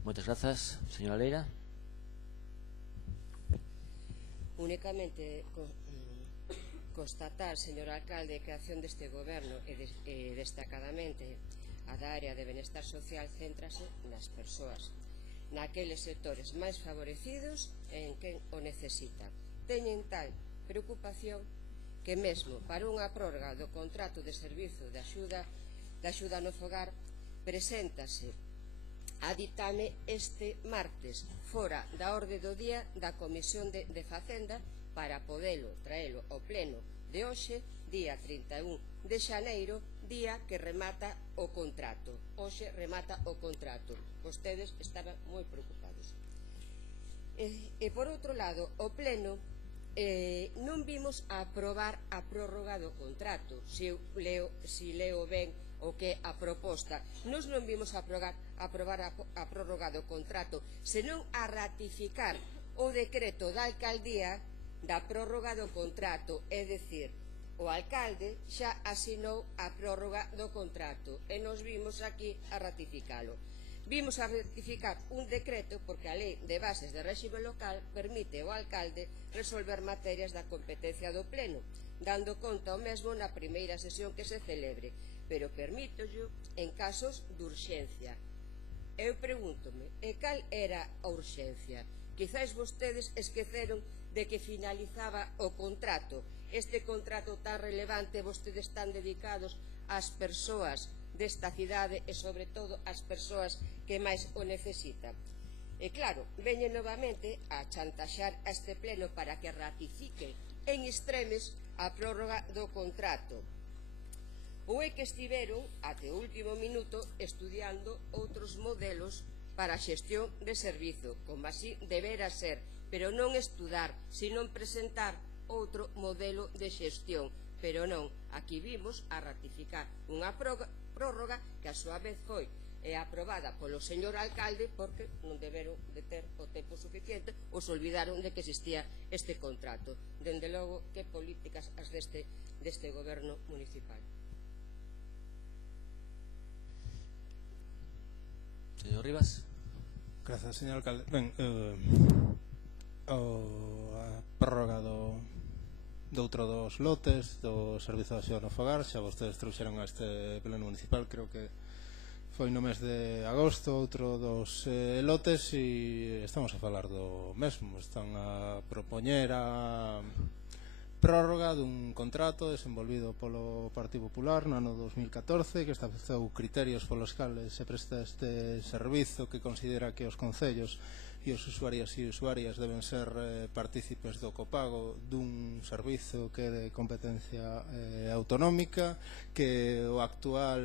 Moitas grazas, señora Leira. Únicamente constatar, señor alcalde, que a acción deste goberno e destacadamente a da área de benestar social céntrase nas persoas, naqueles sectores máis favorecidos e en quen o necesita. Teñen tal preocupación que mesmo para unha prórroga do contrato de servizo de axuda no fogar preséntase a ditame este martes fora da orde do día da Comisión de Facenda para podelo traelo ao pleno de hoxe, día 31 de xaneiro, día que remata o contrato. Hoxe remata o contrato. Vostedes estaban moi preocupados. E por outro lado, o pleno non vimos a aprobar a prórroga do contrato. Si leo ben o que a proposta, nos non vimos a aprobar a prórroga do contrato, senón a ratificar o decreto da alcaldía da prórroga do contrato, é dicir, o alcalde xa asinou a prórroga do contrato e nos vimos aquí a ratificalo. Vimos a ratificar un decreto porque a lei de bases de réxime local permite ao alcalde resolver materias da competencia do pleno, dando conta o mesmo na primeira sesión que se celebre, pero permítollo en casos de urxencia. Eu pregúntome, e cal era a urxencia? Quizais vostedes esqueceron de que finalizaba o contrato. Este contrato tan relevante, vostedes están dedicados ás persoas desta cidade e, sobre todo, ás persoas que máis o necesitan. E, claro, veñen novamente a chantaxar a este pleno para que ratifique en extremes a prórroga do contrato. Ou é que estiveron, até o último minuto, estudiando outros modelos para a xestión de servizo, como así debera ser, pero non estudar, sino presentar outro modelo de xestión. pero non, aquí vimos a ratificar unha prórroga que a súa vez foi aprobada polo señor alcalde porque non deberon de ter o tempo suficiente ou se olvidaron de que existía este contrato. Dende logo, que políticas as deste goberno municipal. Señor Rivas. Grazas, señor alcalde. Ben, a prórroga do outro dos lotes do Servizo de Axuda no Fogar, xa vostedes trouxeron a este pleno municipal, creo que foi no mes de agosto, outro dos lotes, e estamos a falar do mesmo. Están a propoñer a prórroga dun contrato desenvolvido polo Partido Popular no ano 2014 que estableceu criterios polos cales se presta este servizo, que considera que os concellos e os usuarios e usuarias deben ser partícipes do copago dun servizo que é de competencia autonómica, que o actual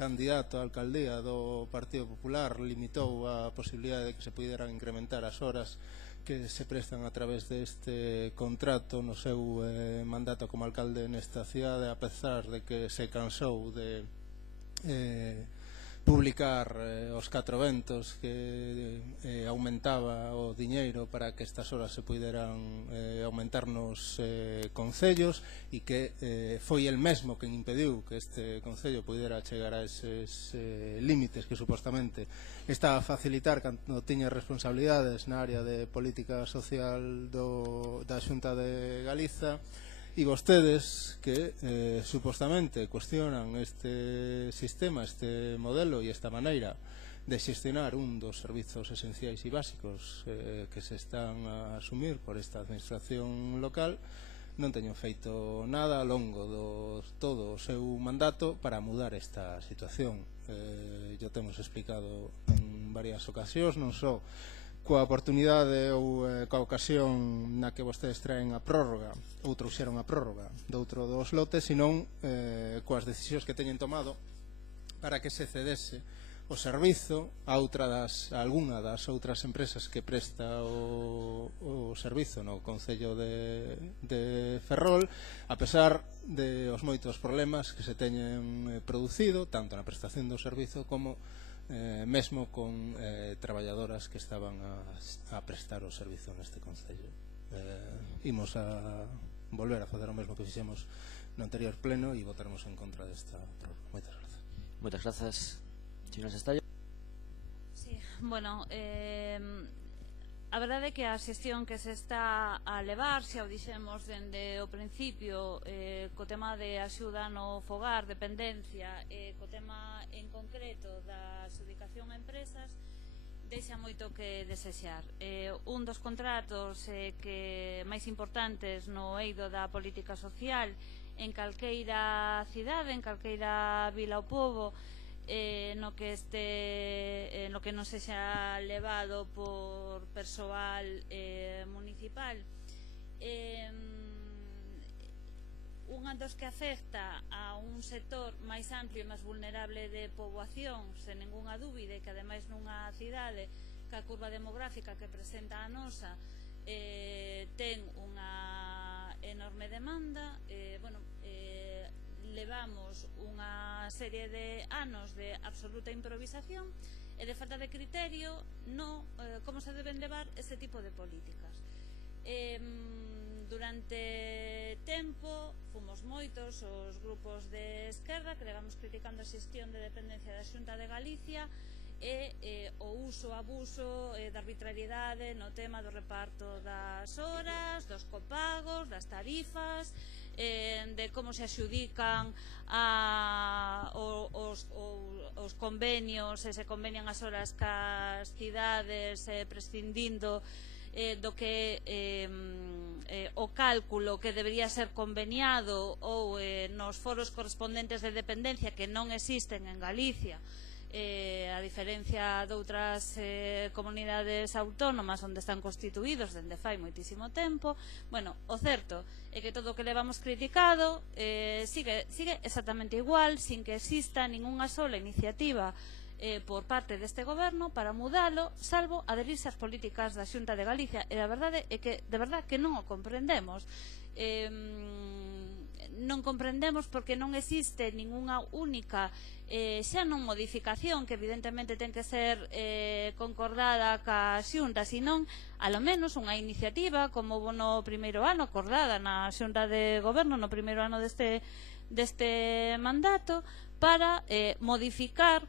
candidato á alcaldía do Partido Popular limitou a posibilidade de que se puderan incrementar as horas que se prestan a través deste contrato no seu mandato como alcalde nesta cidade, a pesar de que se cansou de publicar os 4 ventos que aumentaba o diñeiro para que estas horas se puderan aumentar nos concellos, e que foi el mesmo quen impediu que este concello pudera chegar a eses límites que supostamente está a facilitar cando tiña responsabilidades na área de política social da Xunta de Galiza. E vostedes que supostamente cuestionan este sistema, este modelo e esta maneira de xestionar un dos servizos esenciais e básicos que se están a asumir por esta administración local, non teñen feito nada ao longo do todo o seu mandato para mudar esta situación. Yo temos explicado en varias ocasións, non só coa oportunidade ou coa ocasión na que vostedes traen a prórroga ou trouxeron a prórroga do outro dos lotes, senón coas decisións que teñen tomado para que se cedese o servizo a algunha das outras empresas que presta o servizo no Concello de Ferrol, a pesar de os moitos problemas que se teñen producido tanto na prestación do servizo como mesmo con traballadoras que estaban a prestar o servizo neste concello. Imos a volver a facer o mesmo que fixemos no anterior pleno e votaremos en contra desta prórroga. Moitas grazas. Moitas grazas. Señora Sestallo. Sí, bueno, a verdade é que a xestión que se está a levar, xa o dixemos dende o principio, co tema de axuda no fogar, dependencia, co tema en concreto da adxudicación a empresas, deixa moito que desexar. Un dos contratos que máis importantes no eido da política social en calqueira cidade, en calqueira vila ou pobo, no que non sexa levado por persoal municipal, unha dos que afecta a un sector máis amplio e máis vulnerable de poboación, sen ninguna dúbida, e que ademais nunha cidade que a curva demográfica que presenta a nosa ten unha enorme demanda. Levamos unha serie de anos de absoluta improvisación e de falta de criterio no como se deben levar este tipo de políticas. Durante tempo fomos moitos os grupos de esquerda que levamos criticando a xestión de dependencia da Xunta de Galicia e o uso, abuso da arbitrariedade no tema do reparto das horas, dos copagos, das tarifas, de como se axudican os convenios e se convenian as horas cas cidades prescindindo do que o cálculo que debería ser conveniado ou nos foros correspondentes de dependencia que non existen en Galicia, a diferencia de outras comunidades autónomas onde están constituídos dende fai moitísimo tempo. Bueno, o certo é que todo o que levamos criticado sigue exactamente igual, sin que exista ningunha sola iniciativa por parte deste goberno para mudalo, salvo adherirse ás políticas da Xunta de Galicia, e a verdade é que de verdade que non o comprendemos. non comprendemos porque non existe ninguna única xa non modificación que evidentemente ten que ser concordada ca Xunta, senón a lo menos unha iniciativa como houve no primeiro ano acordada na Xunta de Goberno no primeiro ano deste mandato para modificar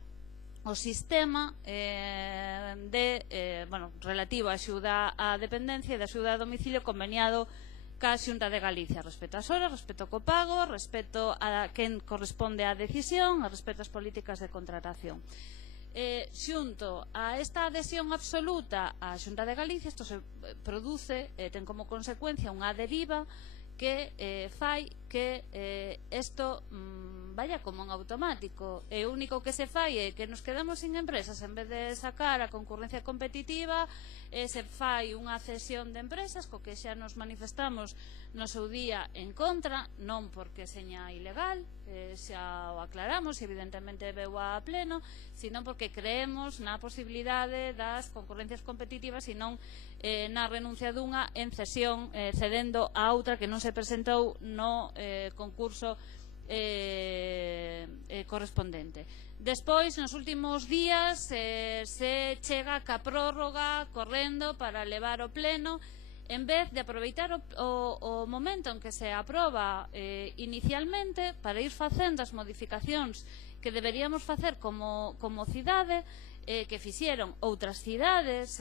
o sistema relativo á axuda á dependencia e da axuda a domicilio conveniado ca Xunta de Galicia, respecto ás horas, respecto ao copago, respecto a quen corresponde á decisión, respecto ás políticas de contratación. Xunto a esta adhesión absoluta á Xunta de Galicia, isto se produce, ten como consecuencia unha deriva que fai que isto vaya como en automático. E o único que se fai é que nos quedamos sin empresas en vez de sacar a concurrencia competitiva, se fai unha cesión de empresas co que xa nos manifestamos no seu día en contra, non porque seña ilegal, xa o aclaramos e evidentemente veu a pleno, sino porque creemos na posibilidade das concurrencias competitivas e non na renuncia dunha en cesión cedendo a outra que non se presentou no concurso correspondente. Despois, nos últimos días se chega ca prórroga correndo para levar o pleno en vez de aproveitar o momento en que se aproba inicialmente para ir facendo as modificacións que deberíamos facer como cidade, que fixeron outras cidades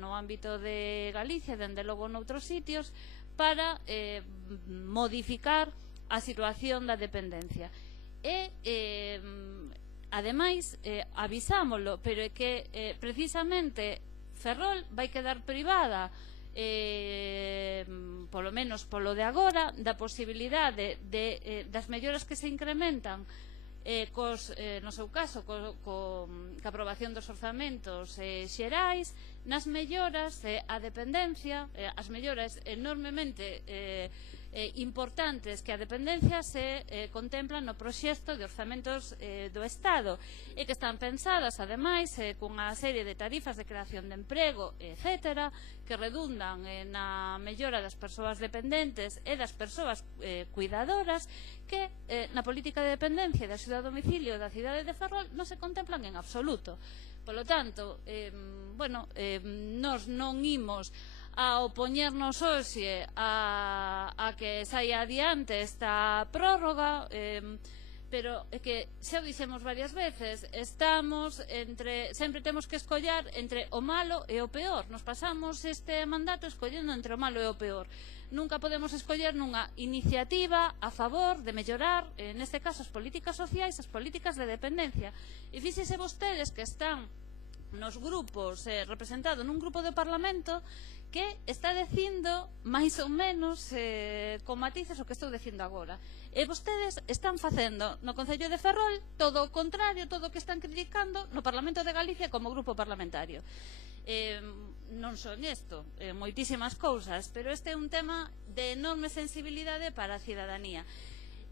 no ámbito de Galicia, dende logo noutros sitios, para modificar a situación da dependencia. E ademais avisámoslo, pero é que precisamente Ferrol vai quedar privada polo menos polo de agora da posibilidade das melloras que se incrementan no seu caso ca aprobación dos orzamentos xerais, nas melloras a dependencia, as melloras enormemente importantes que a dependencia se contemplan no proxecto de orzamentos do Estado e que están pensadas ademais cunha serie de tarifas de creación de emprego, etc., que redundan na mellora das persoas dependentes e das persoas cuidadoras que na política de dependencia e de axuda a domicilio da cidade de Ferrol non se contemplan en absoluto. Polo tanto, nos non imos a opoñernos hoxe a que saia adiante esta prórroga, pero é que xa o dixemos varias veces, sempre temos que escollar entre o malo e o peor. Nos pasamos este mandato escollendo entre o malo e o peor. Nunca podemos escoller nunha iniciativa a favor de mellorar, neste caso, as políticas sociais, as políticas de dependencia. E fíxese vostedes que están nos grupos representados nun grupo do Parlamento que está dicindo máis ou menos con matices o que estou dicindo agora. E vostedes están facendo no Concello de Ferrol todo o contrario, todo o que están criticando no Parlamento de Galicia como grupo parlamentario. Non son isto, moitísimas cousas, pero este é un tema de enorme sensibilidade para a cidadanía.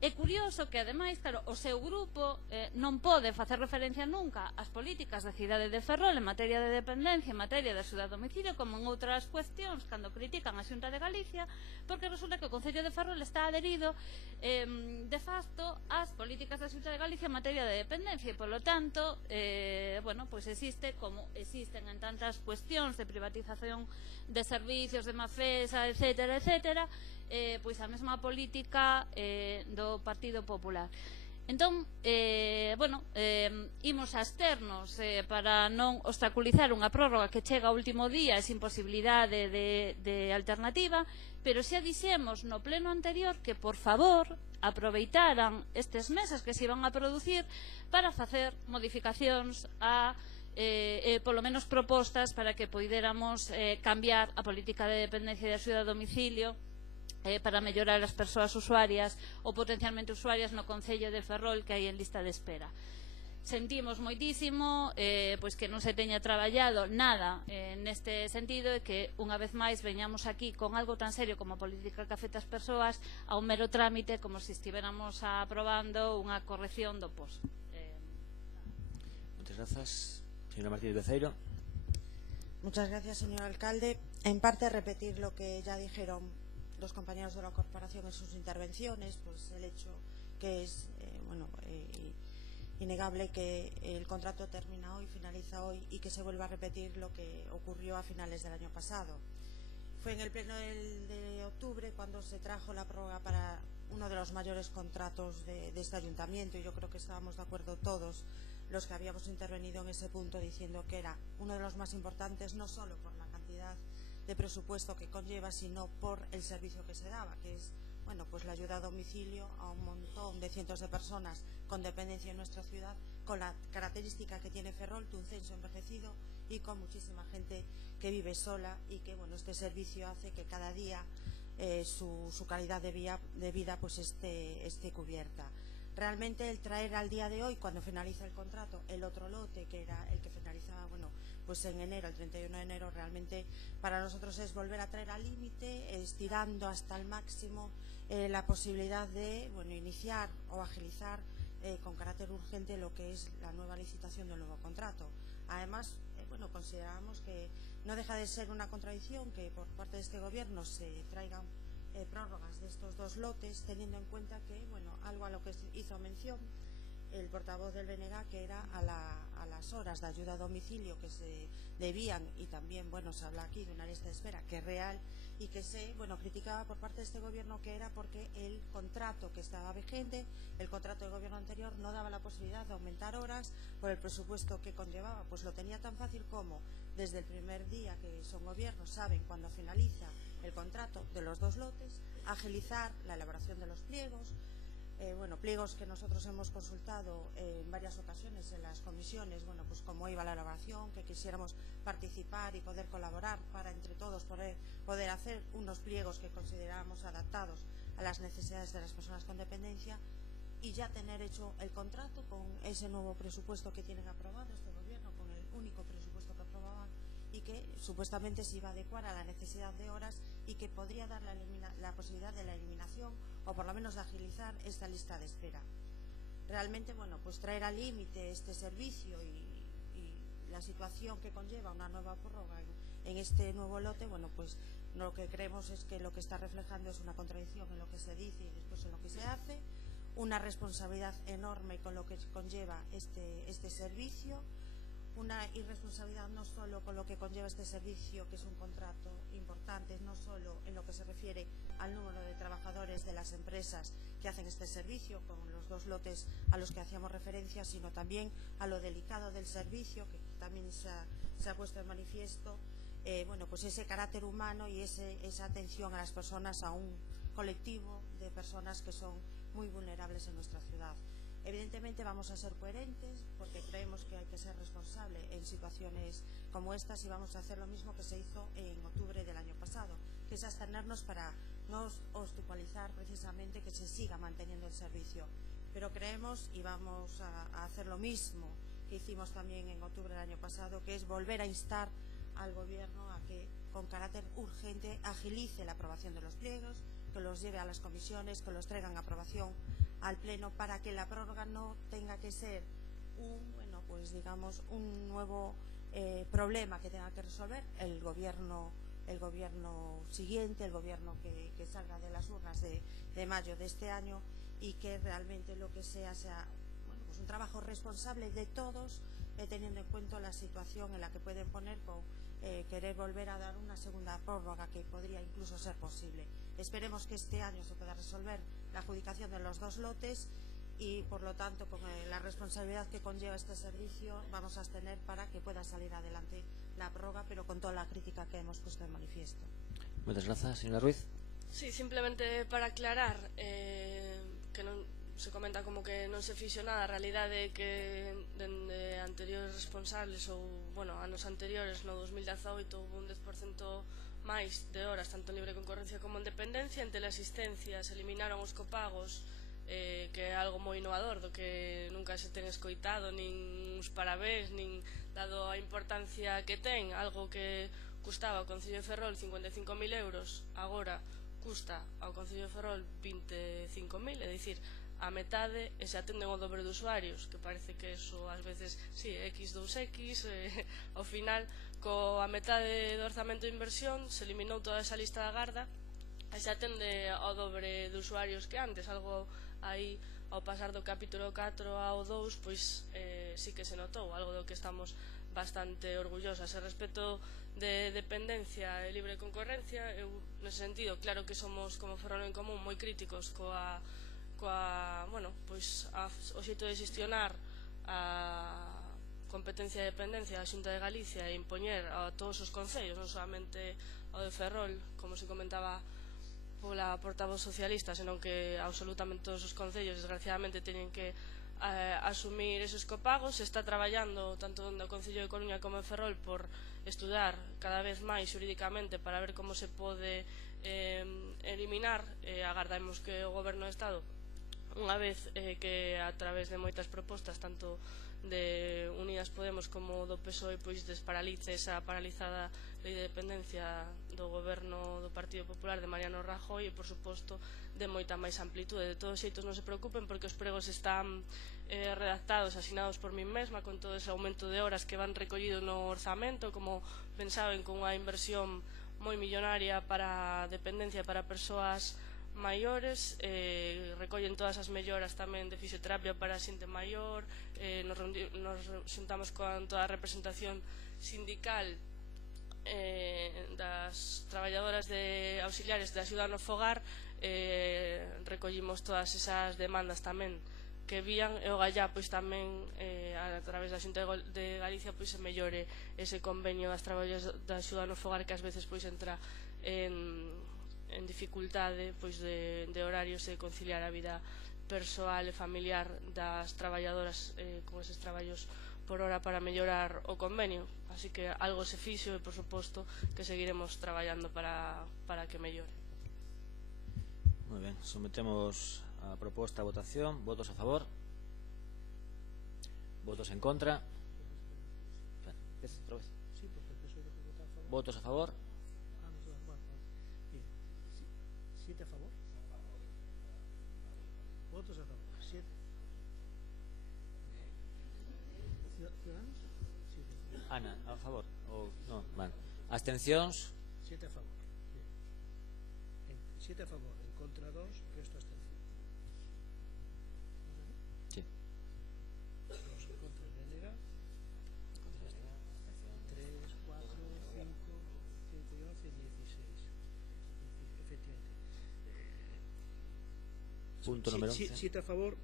É curioso que, ademais, claro, o seu grupo non pode facer referencia nunca ás políticas da cidade de Ferrol en materia de dependencia, en materia de axuda a domicilio, como en outras cuestións, cando critican a Xunta de Galicia, porque resulta que o Concello de Ferrol está adherido de facto ás políticas da Xunta de Galicia en materia de dependencia, e, polo tanto, pois existe, como existen en tantas cuestións de privatización de servicios, de Mafesa, etcétera, etcétera, pois a mesma política do Partido Popular. Entón, imos a externos para non obstaculizar unha prórroga que chega ao último día e sin posibilidade de alternativa, pero xa dixemos no pleno anterior que, por favor, aproveitaran estes meses que se iban a producir para facer modificacións polo menos propostas para que poidéramos cambiar a política de dependencia e de axuda a domicilio para mellorar as persoas usuarias ou potencialmente usuarias no Concello de Ferrol que hai en lista de espera. Sentimos moitísimo pois que non se teña traballado nada neste sentido e que unha vez máis veñamos aquí con algo tan serio como a política que afecta as persoas a un mero trámite como se estivéramos aprobando unha corrección do POS. Muchas grazas. Señora Martínez Beceiro. Muchas gracias, señor alcalde. En parte repetir lo que ya dijeron los compañeros de la corporación en sus intervenciones, pues el hecho que es innegable que el contrato termina hoy, finaliza hoy y que se vuelva a repetir lo que ocurrió a finales del año pasado. Fue en el pleno de octubre cuando se trajo la prórroga para uno de los mayores contratos de este ayuntamiento, y yo creo que estábamos de acuerdo todos los que habíamos intervenido en ese punto diciendo que era uno de los más importantes, no solo por la cantidad de presupuesto que conlleva, sino por el servicio que se daba, que es pues la ayuda a domicilio a un montón de cientos de personas con dependencia en nuestra ciudad, con la característica que tiene Ferrol, un censo envejecido y con muchísima gente que vive sola, y que este servicio hace que cada día su calidad de vida pues esté cubierta. Realmente el traer al día de hoy, cuando finaliza el contrato, el otro lote, que era el que finalizaba pues en enero, el 31 de enero, realmente para nosotros es volver a traer al límite, estirando hasta el máximo la posibilidad de iniciar o agilizar con carácter urgente lo que es la nueva licitación del nuevo contrato. Además, consideramos que no deja de ser una contradicción que por parte de este gobierno se traigan prórrogas de estos dos lotes, teniendo en cuenta que, algo a lo que hizo mención el portavoz del BNG, que era a las horas de ayuda a domicilio que se debían, y también, se habla aquí de una lista de espera que es real, y que se, criticaba por parte de este gobierno que era porque el contrato que estaba vigente, el contrato del gobierno anterior, no daba la posibilidad de aumentar horas por el presupuesto que conllevaba. Pues lo tenía tan fácil como, desde el primer día que son gobiernos, saben cuando finaliza el contrato de los dos lotes, agilizar la elaboración de los pliegos, pliegos que nosotros hemos consultado en varias ocasiones en las comisiones, pues cómo iba la elaboración, que quisiéramos participar y poder colaborar para entre todos poder hacer unos pliegos que considerábamos adaptados a las necesidades de las personas con dependencia, y ya tener hecho el contrato con ese nuevo presupuesto que tienen aprobado este gobierno, con el único presupuesto que aprobaban, y que supuestamente se iba a adecuar a la necesidad de horas y que podría dar la posibilidad de la eliminación o por lo menos de agilizar esta lista de espera. Realmente, pues traer al límite este servicio y la situación que conlleva una nueva prórroga en este nuevo lote, pues lo que creemos es que lo que está reflejando es una contradicción en lo que se dice y después en lo que se hace, una responsabilidad enorme con lo que conlleva este servicio, una irresponsabilidad no solo con lo que conlleva este servicio, que es un contrato importante, no solo en lo que se refiere al número de trabajadores de las empresas que hacen este servicio, con los dos lotes a los que hacíamos referencia, sino también a lo delicado del servicio, que también se ha puesto en manifiesto, pues ese carácter humano y esa atención a las personas, a un colectivo de personas que son muy vulnerables en nuestra ciudad. Evidentemente vamos a ser coherentes porque creemos que hay que ser responsable en situaciones como estas, y vamos a hacer lo mismo que se hizo en octubre del año pasado, que es abstenernos para no obstaculizar precisamente que se siga manteniendo el servicio. Pero creemos, y vamos a hacer lo mismo que hicimos también en octubre del año pasado, que es volver a instar al Gobierno a que con carácter urgente agilice la aprobación de los pliegos, que los lleve a las comisiones, que los traigan a aprobación al Pleno, para que la prórroga no tenga que ser un nuevo problema que tenga que resolver el gobierno siguiente, el gobierno que salga de las urnas de mayo de este año, y que realmente lo que sea un trabajo responsable de todos, teniendo en cuenta la situación en la que pueden poner con querer volver a dar una segunda prórroga, que podría incluso ser posible. Esperemos que este año se pueda resolver la adjudicación de los dos lotes, y por lo tanto, con la responsabilidad que conlleva este servicio, vamos a abstener para que pueda salir adelante la prórroga, pero con toda la crítica que hemos puesto en manifiesto. Muchas gracias, señora Ruiz. Sí, simplemente para aclarar que non se comenta como que non se fixo nada. A realidade é que dende anteriores responsables ou, anos anteriores, no 2018 houve un 10% máis de horas, tanto en libre concorrencia como en dependencia. En teleasistencia se eliminaron os copagos, que é algo moi innovador, do que nunca se ten escoitado, nin os parabéns, nin dado a importancia que ten, algo que custaba ao Concello de Ferrol 55.000 euros, agora custa ao Concello de Ferrol 25.000, é dicir, a metade, e se atenden o dobre de usuarios, que parece que eso ás veces, sí, X2X, ao final, coa metade do orzamento de inversión se eliminou toda esa lista da garda, xa tende ao dobre de usuarios que antes, algo aí ao pasar do capítulo 4 ao 2, pois sí que se notou, algo do que estamos bastante orgullosas. E respecto de dependencia e libre concorrencia, eu nese sentido, claro que somos como Ferrol en Común moi críticos coa o xeito de xestionar a competencia de dependencia da Xunta de Galicia e impoñer a todos os concellos, non solamente ao de Ferrol, como se comentaba pola portavoz socialista, senón que absolutamente todos os concellos desgraciadamente teñen que asumir esos copagos. Se está traballando tanto no Concello de Coruña como en Ferrol por estudar cada vez máis xurídicamente para ver como se pode eliminar. Agardamos que o Goberno do Estado, unha vez que a través de moitas propostas tanto de Unidas Podemos como do PSOE pois desparalice esa paralizada lei de dependencia do goberno do Partido Popular de Mariano Rajoy e, por suposto, de moita máis amplitude. De todos xeitos non se preocupen porque os pregos están redactados, asinados por min mesma, con todo ese aumento de horas que van recollido no orzamento, como pensaben, con unha inversión moi millonaria para dependencia para persoas maiores. Recollen todas as melloras tamén de fisioterapia para a xente maior. Nos xuntamos con toda a representación sindical das traballadoras de auxiliares de axuda no fogar. Recollimos todas esas demandas tamén que vían, e o Gallá pois tamén a través da Xunta de Galicia pois se mellore ese convenio das traballadoras de axuda no fogar, que ás veces pois entra en dificultade pois de horarios e conciliar a vida persoal e familiar das traballadoras con eses traballos por hora para mellorar o convenio. Así que algo se fixo e, por suposto, que seguiremos traballando para que mellore. Moi ben, sometemos a proposta a votación. Votos a favor? Votos en contra? Votos a favor? 7 a favor. Votos a favor. 7. Ciudadanos? 7. Ana, a favor? Non, vale. Abstencións? 7 a favor. 7 a favor, en contra 2, resto abstención. Sí. 2 en contra de Nera. 3, 4, 5, 5 y 11, 16. Efectivamente. Punto número 11. 7 a favor,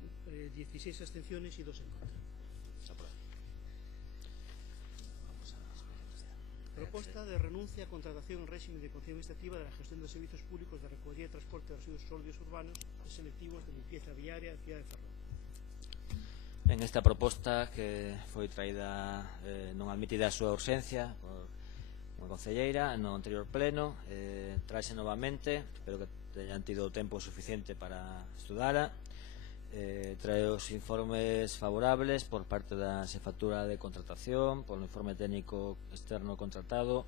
16 abstenciones y 2 en contra. Proposta de renuncia a contratación en régimen de concesión administrativa de la gestión de servicios públicos de recogida y transporte de residuos sólidos urbanos y selectivos de limpieza viaria en Cidade de Ferrol. En esta proposta que foi traída non admitida a súa urxencia por unha concelleira no anterior pleno, traese novamente, espero que teñan tido tempo suficiente para estudala. Trae os informes favorables por parte da xefatura de contratación, polo informe técnico externo contratado,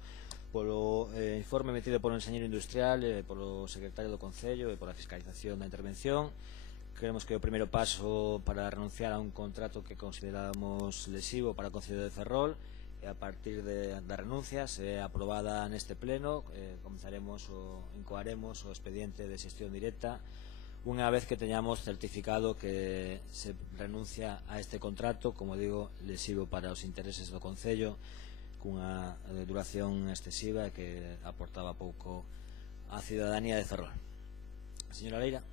polo informe emitido polo enxeñeiro industrial, polo secretario do Concello e pola fiscalización da intervención. Creemos que o primeiro paso para renunciar a un contrato que consideramos lesivo para o Concello de Ferrol, e a partir da renuncia, se aprobada neste pleno, incoaremos o expediente de xestión directa unha vez que teñamos certificado que se renuncia a este contrato, como digo, lesivo para os intereses do Concello, cunha duración excesiva e que aportaba pouco á cidadanía de Ferrol. Señora Leira.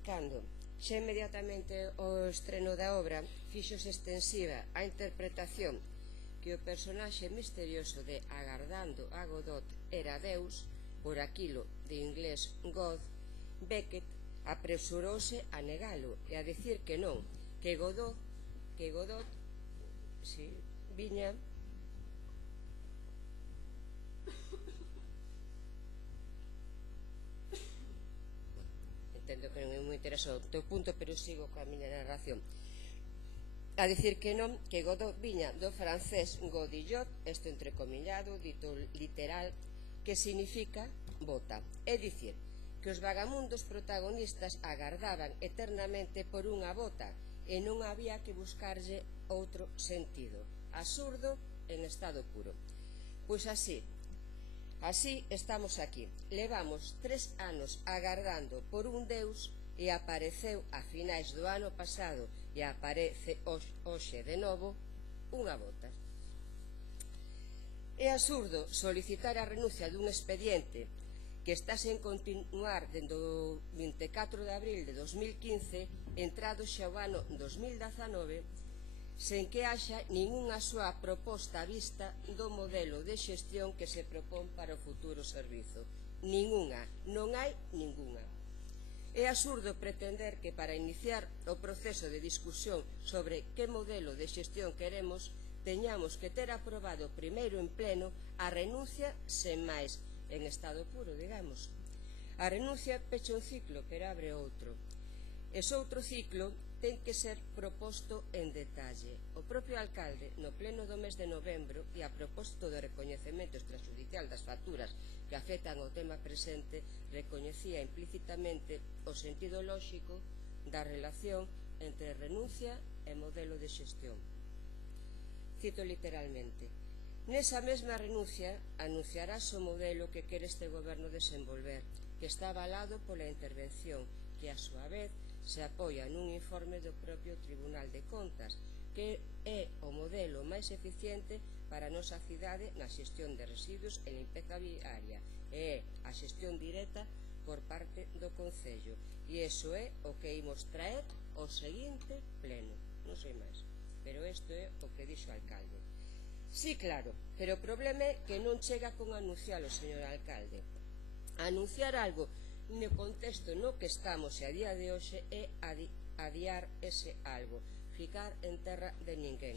Cando xa inmediatamente o estreno da obra fixose extensiva a interpretación que o personaxe misterioso de Agardando a Godot era Deus, por aquilo de inglés God, Beckett apresurouse a negalo e a dicir que non, que Godot viña entendo que non é moi interesado o teu punto, pero sigo coa miña narración. A dicir que non, que Godot viña do francés godillot, isto entrecomillado, dito literal, que significa bota. É dicir, que os vagamundos protagonistas agardaban eternamente por unha bota e non había que buscarlle outro sentido. absurdo en estado puro. Pois así estamos aquí. Levamos 3 anos agardando por un Deus e apareceu a finais do ano pasado e aparece hoxe de novo unha bota. É absurdo solicitar a renuncia dun expediente que está sen continuar dende o 24 de abril de 2015, entrado xa o ano 2019, sen que haxa ningunha súa proposta á vista do modelo de xestión que se propón para o futuro servizo. Ningunha, non hai ningunha. É absurdo pretender que para iniciar o proceso de discusión sobre que modelo de xestión queremos teñamos que ter aprobado primeiro en pleno a renuncia sen máis, en estado puro, digamos. A renuncia pecha un ciclo, pero abre outro. Ese outro ciclo ten que ser proposto en detalle. O propio alcalde, no pleno do mes de novembro, e a propósito do recoñecemento extrajudicial das facturas que afectan o tema presente, recoñecía implícitamente o sentido lóxico da relación entre renuncia e modelo de xestión. Cito literalmente: nesa mesma renuncia anunciarás o modelo que quere este goberno desenvolver, que está avalado pola intervención, que a súa vez se apoia nun informe do propio Tribunal de Contas, que é o modelo máis eficiente para a nosa cidade na xestión de residuos e limpeza viaria, e é a xestión directa por parte do Concello, e iso é o que imos traer ao seguinte pleno. Non sei máis, pero isto é o que dixo o alcalde. Sí, claro, pero o problema é que non chega con anuncialo, señor alcalde. Anunciar algo no contexto no que estamos e a día de hoxe é adiar ese algo, ficar en terra de ninguén,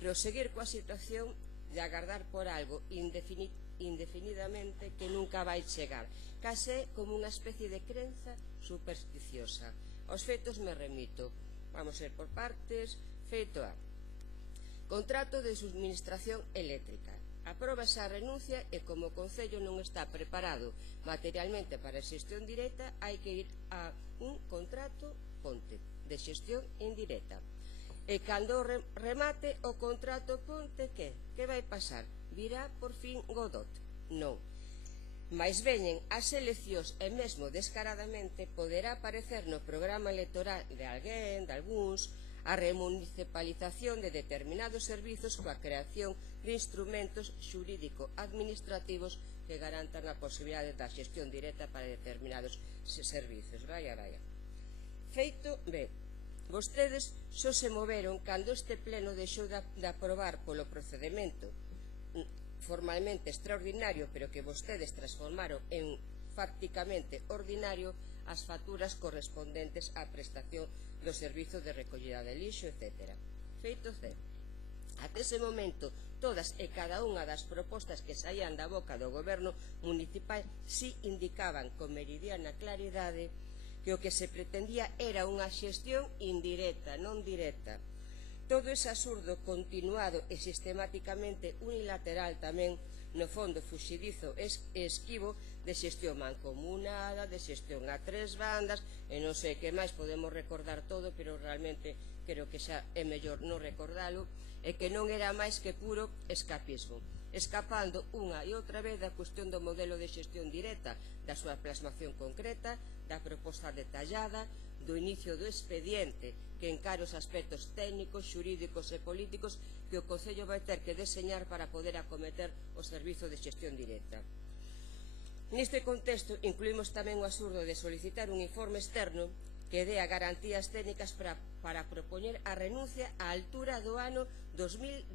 proseguir coa situación de agardar por algo indefinidamente que nunca vai chegar, case como unha especie de crenza supersticiosa. Aos feitos me remito. Vamos a ir por partes. Feito A: contrato de subministración eléctrica. Aproba esa renuncia e como o Concello non está preparado materialmente para a xestión directa, hai que ir a un contrato ponte de xestión indirecta. E cando remate o contrato ponte, que vai pasar? Virá por fin Godot? Non. Mais veñen as eleccións e mesmo descaradamente poderá aparecer no programa electoral de alguén, de algúns, a remunicipalización de determinados servizos coa creación de instrumentos xurídico-administrativos que garantan a posibilidade da xestión directa para determinados servizos. Vaya. Feito B: vostedes só se moveron cando este pleno deixou de aprobar polo procedimento formalmente extraordinario, pero que vostedes transformaron en prácticamente ordinario, as facturas correspondentes á prestación do servizo de recollida de lixo, etc. Feito C: até ese momento, todas e cada unha das propostas que saían da boca do goberno municipal si indicaban con meridiana claridade que o que se pretendía era unha xestión indirecta, non directa. Todo ese absurdo continuado e sistemáticamente unilateral tamén, no fondo fuxidizo e esquivo, de xestión mancomunada, de xestión a 3 bandas, e non sei que máis, podemos recordar todo, pero realmente creo que xa é mellor non recordalo, e que non era máis que puro escapismo, escapando unha e outra vez da cuestión do modelo de xestión directa, da súa plasmación concreta, da proposta detallada, do inicio do expediente, que encara os aspectos técnicos, xurídicos e políticos que o Concello vai ter que deseñar para poder acometer o servizo de xestión directa. Neste contexto, incluímos tamén o absurdo de solicitar un informe externo que dea garantías técnicas para propoñer a renuncia á altura do ano 2018,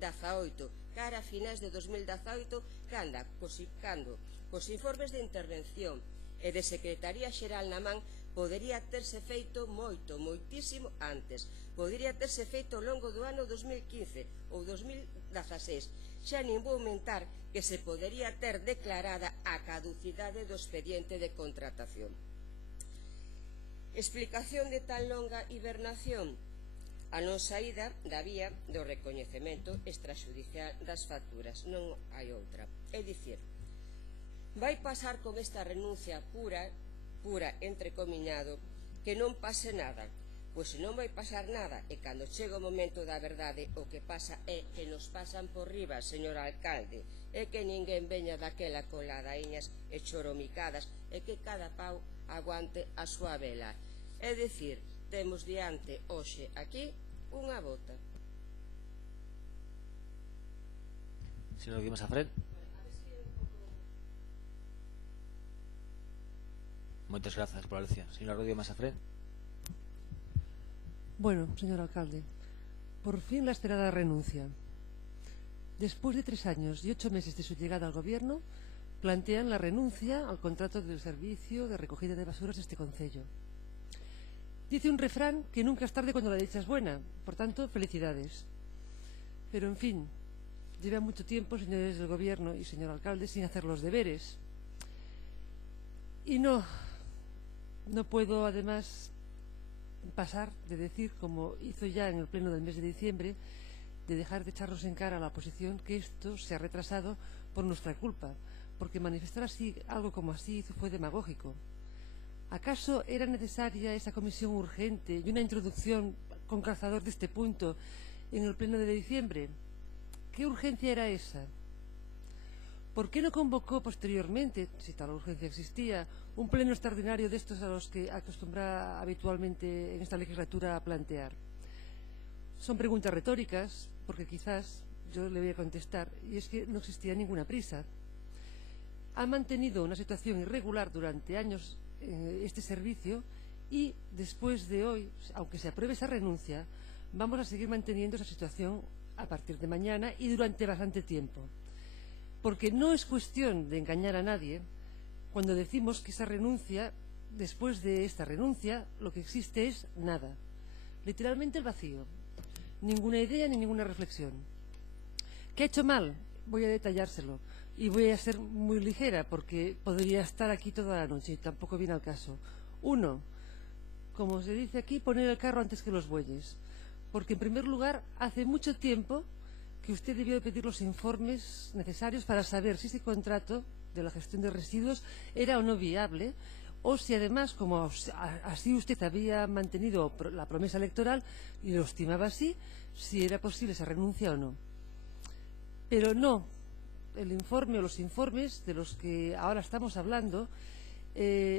cara a finais de 2018, cando cos informes de intervención e de Secretaría Xeral na man podería terse feito moitísimo antes. Podría terse feito ao longo do ano 2015 ou 2016. Xa nin vou aumentar que se podería ter declarada a caducidade do expediente de contratación. Explicación de tan longa hibernación: a non saída da vía do recoñecemento extrajudicial das facturas. Non hai outra. É dicir, vai pasar con esta renuncia pura, entrecomiñado, que non pase nada, Pois se non vai pasar nada, e cando chega o momento da verdade, o que pasa é que nos pasan por riba, señor alcalde, e que ninguén veña daquela coladaíñas e choromicadas, e que cada pau aguante a súa vela. É dicir, temos diante hoxe aquí unha bota. Señor Guimar Safrén. Moitas grazas pola lección. Señor Rodríguez Masafrén. Bueno, señor alcalde, por fin la esperada renuncia. Después de 3 años y 8 meses de su llegada al gobierno, plantean la renuncia al contrato del servicio de recogida de basuras de este concello. Dice un refrán que nunca es tarde cuando la dicha es buena, por tanto, felicidades. Pero, en fin, lleva mucho tiempo, señores del gobierno y señor alcalde, sin hacer los deberes. Y no puedo, además, pasar de decir, como hizo ya en el pleno del mes de diciembre, de dejar de echarnos en cara a la oposición que esto se ha retrasado por nuestra culpa, porque manifestar así algo como así fue demagógico. ¿Acaso era necesaria esa comisión urgente y una introducción con calzador de este punto en el pleno de diciembre? ¿Qué urgencia era esa? ¿Por qué no convocó posteriormente, si tal urgencia existía, un pleno extraordinario de estos a los que acostumbra habitualmente en esta legislatura a plantear? Son preguntas retóricas, porque quizás yo le voy a contestar, y es que no existía ninguna prisa. Ha mantenido una situación irregular durante años este servicio y después de hoy, aunque se apruebe esa renuncia, vamos a seguir manteniendo esa situación a partir de mañana y durante bastante tiempo. Porque no es cuestión de engañar a nadie cuando decimos que esa renuncia, después de esta renuncia, lo que existe es nada. Literalmente el vacío. Ninguna idea ni ninguna reflexión. ¿Qué ha hecho mal? Voy a detallárselo. Y voy a ser muy ligera porque podría estar aquí toda la noche y tampoco viene al caso. 1. Como se dice aquí, poner el carro antes que los bueyes. Porque en primer lugar, hace mucho tiempo que usted debió pedir los informes necesarios para saber si ese contrato de la gestión de residuos era o no viable, o si además, como así usted había mantenido la promesa electoral y lo estimaba así, si era posible esa renuncia o no. Pero no, el informe o los informes de los que ahora estamos hablando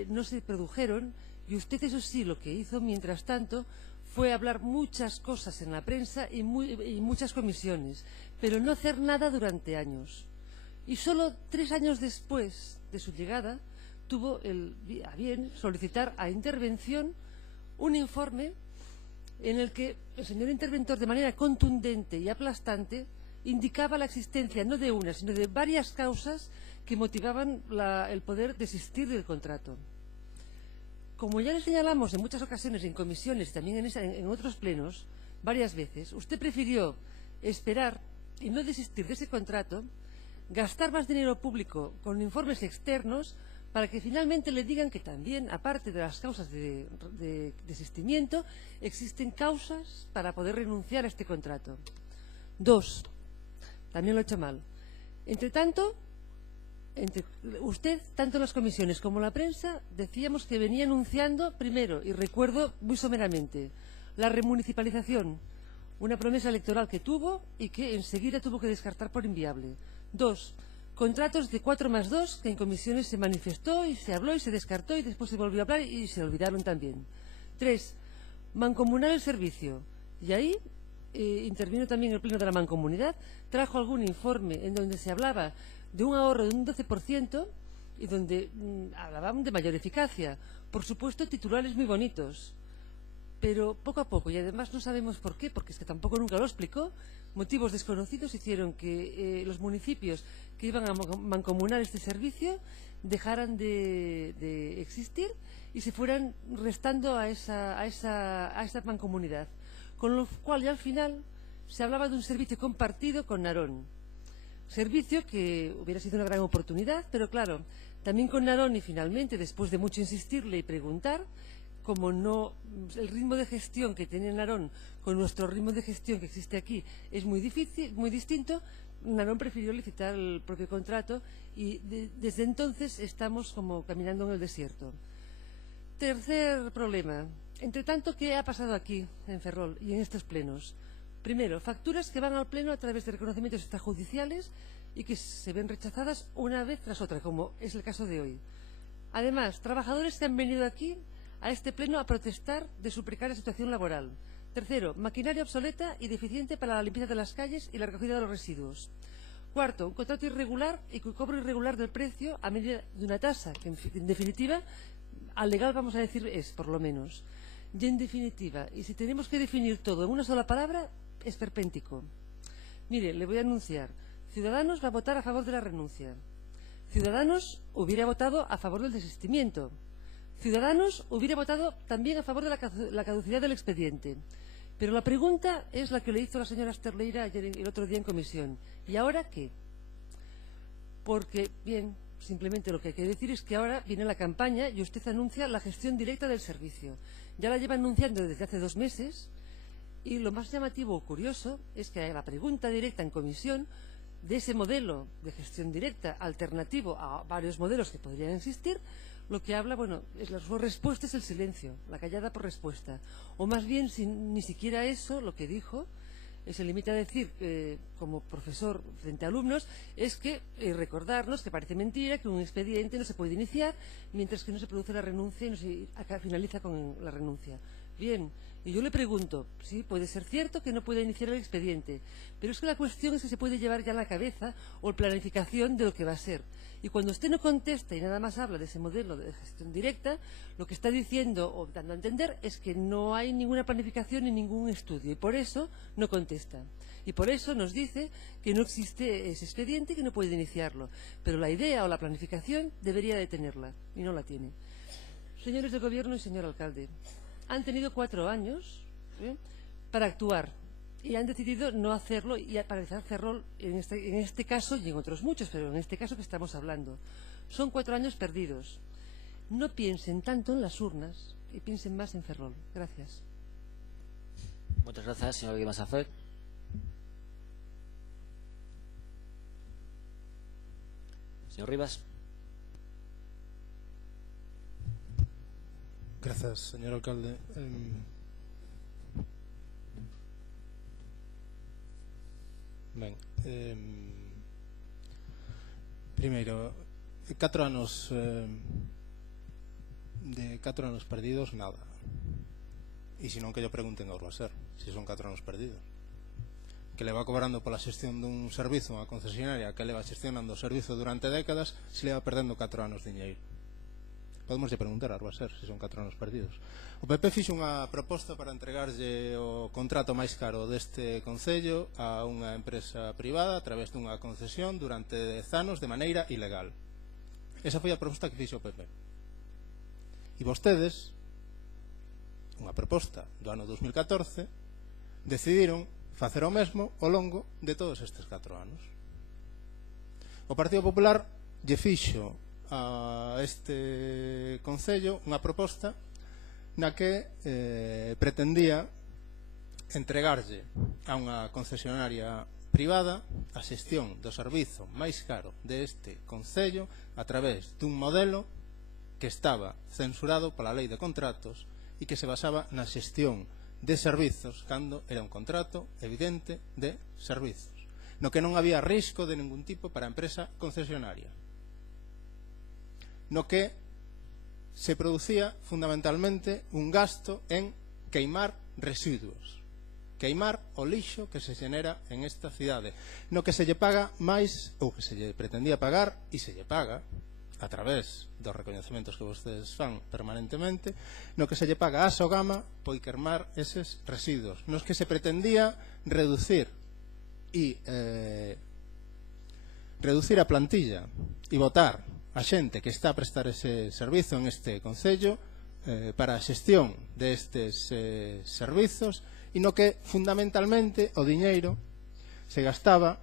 no se produjeron, y usted, eso sí, lo que hizo mientras tanto fue hablar muchas cosas en la prensa y muchas comisiones, pero no hacer nada durante años. Y solo 3 años después de su llegada tuvo a bien solicitar a intervención un informe en el que el señor interventor, de manera contundente y aplastante, indicaba la existencia no de una, sino de varias causas que motivaban el poder desistir del contrato. Como ya le señalamos en muchas ocasiones en comisiones y también en otros plenos, varias veces, usted prefirió esperar y no desistir de ese contrato, gastar más dinero público con informes externos para que finalmente le digan que también, aparte de las causas de desistimiento, existen causas para poder renunciar a este contrato. 2. También lo he hecho mal. Entre tanto, usted, tanto en las comisiones como en la prensa, decíamos que venía anunciando, primero, y recuerdo muy someramente, la remunicipalización, una promesa electoral que tuvo y que enseguida tuvo que descartar por inviable. 2. Contratos de 4+2 que en comisiones se manifestó y se habló y se descartó y después se volvió a hablar y se olvidaron también. 3. Mancomunar el servicio. Y ahí intervino también el pleno de la mancomunidad, trajo algún informe en donde se hablaba de un ahorro de un 12% y donde hablaban de mayor eficacia. Por supuesto, titulares muy bonitos. Pero poco a poco, y además no sabemos por qué, porque es que tampoco nunca lo explicó, motivos desconocidos hicieron que los municipios que iban a mancomunar este servicio dejaran de existir y se fueran restando a esa mancomunidad. Con lo cual ya al final se hablaba de un servicio compartido con Narón. Servicio que hubiera sido una gran oportunidad, pero claro, también con Narón y finalmente, después de mucho insistirle y preguntar, como no, el ritmo de gestión que tiene Narón con nuestro ritmo de gestión que existe aquí es muy difícil, muy distinto, Narón prefirió licitar el propio contrato y desde entonces estamos como caminando en el desierto. Tercer problema, Entre tanto, ¿qué ha pasado aquí, en Ferrol, y en estos plenos? Primero, facturas que van al pleno a través de reconocimientos extrajudiciales y que se ven rechazadas una vez tras otra, como es el caso de hoy. Además, trabajadores que han venido aquí a este pleno a protestar de su precaria situación laboral. Tercero, maquinaria obsoleta y deficiente para la limpieza de las calles y la recogida de los residuos. Cuarto, un contrato irregular y cobro irregular del precio a medida de una tasa, que en definitiva, al legal vamos a decir es, por lo menos. Y en definitiva, y si tenemos que definir todo en una sola palabra, es esperpéntico. Mire, le voy a anunciar. Ciudadanos va a votar a favor de la renuncia. Ciudadanos hubiera votado a favor del desistimiento. Ciudadanos hubiera votado también a favor de la caducidad del expediente. Pero la pregunta es la que le hizo la señora Sterleira el otro día en comisión. ¿Y ahora qué? Porque, bien, simplemente lo que hay que decir es que ahora viene la campaña y usted anuncia la gestión directa del servicio. Ya la lleva anunciando desde hace 2 meses y lo más llamativo o curioso es que la pregunta directa en comisión de ese modelo de gestión directa alternativo a varios modelos que podrían existir, lo que habla, bueno, su respuesta es el silencio, la callada por respuesta. O más bien, ni siquiera eso, lo que dijo, se limita a decir, como profesor frente a alumnos, es que recordarnos que parece mentira que un expediente no se puede iniciar mientras que no se produce la renuncia y no se finaliza con la renuncia. Bien, y yo le pregunto, sí, puede ser cierto que no pueda iniciar el expediente, pero es que la cuestión es si se puede llevar ya a la cabeza o planificación de lo que va a ser. Y cuando usted no contesta y nada más habla de ese modelo de gestión directa, lo que está diciendo o dando a entender es que no hay ninguna planificación ni ningún estudio y por eso no contesta. Y por eso nos dice que no existe ese expediente y que no puede iniciarlo. Pero la idea o la planificación debería de tenerla y no la tiene. Señores del Gobierno y señor alcalde, han tenido 4 años para actuar y han decidido no hacerlo y paralizar Ferrol en este caso y en otros muchos, pero en este caso que estamos hablando. Son 4 años perdidos. No piensen tanto en las urnas y piensen más en Ferrol. Gracias. Muchas gracias, señor Guimasafé. Señor Rivas. Gracias, señor alcalde. Primeiro, 4 anos de 4 anos perdidos, nada. E se non que yo pregunten a Urbaser se son 4 anos perdidos, que leva cobrando pola xestión dun servizo unha concesionaria que leva xestionando o servizo durante décadas, se leva perdendo 4 anos de diñeiro. Podemos lle preguntar a Urbaser se son 4 anos perdidos. O PP fixo unha proposta para entregarlle o contrato máis caro deste concello a unha empresa privada a través dunha concesión durante 10 anos de maneira ilegal. Esa foi a proposta que fixo o PP. E vostedes, unha proposta do ano 2014, decidiron facer o mesmo ao longo de todos estes 4 anos. O Partido Popular lle fixo a este concello unha proposta na que pretendía entregarlle a unha concesionaria privada a xestión do servizo máis caro deste concello a través dun modelo que estaba censurado pola lei de contratos e que se basaba na xestión de servizos cando era un contrato evidente de servizos, no que non había risco de ningún tipo para a empresa concesionaria, no que se producía fundamentalmente un gasto en queimar residuos, queimar o lixo que se xenera en esta cidade, no que se lle paga máis, ou que se lle pretendía pagar e se lle paga a través dos recoñecementos que vostedes fan permanentemente, no que se lle paga a Sogama por queimar eses residuos, nos que se pretendía reducir a plantilla e votar a xente que está a prestar ese servizo en este concello para a xestión destes servizos e no que fundamentalmente o diñeiro se gastaba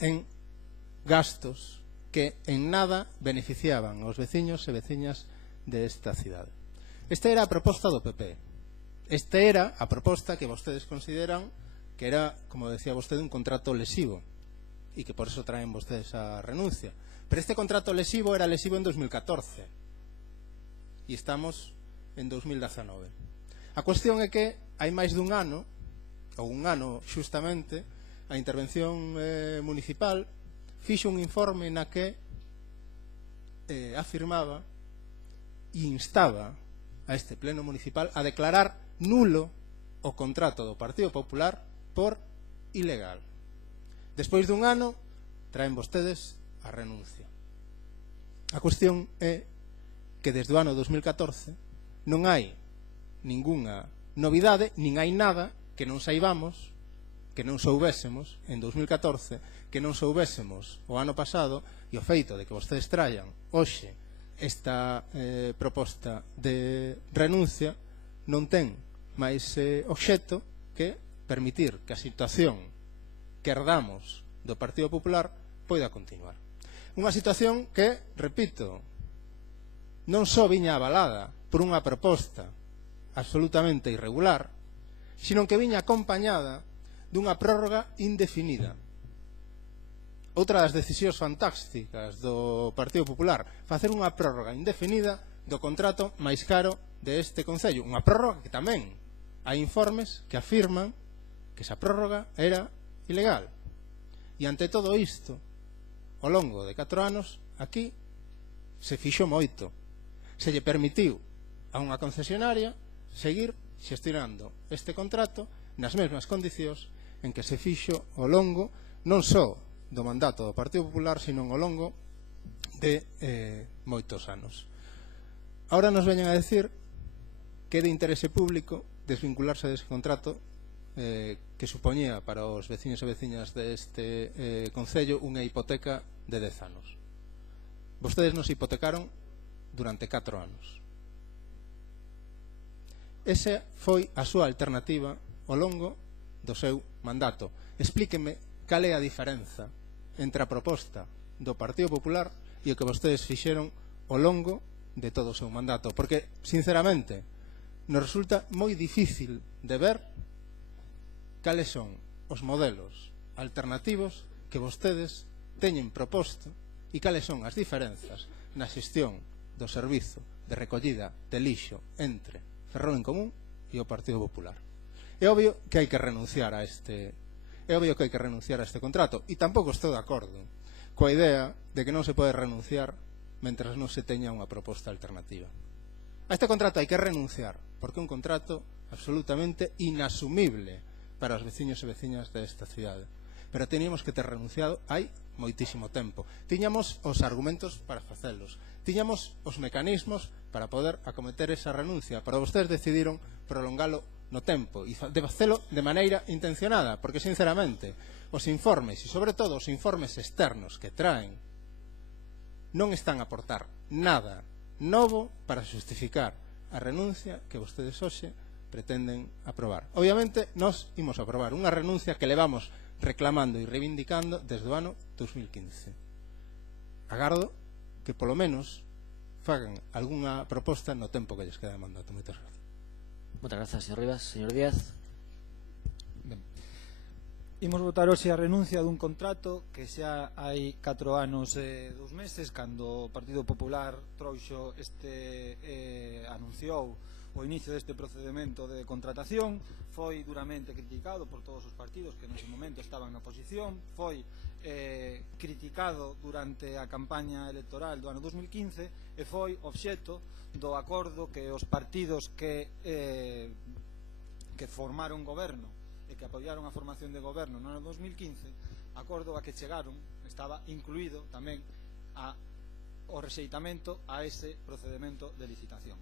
en gastos que en nada beneficiaban aos veciños e veciñas desta cidade. Esta era a proposta do PP. Esta era a proposta que vostedes consideran que era, como decía vostede, un contrato lesivo e que por eso traen vostedes a renuncia. Pero este contrato lesivo era lesivo en 2014 e estamos en 2019. A cuestión é que hai máis dun ano, ou un ano xustamente, a intervención municipal fixo un informe na que afirmaba e instaba a este pleno municipal a declarar nulo o contrato do Partido Popular por ilegal. Despois dun ano traen vostedes a renuncia. A cuestión é que desde o ano 2014 non hai ningunha novidade, nin hai nada que non saibamos, que non soubésemos en 2014, que non soubésemos o ano pasado, e o feito de que vostedes traian hoxe esta proposta de renuncia non ten máis obxecto que permitir que a situación que herdamos do Partido Popular poida continuar. Unha situación que, repito, non só viña avalada por unha proposta absolutamente irregular, sino que viña acompañada dunha prórroga indefinida. Outra das decisións fantásticas do Partido Popular, facer unha prórroga indefinida do contrato máis caro deste Concello. Unha prórroga que tamén hai informes que afirman que esa prórroga era ilegal. E ante todo isto, ao longo de 4 anos, aquí se fixo moito. Se lle permitiu a unha concesionaria seguir xestionando este contrato nas mesmas condicións en que se fixo ao longo non só do mandato do Partido Popular, sino ao longo de moitos anos. Ahora nos veñen a decir que é de interese público desvincularse dese contrato que supoñía para os veciños e veciñas deste Concello unha hipoteca de 10 anos. Vostedes nos hipotecaron durante 4 anos. Esa foi a súa alternativa ao longo do seu mandato. Explíqueme cal é a diferenza entre a proposta do Partido Popular e o que vostedes fixeron ao longo de todo o seu mandato, porque, sinceramente, nos resulta moi difícil de ver cales son os modelos alternativos que vostedes teñen proposto e cales son as diferenzas na xestión do servizo de recollida de lixo entre Ferrol en Común e o Partido Popular. É obvio que hai que renunciar a este contrato, e tampouco estou de acordo coa idea de que non se pode renunciar mentras non se teña unha proposta alternativa. A este contrato hai que renunciar porque é un contrato absolutamente inasumible para os veciños e veciñas desta cidade, pero teníamos que ter renunciado hai moitísimo tempo. Tiñamos os argumentos para facelos, tiñamos os mecanismos para poder acometer esa renuncia, pero vostedes decidiron prolongalo no tempo e de facelo de maneira intencionada, porque sinceramente os informes, e sobre todo os informes externos que traen, non están a aportar nada novo para justificar a renuncia que vostedes hoxe pretenden aprobar. Obviamente, nós imos aprobar unha renuncia que levamos reclamando e reivindicando desde o ano 2015. Agardo que polo menos fagan algunha proposta no tempo que lles queda de mandato. Moitas gracias. Moitas grazas, señor Rivas. Señor Díaz. Ben. Imos votar hoxe a renuncia dun contrato que xa hai 4 anos e 2 meses, cando o Partido Popular trouxo anunciou o inicio deste procedimento de contratación. Foi duramente criticado por todos os partidos que nese momento estaban na oposición, foi criticado durante a campaña electoral do ano 2015 e foi obxecto do acordo que os partidos que formaron goberno e que apoiaron a formación de goberno no ano 2015, acordo a que chegaron, estaba incluído tamén o rexeitamento a ese procedimento de licitación.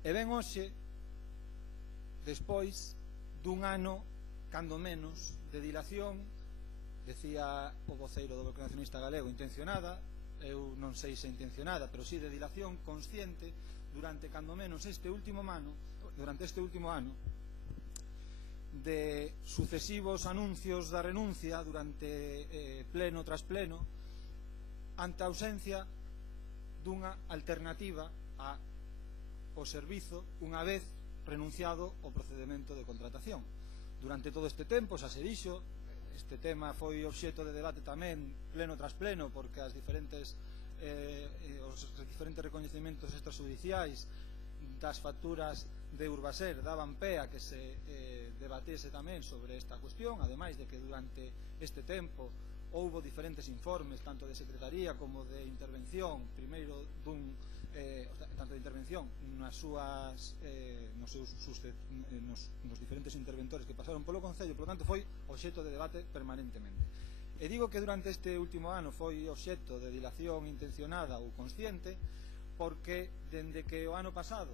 E ben hoxe, despois dun ano, cando menos, de dilación, decía o voceiro do Bloque Nacionalista Galego, intencionada, eu non sei se intencionada, pero sí de dilación consciente, durante cando menos este último ano, de sucesivos anuncios da renuncia durante pleno tras pleno, ante a ausencia dunha alternativa ao servizo unha vez renunciado o procedimento de contratación. Durante todo este tempo, xa se dixo, este tema foi obxecto de debate tamén pleno tras pleno, porque os diferentes recoñecementos extrajudiciais das facturas de Urbaser daban pé a que se debatese tamén sobre esta cuestión, ademais de que durante este tempo houbo diferentes informes, tanto de secretaría como de intervención, primeiro tanto de intervención nos diferentes interventores que pasaron polo Concello, por lo tanto foi obxecto de debate permanentemente. E digo que durante este último ano foi obxecto de dilación intencionada ou consciente, porque dende que o ano pasado,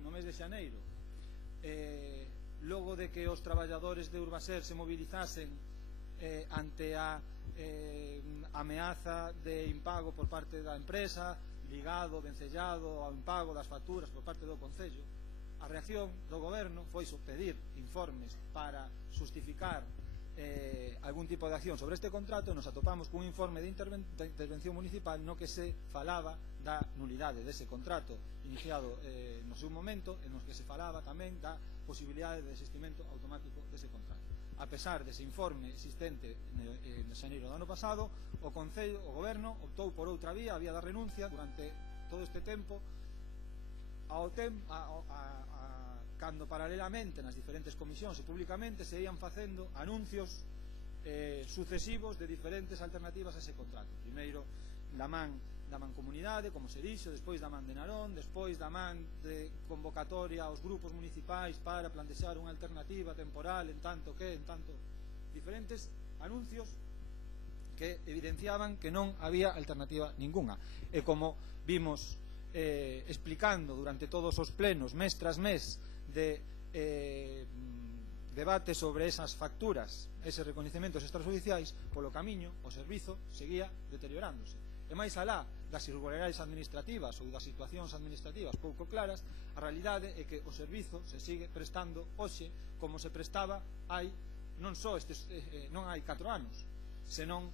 no mes de xaneiro, logo de que os traballadores de Urbaser se movilizasen ante a ameaza de impago por parte da empresa, ligado, vencellado ao impago das facturas por parte do Concello, a reacción do Goberno foi pedir informes para justificar algún tipo de acción sobre este contrato. Nos atopamos cun informe de intervención municipal no que se falaba da nulidade dese contrato iniciado no seu momento, en nos que se falaba tamén da posibilidade de desistimento automático dese contrato. A pesar dese informe existente en xaneiro do ano pasado, o Goberno optou por outra vía, a vía da renuncia, durante todo este tempo, cando paralelamente nas diferentes comisións e públicamente se ian facendo anuncios sucesivos de diferentes alternativas a ese contrato. Primeiro da man Mancomunidade, como se dixo, despois da man de Narón, despois da man de convocatoria aos grupos municipais para plantexar unha alternativa temporal en tanto diferentes anuncios que evidenciaban que non había alternativa ninguna. E como vimos explicando durante todos os plenos, mes tras mes, de debate sobre esas facturas, eses recoñecementos extrajudiciais, polo camiño o servizo seguía deteriorándose. E máis alá das irregularidades administrativas ou das situacións administrativas pouco claras, a realidade é que o servizo se sigue prestando hoxe como se prestaba non hai 4 anos, senón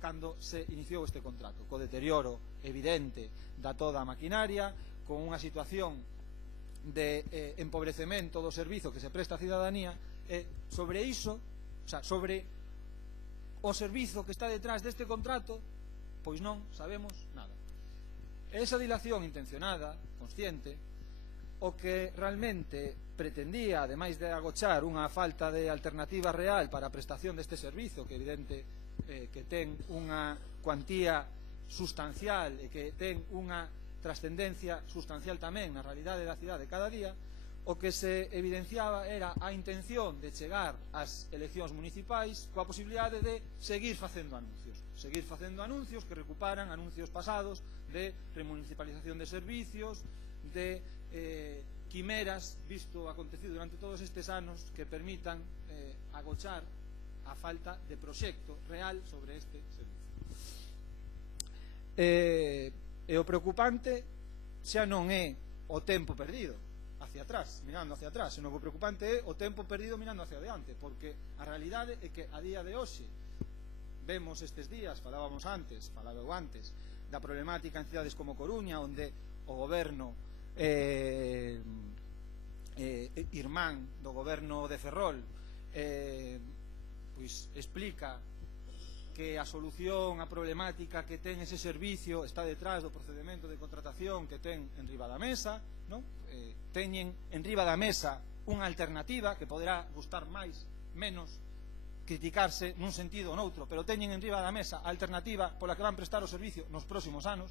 cando se iniciou este contrato, co deterioro evidente da toda a maquinaria, con unha situación de empobrecemento do servizo que se presta á cidadanía, e sobre iso, sobre o servizo que está detrás deste contrato, pois non sabemos nada. Esa dilación intencionada, consciente, o que realmente pretendía, ademais de agochar unha falta de alternativa real para a prestación deste servizo, que é evidente que ten unha cuantía sustancial e que ten unha trascendencia sustancial tamén na realidade da cidade cada día, o que se evidenciaba era a intención de chegar ás eleccións municipais coa posibilidade de seguir facendo anuncios que recuparan anuncios pasados de remunicipalización de servicios, de quimeras, visto acontecido durante todos estes anos, que permitan agochar a falta de proxecto real sobre este servicio. E o preocupante xa non é o tempo perdido hacia atrás, mirando hacia atrás, senón que o preocupante é o tempo perdido mirando hacia adiante, porque a realidade é que a día de hoxe vemos estes días, falaba antes da problemática en cidades como Coruña, onde o goberno irmán do goberno de Ferrol pois explica que a solución á problemática que ten ese servicio está detrás do procedemento de contratación que ten en riba da mesa, non? Teñen en riba da mesa unha alternativa que poderá gustar máis, menos, criticarse nun sentido ou noutro, pero teñen en riba da mesa a alternativa pola que van prestar o servicio nos próximos anos.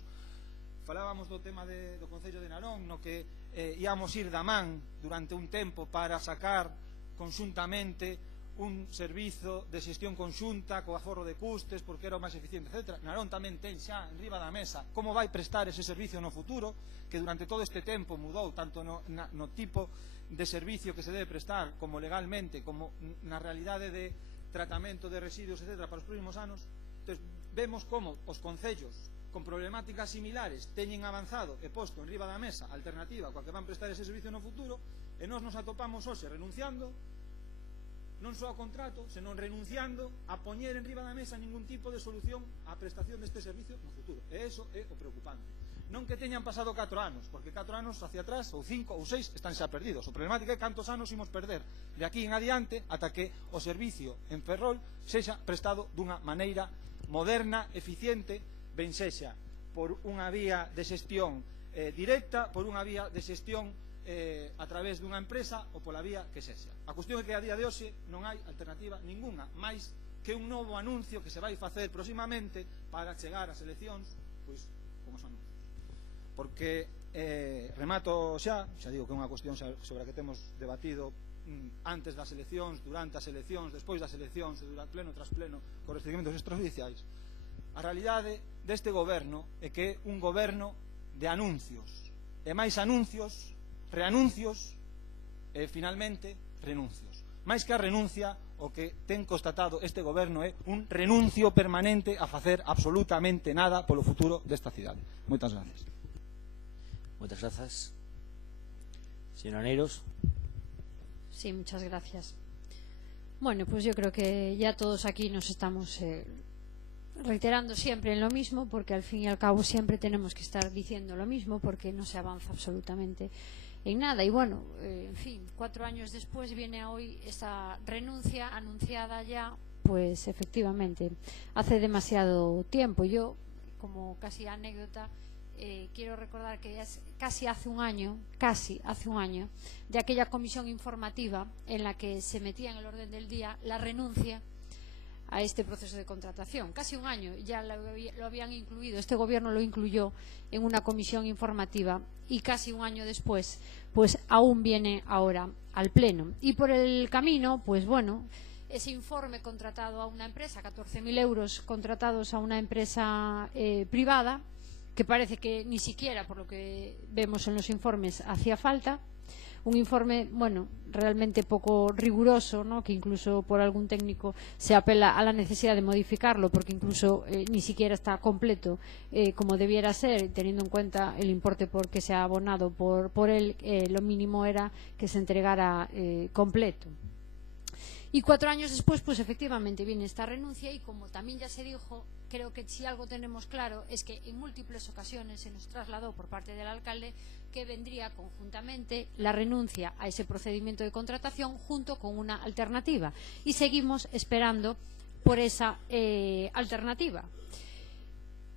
Falábamos do tema do Concello de Narón, no que íamos ir da man durante un tempo para sacar conxuntamente un servizo de xestión conxunta co aforro de custes porque era o máis eficiente, etc. Narón tamén ten xa en riba da mesa como vai prestar ese servicio no futuro, que durante todo este tempo mudou tanto no tipo de servicio que se debe prestar como legalmente, como na realidade de tratamento de residuos, etc. para os próximos anos. Entón, vemos como os concellos con problemáticas similares teñen avanzado e posto en riba da mesa a alternativa coa que van prestar ese servicio no futuro, e nós nos atopamos hoxe renunciando non só ao contrato, senón renunciando a poñer en riba da mesa ningún tipo de solución á prestación deste servicio no futuro. E iso é o preocupante. Non que teñan pasado 4 anos, porque 4 anos hacia atrás, ou 5 ou 6, están xa perdidos. O problemático é cantos anos imos perder de aquí en adiante ata que o servicio en Ferrol sexa prestado dunha maneira moderna, eficiente, ben sexa por unha vía de xestión directa, por unha vía de xestión a través dunha empresa ou pola vía que sexa. A cuestión é que a día de hoxe non hai alternativa ninguna máis que un novo anuncio que se vai facer próximamente para chegar ás eleccións pois con os anuncios. Porque remato xa digo que é unha cuestión sobre a que temos debatido antes das eleccións, durante as eleccións, despois das eleccións, pleno tras pleno, con restrimentos extrajudiciais. A realidade deste goberno é que é un goberno de anuncios, e máis anuncios, reanuncios e finalmente renuncios. Máis que a renuncia, o que ten constatado este goberno é un renuncio permanente a facer absolutamente nada polo futuro desta cidade. Moitas gracias. Moitas grazas. Señora Neiros. Sí, muchas gracias. Bueno, pues yo creo que ya todos aquí nos estamos reiterando siempre en lo mismo, porque al fin y al cabo siempre tenemos que estar diciendo lo mismo, porque no se avanza absolutamente en nada. Y bueno, en fin, 4 años después viene hoy esta renuncia anunciada ya, pues efectivamente, hace demasiado tiempo. Yo, como casi anécdota, quiero recordar que es casi hace un año de aquella comisión informativa en la que se metía en el orden del día la renuncia a este proceso de contratación. Casi un año ya lo habían incluido, este gobierno lo incluyó en una comisión informativa, y casi un año después pues aún viene ahora al pleno. Y por el camino, pues bueno, ese informe contratado a una empresa, 14.000 euros contratados a una empresa privada, que parece que ni siquiera, por lo que vemos en los informes, hacía falta. Un informe, bueno, realmente poco riguroso, ¿no? Que incluso por algún técnico se apela a la necesidad de modificarlo, porque incluso ni siquiera está completo como debiera ser, teniendo en cuenta el importe por que se ha abonado por él. Lo mínimo era que se entregara completo. Y 4 años después, pues efectivamente viene esta renuncia, y como también ya se dijo, creo que si algo tenemos claro es que en múltiples ocasiones se nos trasladó por parte del alcalde que vendría conjuntamente la renuncia a ese procedimiento de contratación junto con una alternativa, y seguimos esperando por esa alternativa.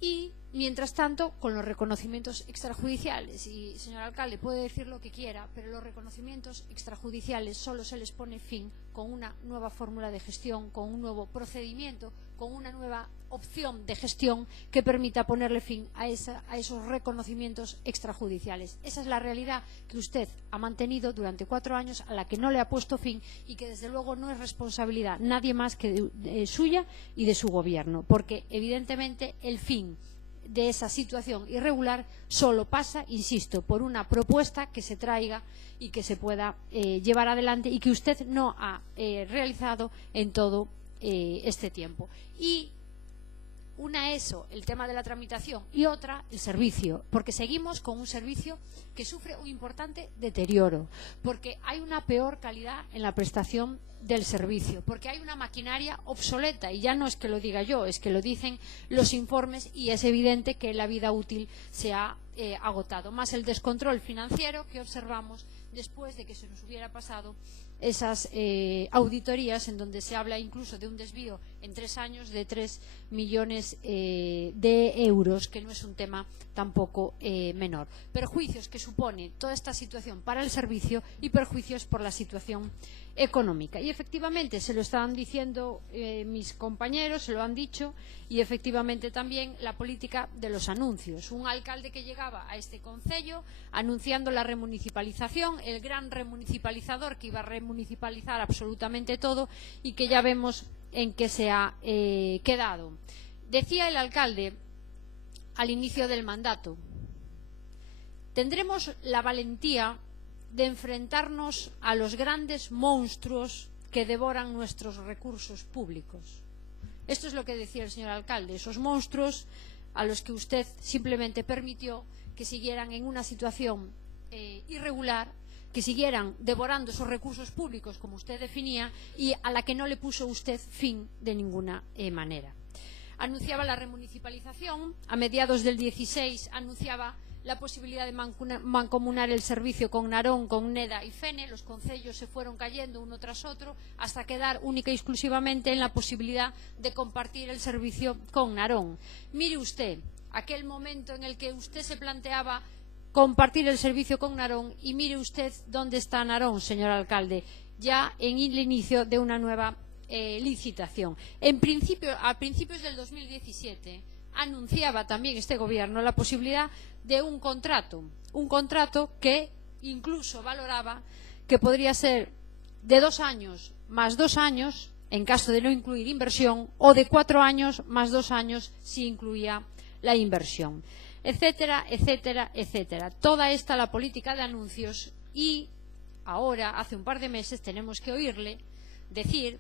Y mientras tanto, con los reconocimientos extrajudiciales, y señor alcalde puede decir lo que quiera, pero los reconocimientos extrajudiciales solo se les pone fin con una nueva fórmula de gestión, con un nuevo procedimiento, con una nueva opción de gestión que permita ponerle fin a esos reconocimientos extrajudiciales. Esa es la realidad que usted ha mantenido durante 4 años, a la que no le ha puesto fin, y que desde luego no es responsabilidad nadie más que suya y de su gobierno, porque evidentemente el fin de esa situación irregular solo pasa, insisto, por una propuesta que se traiga y que se pueda llevar adelante, y que usted no ha realizado en todo este tiempo. Y una eso, el tema de la tramitación, y otra, el servicio, porque seguimos con un servicio que sufre un importante deterioro, porque hay una peor calidad en la prestación del servicio, porque hay una maquinaria obsoleta, y ya no es que lo diga yo, es que lo dicen los informes, y es evidente que la vida útil se ha agotado, más el descontrol financiero que observamos después de que se nos hubiera pasado esas auditorías en donde se habla incluso de un desvío en 3 años de 3 millones de euros, que no es un tema tampoco menor. Perjuicios que supone toda esta situación para el servicio, y perjuicios por la situación económica. Y efectivamente se lo estaban diciendo mis compañeros, se lo han dicho, y efectivamente también la política de los anuncios. Un alcalde que llegaba a este concello anunciando la remunicipalización, el gran remunicipalizador que iba a remunicipalizar absolutamente todo, y que ya vemos en qué se ha quedado. Decía el alcalde al inicio del mandato: tendremos la valentía de enfrentarnos a los grandes monstruos que devoran nuestros recursos públicos. Esto es lo que decía el señor alcalde, esos monstruos a los que usted simplemente permitió que siguieran en una situación irregular, que siguieran devorando esos recursos públicos como usted definía, y a la que no le puso usted fin de ninguna manera. Anunciaba la remunicipalización, a mediados del 16 anunciaba la posibilidad de mancomunar el servicio con Narón, con Neda y Fene. Los concellos se fueron cayendo uno tras otro hasta quedar única y exclusivamente en la posibilidad de compartir el servicio con Narón. Mire usted, aquel momento en el que usted se planteaba compartir el servicio con Narón, y mire usted dónde está Narón, señor alcalde, ya en el inicio de una nueva licitación. A principios del 2017 anunciaba también este gobierno la posibilidad de un contrato que incluso valoraba que podría ser de 2 años más 2 años en caso de no incluir inversión, o de 4 años más 2 años si incluía la inversión, etcétera, etcétera, etcétera. Toda esta la política de anuncios, y ahora, hace un par de meses, tenemos que oírle decir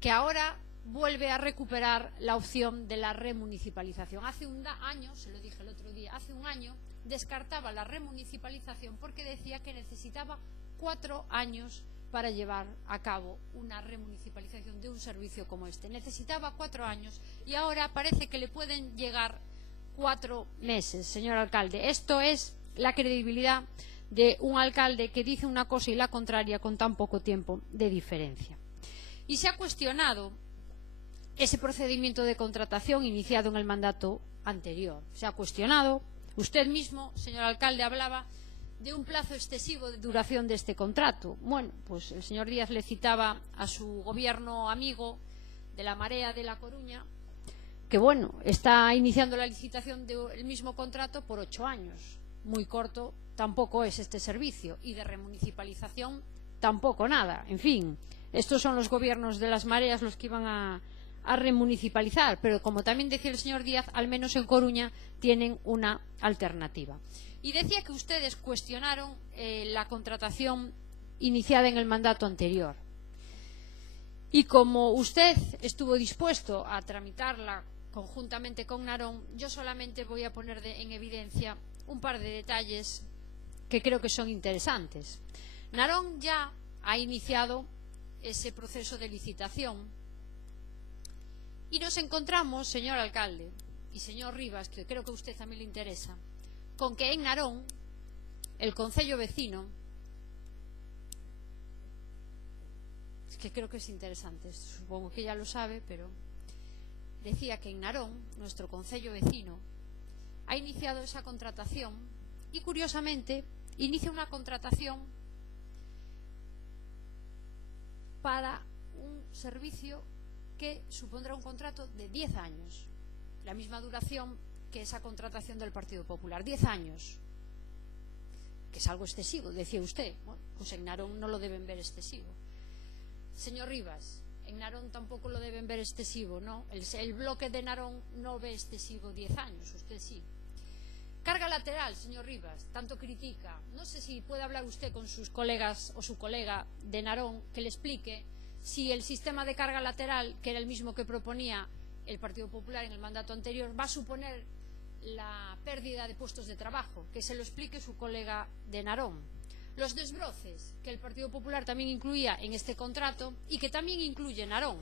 que ahora vuelve a recuperar la opción de la remunicipalización. Hace un año, se lo dije el otro día, hace un año descartaba la remunicipalización porque decía que necesitaba 4 años para llevar a cabo una remunicipalización de un servicio como este. Necesitaba 4 años y ahora parece que le pueden llegar 4 meses, señor alcalde. Esto es la credibilidad de un alcalde que dice una cosa y la contraria con tan poco tiempo de diferencia. Y se ha cuestionado ese procedimiento de contratación iniciado en el mandato anterior. Se ha cuestionado. Usted mismo, señor alcalde, hablaba de un plazo excesivo de duración de este contrato. Bueno, pues el señor Díaz le citaba a su gobierno amigo de la Marea de La Coruña, que bueno, está iniciando la licitación del mismo contrato por 8 años. Muy corto tampoco es este servicio, y de remunicipalización tampoco nada. En fin, estos son los gobiernos de las mareas los que iban a remunicipalizar, pero como también decía el señor Díaz, al menos en Coruña tienen una alternativa. Y decía que ustedes cuestionaron la contratación iniciada en el mandato anterior, y como usted estuvo dispuesto a tramitarla conjuntamente con Narón, yo solamente voy a poner en evidencia un par de detalles que creo que son interesantes. Narón ya ha iniciado ese proceso de licitación y nos encontramos, señor alcalde y señor Rivas, que creo que a usted también le interesa, con que en Narón el concello vecino, es que creo que es interesante, supongo que ya lo sabe, pero decía que en Narón, nuestro concello vecino, ha iniciado esa contratación y, curiosamente, inicia una contratación para un servicio que supondrá un contrato de 10 años, la misma duración que esa contratación del Partido Popular, 10 años, que es algo excesivo, decía usted. Bueno, pues en Narón no lo deben ver excesivo. Señor Rivas, en Narón tampoco lo deben ver excesivo, ¿no? El bloque de Narón no ve excesivo 10 años, usted sí. Carga lateral, señor Rivas, tanto critica. No sé si puede hablar usted con sus colegas o su colega de Narón que le explique si el sistema de carga lateral, que era el mismo que proponía el Partido Popular en el mandato anterior, va a suponer la pérdida de puestos de trabajo. Que se lo explique su colega de Narón. Los desbroces, que el Partido Popular también incluía en este contrato y que también incluye Narón.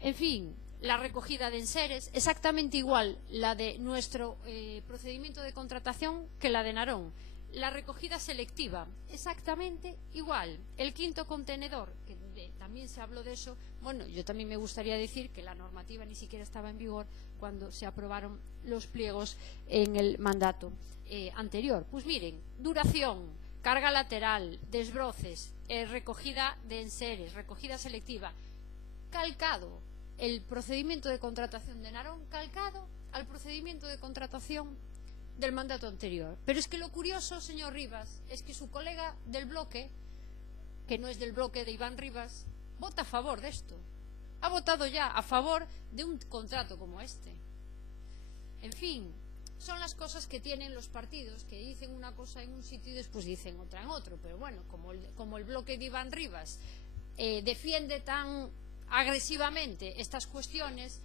En fin, la recogida de enseres, exactamente igual la de nuestro procedimiento de contratación que la de Narón. La recogida selectiva, exactamente igual. El quinto contenedor, que también se habló de eso. Bueno, yo también me gustaría decir que la normativa ni siquiera estaba en vigor cuando se aprobaron los pliegos en el mandato anterior. Pues miren, duración, carga lateral, desbroces, recogida de enseres, recogida selectiva, calcado el procedimiento de contratación de Narón, calcado al procedimiento de contratación del mandato anterior. Pero es que lo curioso, señor Rivas, es que su colega del bloque, que no es del bloque de Iván Rivas, vota a favor de esto. Ha votado ya a favor de un contrato como este. En fin, son las cosas que tienen los partidos, que dicen una cosa en un sitio y después dicen otra en otro. Pero bueno, como el bloque de Iván Rivas defiende tan agresivamente estas cuestiones,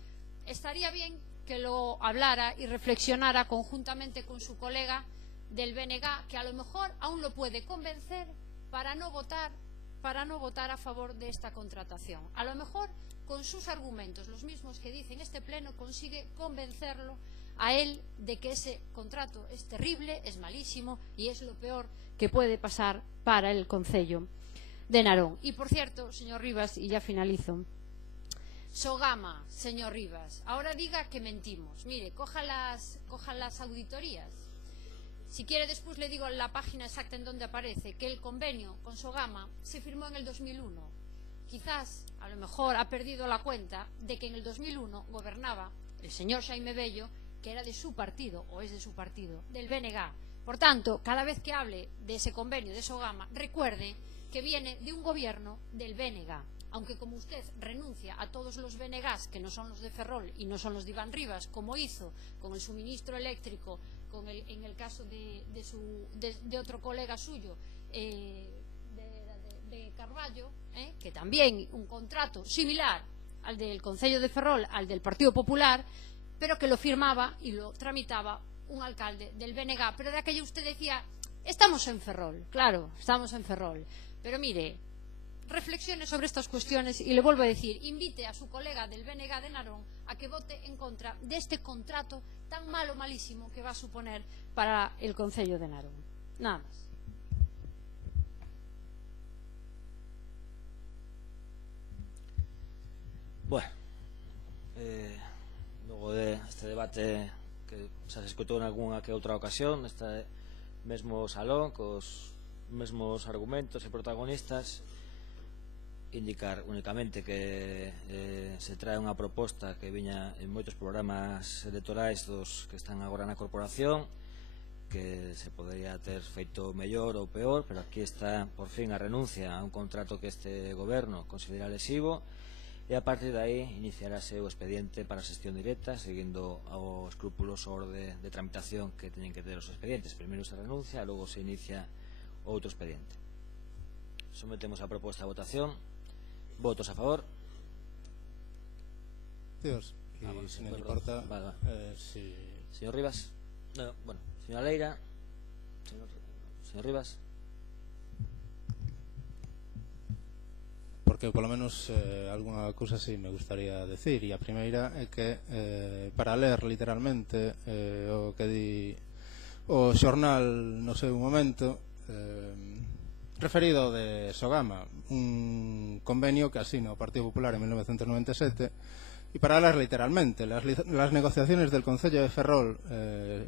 estaría bien que lo hablara y reflexionara conjuntamente con su colega del BNG, que a lo mejor aún lo puede convencer para no votar a favor de esta contratación. A lo mejor con sus argumentos, los mismos que dice en este pleno, consigue convencerlo a él de que ese contrato es terrible, es malísimo y es lo peor que puede pasar para el concello de Narón. Y por cierto, señor Rivas, y ya finalizo, Sogama, señor Rivas, ahora diga que mentimos. Mire, coja las auditorías. Si quiere después le digo la página exacta en donde aparece que el convenio con Sogama se firmó en el 2001. Quizás, a lo mejor, ha perdido la cuenta de que en el 2001 gobernaba el señor Xaime Bello, que era de su partido, o es de su partido, del BNG. Por tanto, cada vez que hable de ese convenio de Sogama, recuerde que viene de un gobierno del BNG. Aunque como usted renuncia a todos los BNGs que no son los de Ferrol y no son los de Iván Rivas, como hizo con el suministro eléctrico, en el caso de otro colega suyo, de Carballo, que también un contrato similar al del Concello de Ferrol, al del Partido Popular, pero que lo firmaba y lo tramitaba un alcalde del BNG. Pero de aquello usted decía, estamos en Ferrol, claro, estamos en Ferrol. Pero mire, reflexione sobre estas cuestiones y le vuelvo a decir, invite a su colega del BNG de Narón a que vote en contra de este contrato tan malo, malísimo que va a suponer para el Concello de Narón. Nada más. Bueno, logo de este debate que se escutou en algunha que outra ocasión neste mesmo salón cos mesmos argumentos e protagonistas, indicar únicamente que se trae unha proposta que viña en moitos programas electorais dos que están agora na corporación, que se podría ter feito mellor ou peor, pero aquí está por fin a renuncia a un contrato que este goberno considera lesivo, e a partir de aí iniciarase o expediente para a xestión directa, seguindo o escrupuloso orde de tramitación que teñen que ter os expedientes. Primeiro se renuncia, logo se inicia outro expediente. Sometemos a proposta a votación. Votos a favor. Dios, y si non importa, si... Señor Rivas. No, bueno, señora Leira. Señor Rivas. Porque polo menos algunha cousa sí me gustaría decir, e a primeira é que para ler literalmente o que di o xornal no seu momento referido de Sogama, un convenio que asina o Partido Popular en 1997, y para ler literalmente las negociaciones del Concello de Ferrol,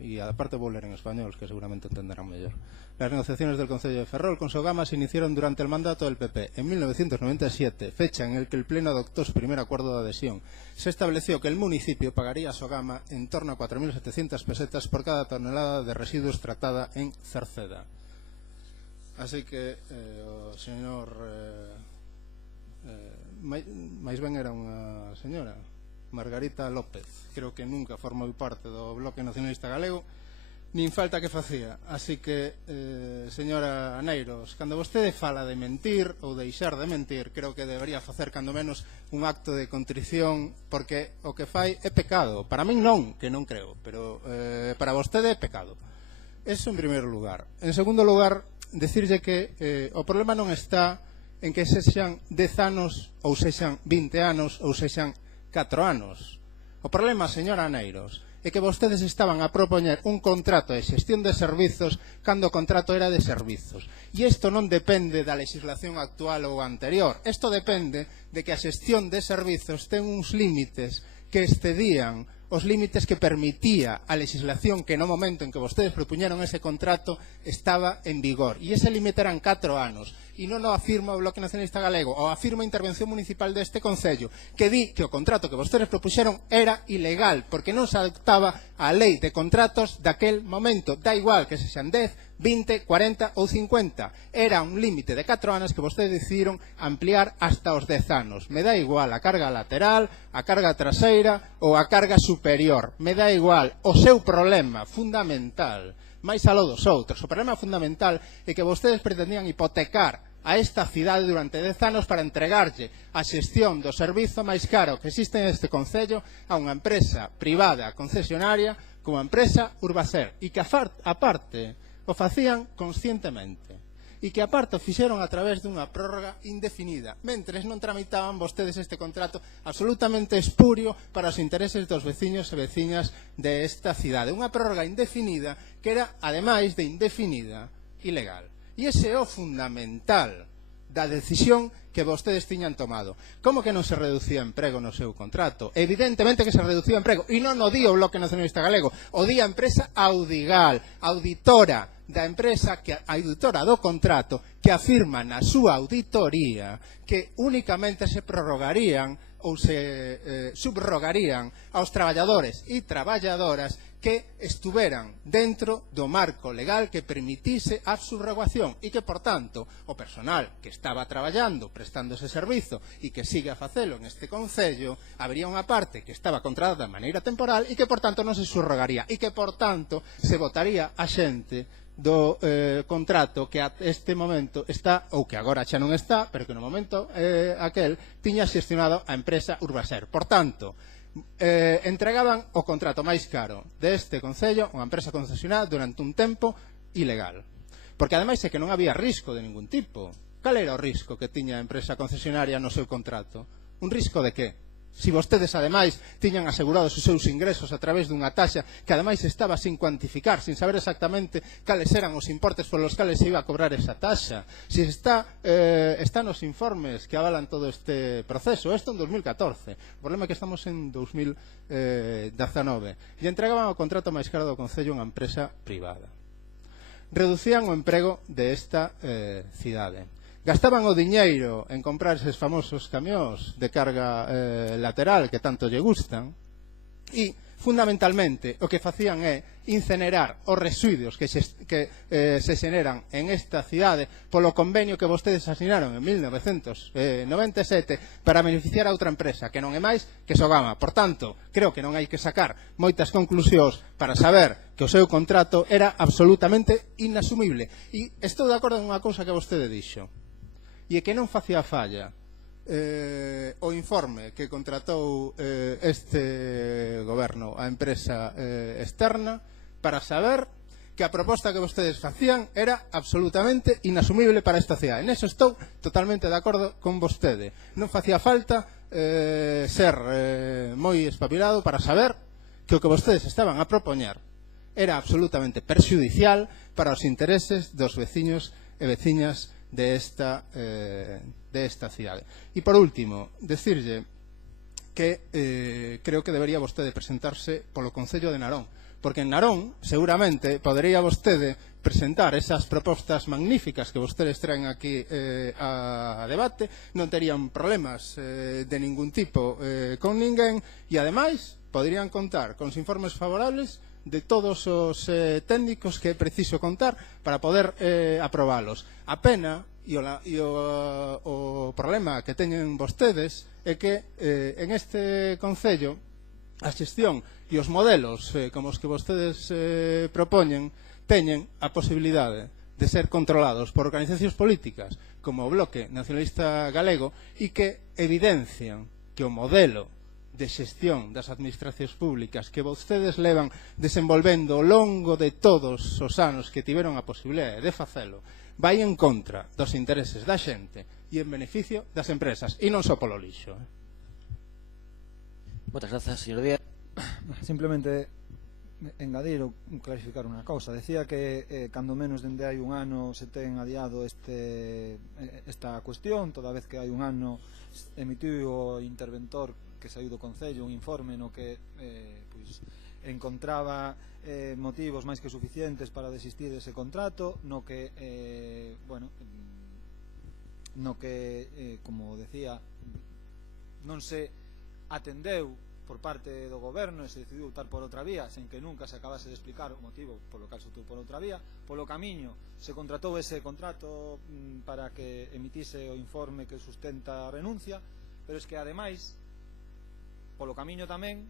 y aparte vou ler en español, que seguramente entenderán mellor. Las negociaciones del Concello de Ferrol con Sogama se iniciaron durante el mandato del PP en 1997, fecha en el que el Pleno adoptó su primer acuerdo de adhesión. Se estableció que el municipio pagaría a Sogama en torno a 4.700 pesetas por cada tonelada de residuos tratada en Cerceda. Así que o señor máis ben era unha señora Margarita López, creo que nunca formou parte do Bloque Nacionalista Galego, nin falta que facía. Así que, señora Aneiros, cando vostede fala de mentir ou deixar de mentir, creo que debería facer cando menos un acto de contrición, porque o que fai é pecado. Para min non, que non creo, pero para vostede é pecado. Eso en primeiro lugar. En segundo lugar, decirlle que o problema non está en que sexan 10 anos ou sexan 20 anos ou sexan 4 anos. O problema, señora Aneiros, é que vostedes estaban a propoñer un contrato de xestión de servizos cando o contrato era de servizos. E isto non depende da legislación actual ou anterior. Isto depende de que a xestión de servizos ten uns límites que excedían os límites que permitía a legislación que no momento en que vostedes propuñeron ese contrato estaba en vigor. E ese límite eran 4 anos. E non o afirma o Bloque Nacionalista Galego, o afirma a intervención municipal deste Concello, que di que o contrato que vostedes propuxeron era ilegal, porque non se adoptaba a lei de contratos daquel momento. Da igual que sexan 10, 20, 40 ou 50. Era un límite de 4 anos que vostedes decidiron ampliar hasta os 10 anos. Me dá igual a carga lateral, a carga traseira ou a carga superior. Me dá igual. O seu problema fundamental, máis aló dos outros, o problema fundamental é que vostedes pretendían hipotecar a esta cidade durante 10 anos para entregarlle a xestión do servizo máis caro que existe neste Concello a unha empresa privada concesionaria como a empresa Urbacer, e que aparte o facían conscientemente, e que aparte o fixeron a través dunha prórroga indefinida, mentres non tramitaban vostedes este contrato absolutamente espurio para os intereses dos veciños e veciñas de esta cidade. Unha prórroga indefinida que era, ademais de indefinida, ilegal. E ese é o fundamental da decisión que vostedes tiñan tomado. Como que non se reducía emprego no seu contrato? Evidentemente que se reducía emprego, e non o di o Bloque Nacionalista Galego, o di a empresa Audigal, auditora da empresa, que a auditora do contrato, que afirma na súa auditoría que únicamente se prorrogarían ou se subrogarían aos traballadores e traballadoras que estuveran dentro do marco legal que permitise a subrogación e que, por tanto, o personal que estaba traballando, prestando ese servizo e que sigue a facelo en este Concello, habría unha parte que estaba contratada de maneira temporal e que, por tanto, non se subrogaría e que, por tanto, se votaría a xente do contrato que a este momento está, ou que agora xa non está, pero que no momento aquel tiña xestionado a empresa Urbaser. Por tanto, entregaban o contrato máis caro deste Concello unha empresa concesionada durante un tempo ilegal. Porque ademais é que non había risco de ningún tipo. Cal era o risco que tiña a empresa concesionaria no seu contrato? Un risco de que? Si vostedes, ademais, tiñan asegurados os seus ingresos a través dunha taxa que, ademais, estaba sin cuantificar, sin saber exactamente cales eran os importes polos cales se iba a cobrar esa taxa. Si está nos informes que avalan todo este proceso. Isto en 2014. O problema é que estamos en 2019. E entregaban o contrato máis caro do Concello a unha empresa privada. Reducían o emprego de esta cidade. Gastaban o diñeiro en comprar eses famosos camións de carga lateral que tanto lle gustan e, fundamentalmente, o que facían é incinerar os residuos que se xeneran en esta cidade polo convenio que vostedes asinaron en 1997 para beneficiar a outra empresa, que non é máis que Sogama. Por tanto, creo que non hai que sacar moitas conclusións para saber que o seu contrato era absolutamente inasumible. E estou de acordo en unha cousa que vostede dixo, e que non facía falla o informe que contratou este goberno a empresa externa para saber que a proposta que vostedes facían era absolutamente inasumible para esta cidade. En eso estou totalmente de acordo con vostede. Non facía falta ser moi espabilado para saber que o que vostedes estaban a propoñer era absolutamente perxudicial para os intereses dos veciños e veciñas de esta cidade. E por último, decirlle que creo que debería vostede presentarse polo Concello de Narón, porque en Narón seguramente podería vostede presentar esas propostas magníficas que vostedes traen aquí a debate, non terían problemas de ningún tipo con ninguén e ademais poderían contar con os informes favorables de todos os técnicos que é preciso contar para poder aprobalos. A pena e o problema que teñen vostedes é que en este Concello a xestión e os modelos como os que vostedes propoñen teñen a posibilidade de ser controlados por organizacións políticas como o Bloque Nacionalista Galego e que evidencian que o modelo de xestión das administracións públicas que vostedes levan desenvolvendo ao longo de todos os anos que tiveron a posibilidade de facelo vai en contra dos intereses da xente e en beneficio das empresas e non só polo lixo. Moitas grazas, señor Díaz. Simplemente engadir ou clarificar unha cousa. Decía que cando menos dende hai un ano se ten adiado esta cuestión, toda vez que hai un ano emitiu o interventor que saiu do Concello un informe no que encontraba motivos máis que suficientes para desistir dese contrato, no que como decía, non se atendeu por parte do goberno e se decidiu optar por outra vía sen que nunca se acabase de explicar o motivo polo cal se optou por outra vía. Polo camiño se contratou ese contrato para que emitise o informe que sustenta a renuncia, pero es que ademais polo camiño tamén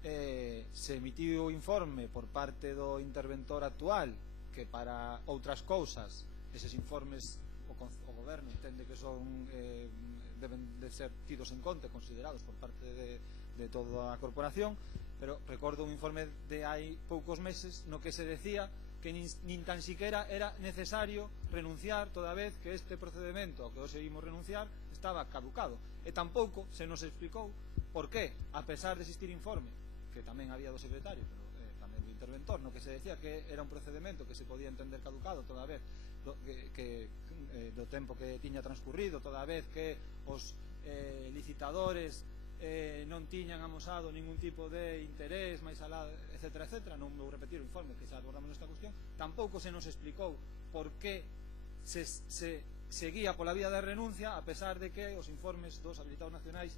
se emitiu o informe por parte do interventor actual que para outras cousas eses informes o goberno entende que son deben de ser tidos en conta e considerados por parte de toda a corporación, pero recordo un informe de hai poucos meses no que se decía que nin tan siquiera era necesario renunciar toda vez que este procedimento ao que hoxe imos renunciar estaba caducado, e tampouco se nos explicou por qué, a pesar de existir informe que tamén había do secretario pero tamén do interventor, no que se decía que era un procedimento que se podía entender caducado toda vez do tempo que tiña transcurrido, toda vez que os licitadores non tiñan amosado ningún tipo de interés máis alá, etcétera, etcétera. Non vou repetir o informe que xa abordamos nesta cuestión. Tampouco se nos explicou por que se seguía pola vía da renuncia, a pesar de que os informes dos habilitados nacionais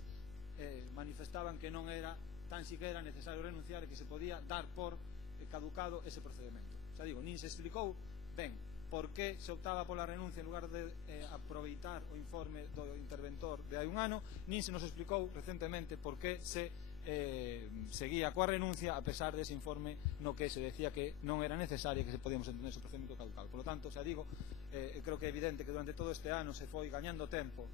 manifestaban que non era tan siquiera necesario renunciar e que se podía dar por caducado ese procedimento. Xa digo, nin se explicou ben por que se optaba pola renuncia en lugar de aproveitar o informe do interventor de hai un ano, nin se nos explicou recentemente por que se seguía coa renuncia a pesar dese informe no que se decía que non era necesario, que se podíamos entender ese procedimento caducado. Por lo tanto, xa digo, creo que é evidente que durante todo este ano se foi gañando tempo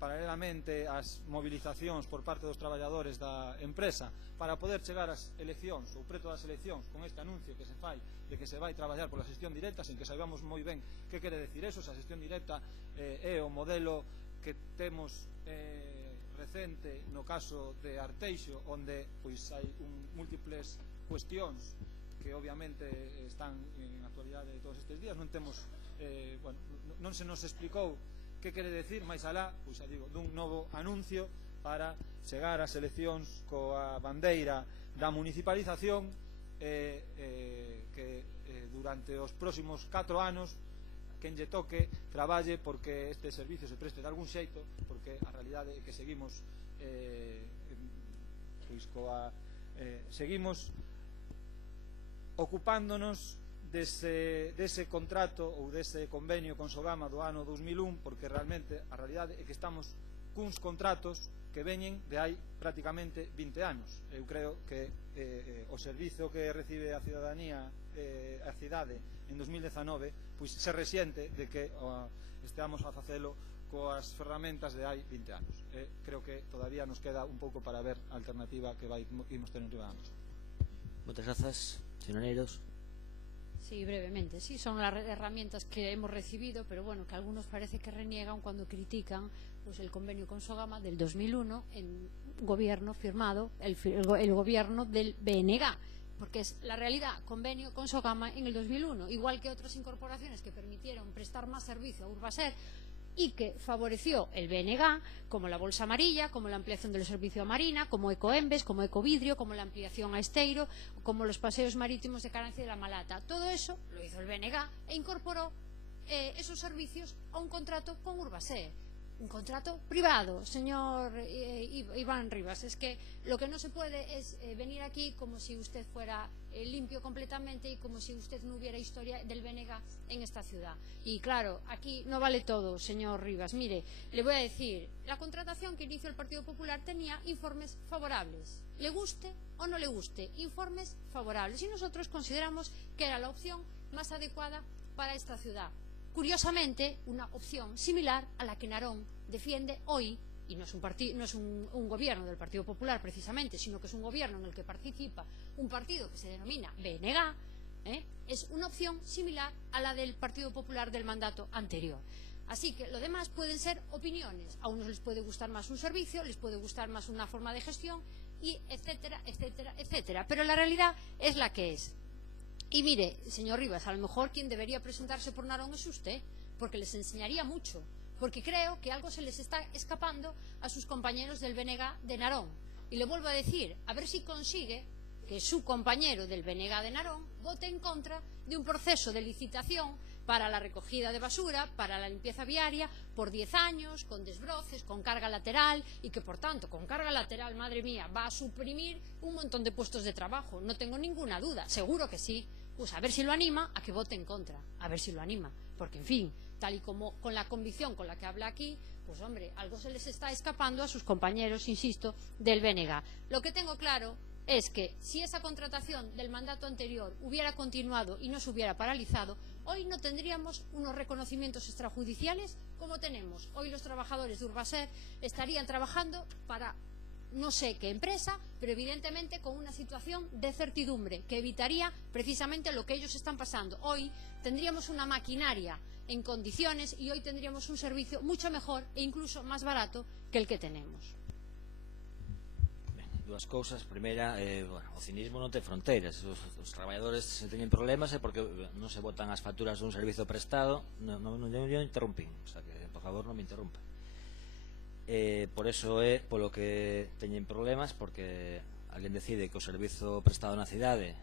paralelamente ás movilizacións por parte dos traballadores da empresa para poder chegar ás eleccións ou preto das eleccións con este anuncio que se fai de que se vai traballar pola xestión directa, sin que saibamos moi ben que quere decir eso. Esa xestión directa é o modelo que temos recente no caso de Arteixo, onde pois hai múltiples cuestións que obviamente están en actualidade todos estes días. Non temos non se nos explicou que quere decir máis alá, pois xa digo, dun novo anuncio para chegar ás eleccións coa bandeira da municipalización que durante os próximos 4 anos quen lle toque traballe porque este servicio se preste de algún xeito, porque a realidade é que seguimos seguimos ocupándonos dese contrato ou dese convenio con Sogama do ano 2001, porque realmente a realidade é que estamos cuns contratos que veñen de hai prácticamente 20 anos. Eu creo que o servizo que recibe a cidadanía, a cidade en 2019, pois se resiente de que esteamos a facelo coas ferramentas de hai 20 anos. Creo que todavía nos queda un pouco para ver a alternativa que imos ter en riba de anos. Moitas grazas, señor Neiros. Sí, brevemente, sí, son las herramientas que hemos recibido, pero bueno, que algunos parece que reniegan cuando critican pues el convenio con Sogama del 2001 en gobierno firmado, el gobierno del BNG, porque es la realidad, convenio con Sogama en el 2001, igual que otras incorporaciones que permitieron prestar más servicio a Urbaser y que favoreció el BNG, como la Bolsa Amarilla, como la ampliación del servicio a Marina, como Ecoembes, como Ecovidrio, como la ampliación a Esteiro, como los paseos marítimos de Caranci de la Malata. Todo eso lo hizo el BNG e incorporó esos servicios a un contrato con Urbaser. Un contrato privado, señor Iván Rivas. Es que lo que no se puede es venir aquí como si usted fuera limpio completamente y como si usted no hubiera historia del BNG en esta ciudad. Y claro, aquí no vale todo, señor Rivas. Mire, le voy a decir, la contratación que inició el Partido Popular tenía informes favorables. Le guste o no le guste, informes favorables. Y nosotros consideramos que era la opción más adecuada para esta ciudad. Curiosamente, una opción similar a la que Narón defiende hoy, y no es un gobierno del Partido Popular precisamente, sino que es un gobierno en el que participa un partido que se denomina BNG, es una opción similar a la del Partido Popular del mandato anterior. Así que lo demás pueden ser opiniones. A unos les puede gustar más un servicio, les puede gustar más una forma de gestión, y etcétera, etcétera, etcétera. Pero la realidad es la que es. Y mire, señor Rivas, a lo mejor quien debería presentarse por Narón es usted, porque les enseñaría mucho, porque creo que algo se les está escapando a sus compañeros del BNG de Narón. Y le vuelvo a decir, a ver si consigue que su compañero del BNG de Narón vote en contra de un proceso de licitación para la recogida de basura, para la limpieza viaria, por 10 años, con desbroces, con carga lateral, y que por tanto, con carga lateral, madre mía, va a suprimir un montón de puestos de trabajo. No tengo ninguna duda, seguro que sí. Pues a ver si lo anima a que vote en contra, a ver si lo anima, porque en fin, tal y como con la convicción con la que habla aquí, pues hombre, algo se les está escapando a sus compañeros, insisto, del BNG. Lo que tengo claro es que si esa contratación del mandato anterior hubiera continuado y no se hubiera paralizado, hoy no tendríamos unos reconocimientos extrajudiciales como tenemos. Hoy los trabajadores de Urbaser estarían trabajando para no sé qué empresa, pero evidentemente con una situación de certidumbre que evitaría precisamente lo que ellos están pasando. Hoy tendríamos una maquinaria en condiciones y hoy tendríamos un servicio mucho mejor e incluso más barato que el que tenemos. Dúas cousas. Primeira, o cinismo non ten fronteiras. Os traballadores se teñen problemas é porque non se botan as facturas dun servizo prestado. Non interrumpín, o sea que, por favor, non me interrumpa. Por eso é polo que teñen problemas, porque alguén decide que o servizo prestado na cidade,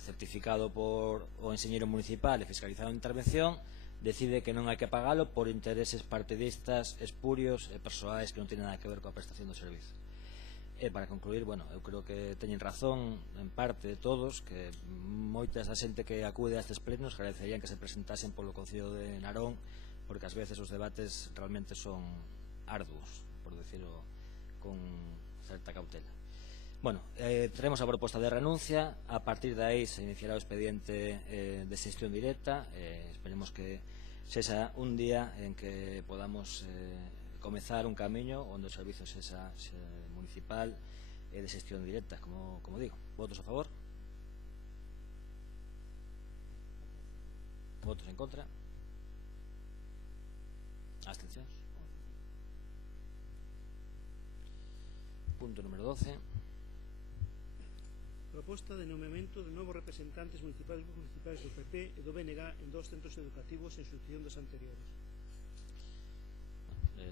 certificado por o enxeñeiro municipal e fiscalizado en intervención, decide que non hai que pagalo por intereses partidistas, espurios e persoais que non teñen nada que ver coa prestación do servizo. E para concluir, bueno, eu creo que teñen razón en parte de todos, que moitas da xente que acude a estes plenos agradecerían que se presentasen polo Concello de Narón, porque ás veces os debates realmente son arduos, por decirlo con certa cautela. Bueno, traemos a proposta de renuncia. A partir de aí se iniciará o expediente de xestión directa. Esperemos que sexa un día en que podamos comezar un camiño onde o servizo sexa municipal e de xestión directa, como digo. Votos a favor? Votos en contra? Abstencións? Punto número 12. Proposta de nomeamento de novos representantes municipais do PP e do BNG en 2 centros educativos en substitución dos anteriores.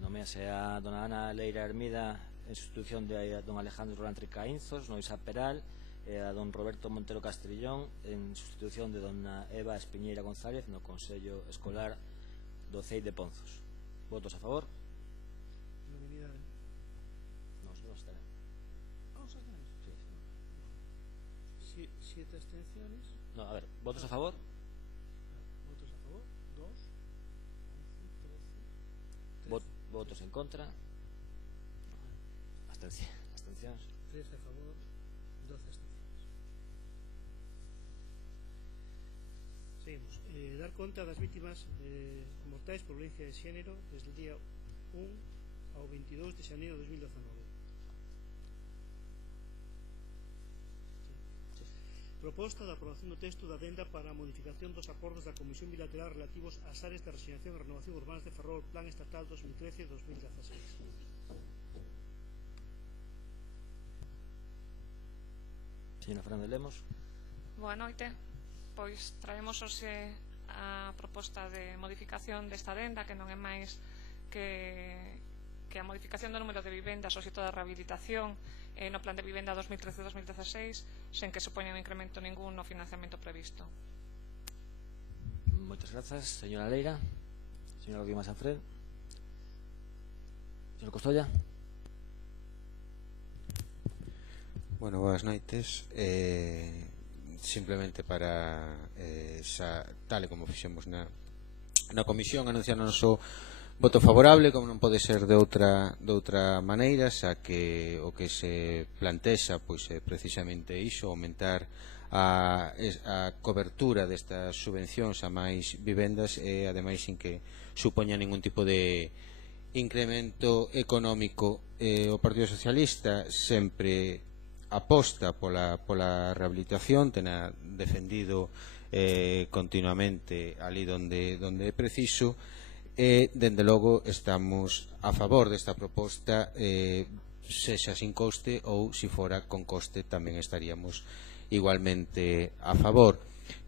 Nomease a dona Ana Leira Hermida en sustitución de don Alejandro Rolantri Caínzos no ISA Peral, e a don Roberto Montero Castrillón en sustitución de dona Eva Espiñeira González no Consello Escolar do CEI de Ponzos. Votos a favor? Unanimidade. Non, non estará. Sí, 7 abstenciones. No, a ver, votos a favor? Votos a favor, 2, 11, 13. Votos en contra? Abstencións? 13 a favor, 12 abstenciones. Seguimos. Dar conta das vítimas mortais por violencia de xénero desde o día 1 ao 22 de xaneiro de 2019. Proposta da aprobación do texto da adenda para a modificación dos acordos da Comisión Bilateral relativos ás áreas de rexenación e renovación urbanas de Ferrol, Plan Estatal 2013-2016. Señora Fernández Lemos. Boa noite. Pois traemos hoxe a proposta de modificación desta adenda, que non é máis que a modificación do número de vivendas ao xito da rehabilitación no plan de vivenda 2013-2016 sen que supoña un incremento ningún no financiamento previsto. Moitas grazas, señora Leira. Señora Guima Sanfred. Señor Costolla. Bueno, boas noites. Simplemente para tal e como fixemos na comisión, anunciar o noso voto favorable, como non pode ser de outra maneira, xa que o que se plantexa pois é precisamente iso, aumentar a cobertura destas subvencións a máis vivendas e ademais sin que supoña ningún tipo de incremento económico. O Partido Socialista sempre aposta pola rehabilitación, tena defendido continuamente ali donde é preciso, e dende logo estamos a favor desta proposta, sexa sin coste ou se fora con coste tamén estaríamos igualmente a favor.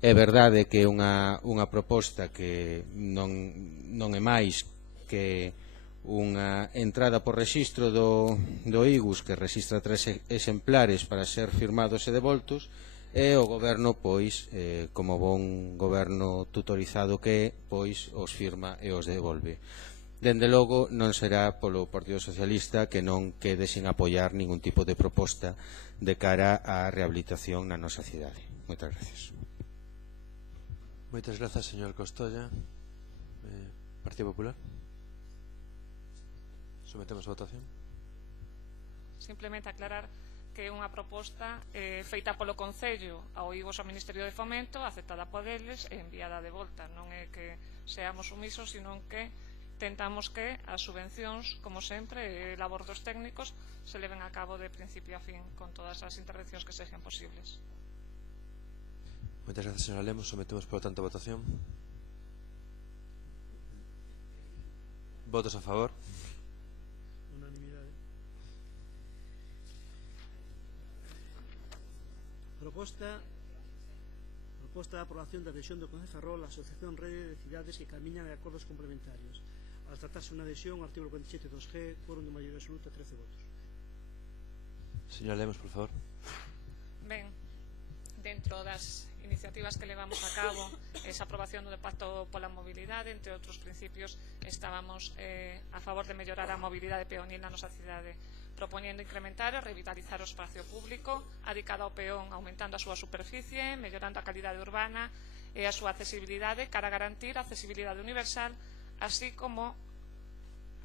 É verdade que é unha proposta que non é máis que unha entrada por rexistro do IGUS, que rexistra 3 exemplares para ser firmados e devoltos, e o goberno, pois, como bon goberno tutorizado que é, pois os firma e os devolve. Dende logo non será polo Partido Socialista que non quede sin apoiar ningún tipo de proposta de cara á rehabilitación na nosa cidade. Moitas gracias. Moitas grazas, señor Costolla. Partido Popular. Sometemos a votación. Simplemente aclarar que é unha proposta feita polo Concello ao IGOS ao Ministerio de Fomento, aceptada por eles e enviada de volta. Non é que seamos sumisos, sino que tentamos que as subvencións, como sempre, e labor dos técnicos se leven a cabo de principio a fin con todas as intervencións que sexan posibles. Moitas grazas, señora Lemos. Sometemos, por tanto, a votación. Votos a favor. proposta de aprobación da adhesión do Concello de Ferrol á Asociación Rede de Cidades que camiñan a acordos complementarios. Al tratarse unha adhesión ao artigo 47 2G, quórum de maioría absoluta, 13 votos. Señora Lemos, por favor. Ben, dentro das iniciativas que levamos a cabo esa aprobación do Pacto pola Mobilidade, entre outros principios, estábamos a favor de mellorar a mobilidade peonil na nosa cidade, propoñendo incrementar e revitalizar o espacio público adicado ao peón, aumentando a súa superficie, mellorando a calidade urbana e a súa accesibilidade cara a garantir a accesibilidade universal, así como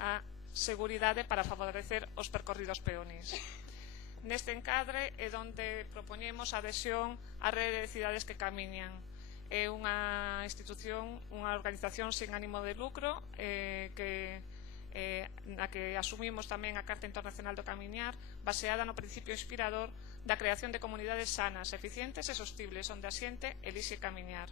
a seguridade para favorecer os percorridos peónis. Neste encadre é onde propoñemos a adhesión á Rede de Cidades que Camiñan. É unha institución, unha organización sen ánimo de lucro na que asumimos tamén a Carta Internacional do Camiñar, baseada no principio inspirador da creación de comunidades sanas, eficientes e sostibles, onde a xente elixe camiñar.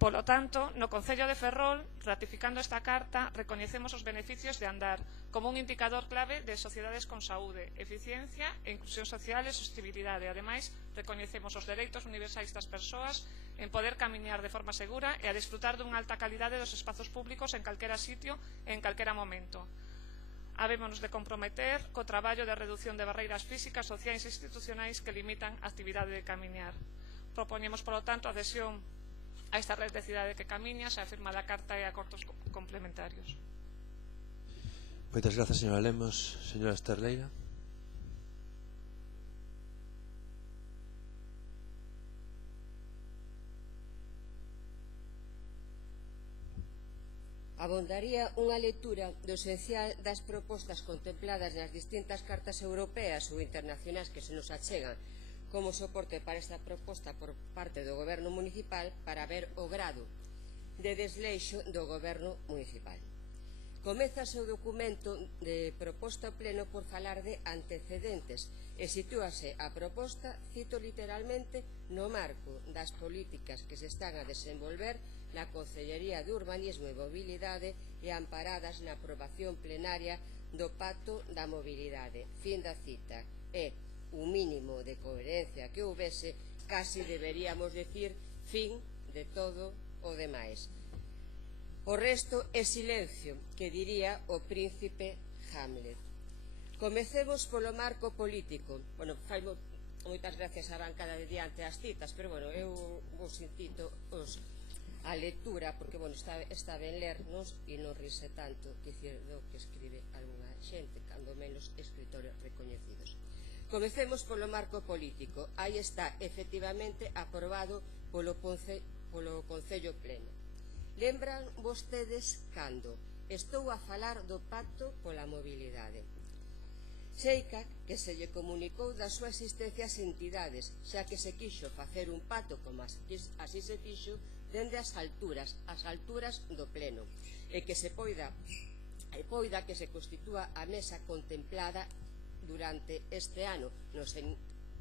Polo tanto, no Concello de Ferrol, ratificando esta carta, recoñecemos os beneficios de andar como un indicador clave de sociedades con saúde, eficiencia e inclusión social e sostibilidade. Ademais, recoñecemos os dereitos universais das persoas en poder camiñar de forma segura e a disfrutar dunha alta calidade dos espazos públicos en calquera sitio e en calquera momento. Habémonos de comprometer co traballo de reducción de barreiras físicas, sociais e institucionais que limitan a actividade de camiñar. Propoñemos, polo tanto, a adhesión a esta red de cidade que camiña, se afirma da Carta e acordos complementarios. Moitas grazas, señora Lemos. Señora Esterleira. Abondaría unha lectura do esencial das propostas contempladas nas distintas cartas europeas ou internacionais que se nos achegan como soporte para esta proposta por parte do Goberno municipal para ver o grado de desleixo do Goberno municipal. Comeza o seu documento de proposta ao pleno por falar de antecedentes e sitúase a proposta, cito literalmente, no marco das políticas que se están a desenvolver na Concellería de Urbanismo e Mobilidade e amparadas na aprobación plenaria do Pacto da Mobilidade. Fin da cita. E un mínimo de coherencia que houvese, casi deberíamos decir fin de todo o demais. O resto é silencio, que diría o príncipe Hamlet. Comecemos polo marco político. Bueno, fai moitas gracias á bancada de diante as citas, pero bueno, eu vos incito a lectura, porque bueno, está ben lernos e non rise tanto, que dicir, do que escribe algunha xente, cando menos escritores recoñecidos. Comecemos polo marco político. Aí está, efectivamente, aprobado polo Concello Pleno. Lembran vostedes cando? Estou a falar do Pacto pola Mobilidade. Seica que se lle comunicou da súa existencia ás entidades, xa que se quixo facer un pacto como así se fixo dende as alturas do Pleno, e que se poida que se constitúa a mesa contemplada durante este ano,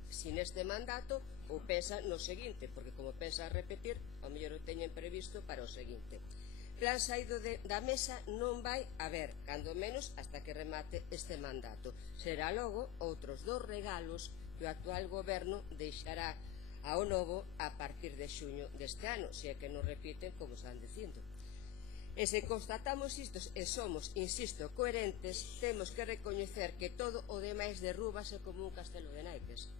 si neste mandato ou pensa no seguinte, porque como pensa repetir, ao mellor o teñen previsto para o seguinte. Plan saído da mesa non vai haber, cando menos hasta que remate este mandato. Será logo outros dos regalos que o actual goberno deixará ao novo a partir de xuño deste ano, se é que non repiten como están dicindo. E se constatamos isto e somos, insisto, coherentes, temos que recoñecer que todo o demais derrúbase como un castelo de naipes.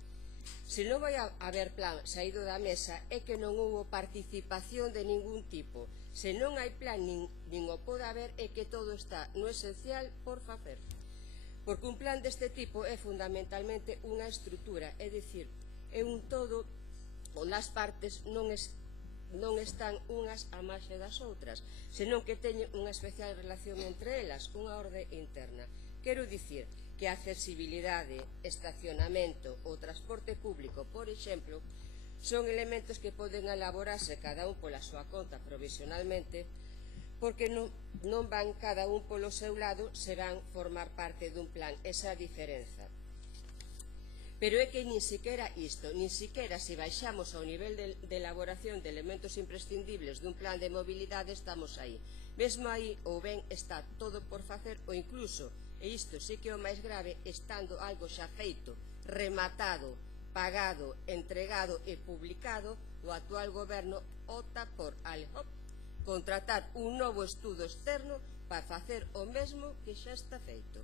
Se non vai haber plan saído da mesa é que non houbo participación de ningún tipo. Se non hai plan nin o pode haber é que todo está no esencial por facer. Porque un plan deste tipo é fundamentalmente unha estrutura, é dicir, é un todo onde as partes non están unhas á marxe das outras, senón que teñen unha especial relación entre elas, unha orde interna. Quero dicir que a accesibilidade, estacionamento ou transporte público, por exemplo, son elementos que poden elaborarse cada un pola súa conta provisionalmente, porque non van cada un polo seu lado, se van formar parte dun plan, esa diferenza. Pero é que nin siquera isto, nin siquera se baixamos ao nivel de elaboración de elementos imprescindibles dun plan de mobilidade estamos aí. Mesmo aí ou ben está todo por facer ou incluso, e isto sí que é o máis grave, estando algo xa feito rematado, pagado, entregado e publicado, o actual goberno opta por contratar un novo estudo externo para facer o mesmo que xa está feito.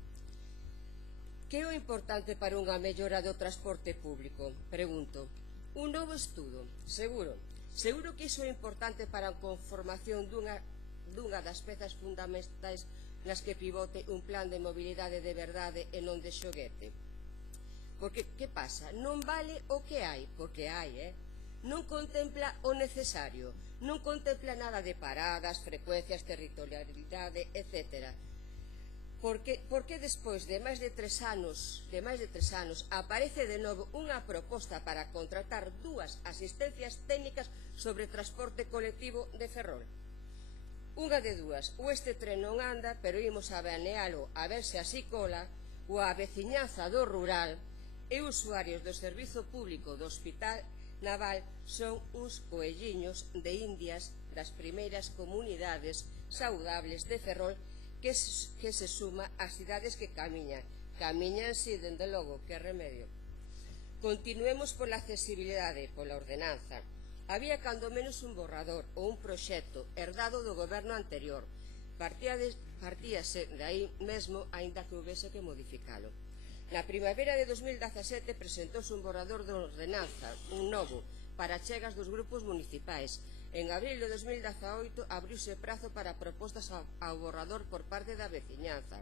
Que é o importante para unha mellora do transporte público? Pregunto. Un novo estudo, seguro. Seguro que iso é importante para a conformación dunha das pezas fundamentais nas que pivote un plan de mobilidade de verdade e non de xoguete. Porque, que pasa? Non vale o que hai, porque hai, non contempla o necesario, non contempla nada de paradas, frecuencias, territorialidade, etc. Porque despois de máis de 3 anos, aparece de novo unha proposta para contratar 2 asistencias técnicas sobre transporte colectivo de Ferrol. Unha de 2, ou este tren non anda, pero imos a banealo a ver se así cola, ou a veciñanza do rural e usuarios do servizo público do Hospital Naval son uns coelliños de indias das primeiras comunidades saudables de Ferrol que se suma ás cidades que camiñan si, dende logo, que remedio. Continuemos pola accesibilidade, pola ordenanza. Había cando menos un borrador ou un proxecto herdado do goberno anterior. Partíase de aí mesmo, aínda que houvese que modificalo. Na primavera de 2017 presentouse un borrador de ordenanza, un novo, para chegas dos grupos municipais. En abril de 2018 abriuse prazo para propostas ao borrador por parte da veciñanza.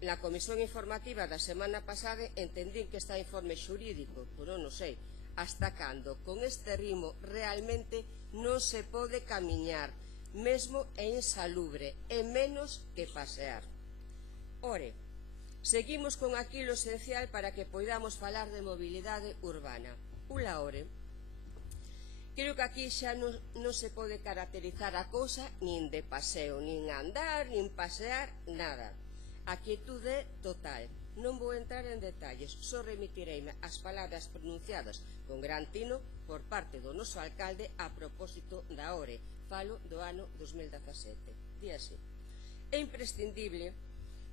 Na comisión informativa da semana pasada entendín que está informe xurídico, pero non sei, hasta cando con este ritmo realmente non se pode camiñar, mesmo é insalubre, e menos que pasear. Ore, seguimos con aquilo esencial para que poidamos falar de mobilidade urbana. Ula ore. Creo que aquí xa non se pode caracterizar a cousa nin de paseo, nin andar, nin pasear, nada. A quietude total. Non vou entrar en detalles, só remitireime as palabras pronunciadas con gran tino por parte do noso alcalde a propósito da ORE. Falo do ano 2017. Di así. É imprescindible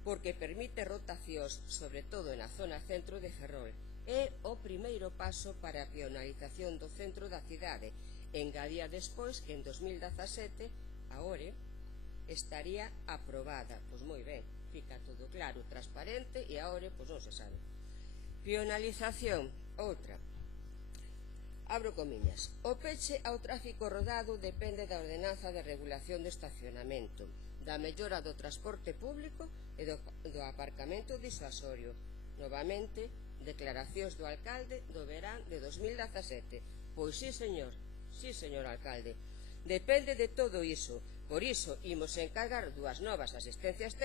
porque permite rotacións, sobre todo na zona centro de Ferrol. É o primeiro paso para a peonalización do centro da cidade. Engadía despois que en 2017 a ORE estaría aprobada. Pois moi ben, fica todo claro, transparente, e a ORE pois non se sabe. Peonalización, outra. Abro comiñas. O peche ao tráfico rodado depende da ordenanza de regulación do estacionamento, da mellora do transporte público e do aparcamento disuasorio. Novamente, declaracións do alcalde do verán de 2017. Pois sí, señor alcalde, depende de todo iso. Por iso, imos encargar 2 novas asistencias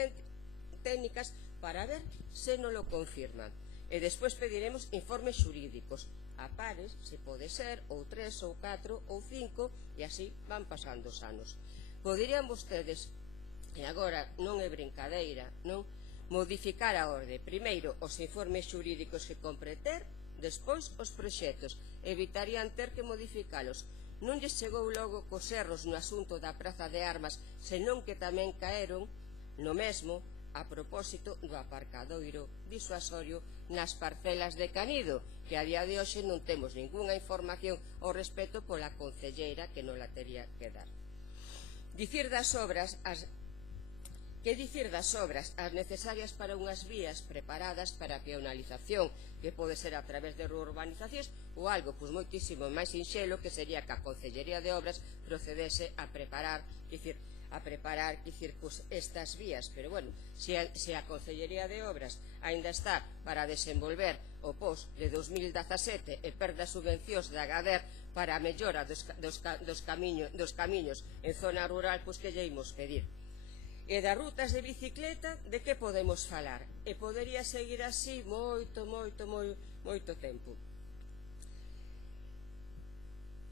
técnicas para ver se non lo confirman. E despois pediremos informes xurídicos, a pares, se pode ser, ou 3, ou 4, ou 5, e así van pasando os anos. Poderían vostedes, e agora non é brincadeira, non? Modificar a orde, primeiro os informes xurídicos que compreter, despois os proxectos, evitarían ter que modificalos. Non lles chegou logo cos erros no asunto da Praza de Armas, senón que tamén caeron no mesmo a propósito do aparcadoiro disuasorio nas parcelas de Canido, que a día de hoxe non temos ningunha información ao respecto pola concelleira que non la tería que dar. Que dicir das obras as necesarias para unhas vías preparadas para a peonalización, que pode ser a través de reurbanizacións ou algo pois moitísimo máis sinxelo, que sería que a Concellería de Obras procedese a preparar estas vías. Pero bueno, se a Concellería de Obras aínda está para desenvolver o POS de 2017 e perda subvencións da GADER para a mellora dos camiños en zona rural, pois que lle imos pedir. E das rutas de bicicleta, de que podemos falar? E podería seguir así moito tempo.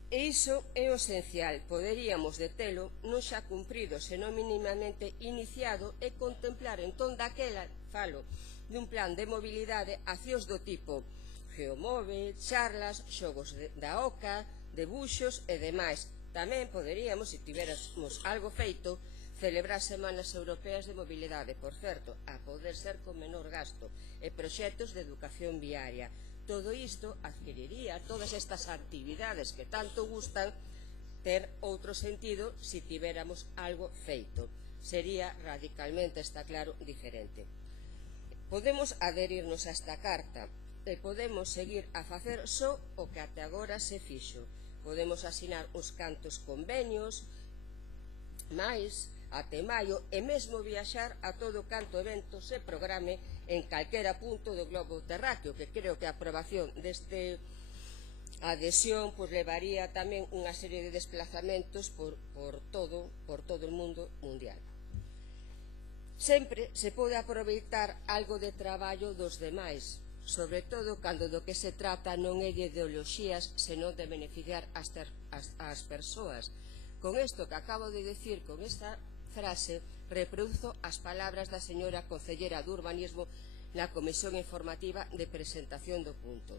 E iso é o esencial. Poderíamos detelo non xa cumprido, senón mínimamente iniciado, e contemplar entón daquela, falo, dun plan de mobilidade, accións do tipo geomóvil, charlas, xogos da OCA, debuxos e demais. Tamén poderíamos, se tivéramos algo feito, celebrar semanas europeas de mobilidade, por certo, a poder ser con menor gasto, e proxectos de educación viaria. Todo isto adquiriría todas estas actividades que tanto gustan ter outro sentido se tivéramos algo feito. Sería radicalmente, está claro, diferente. Podemos adherirnos a esta carta e podemos seguir a facer só o que até agora se fixo. Podemos asinar uns cantos convenios máis até maio e mesmo viaxar a todo canto evento se programe en calquera punto do globo terráqueo, que creo que a aprobación deste adhesión pois levaría tamén unha serie de desplazamentos por todo o mundo mundial. Sempre se pode aproveitar algo de traballo dos demais, sobre todo cando do que se trata non é de ideoloxías, senón de beneficiar as persoas. Con isto que acabo de decir, con esta frase, reproduzo as palabras da señora concellera de Urbanismo na comisión informativa de presentación do punto.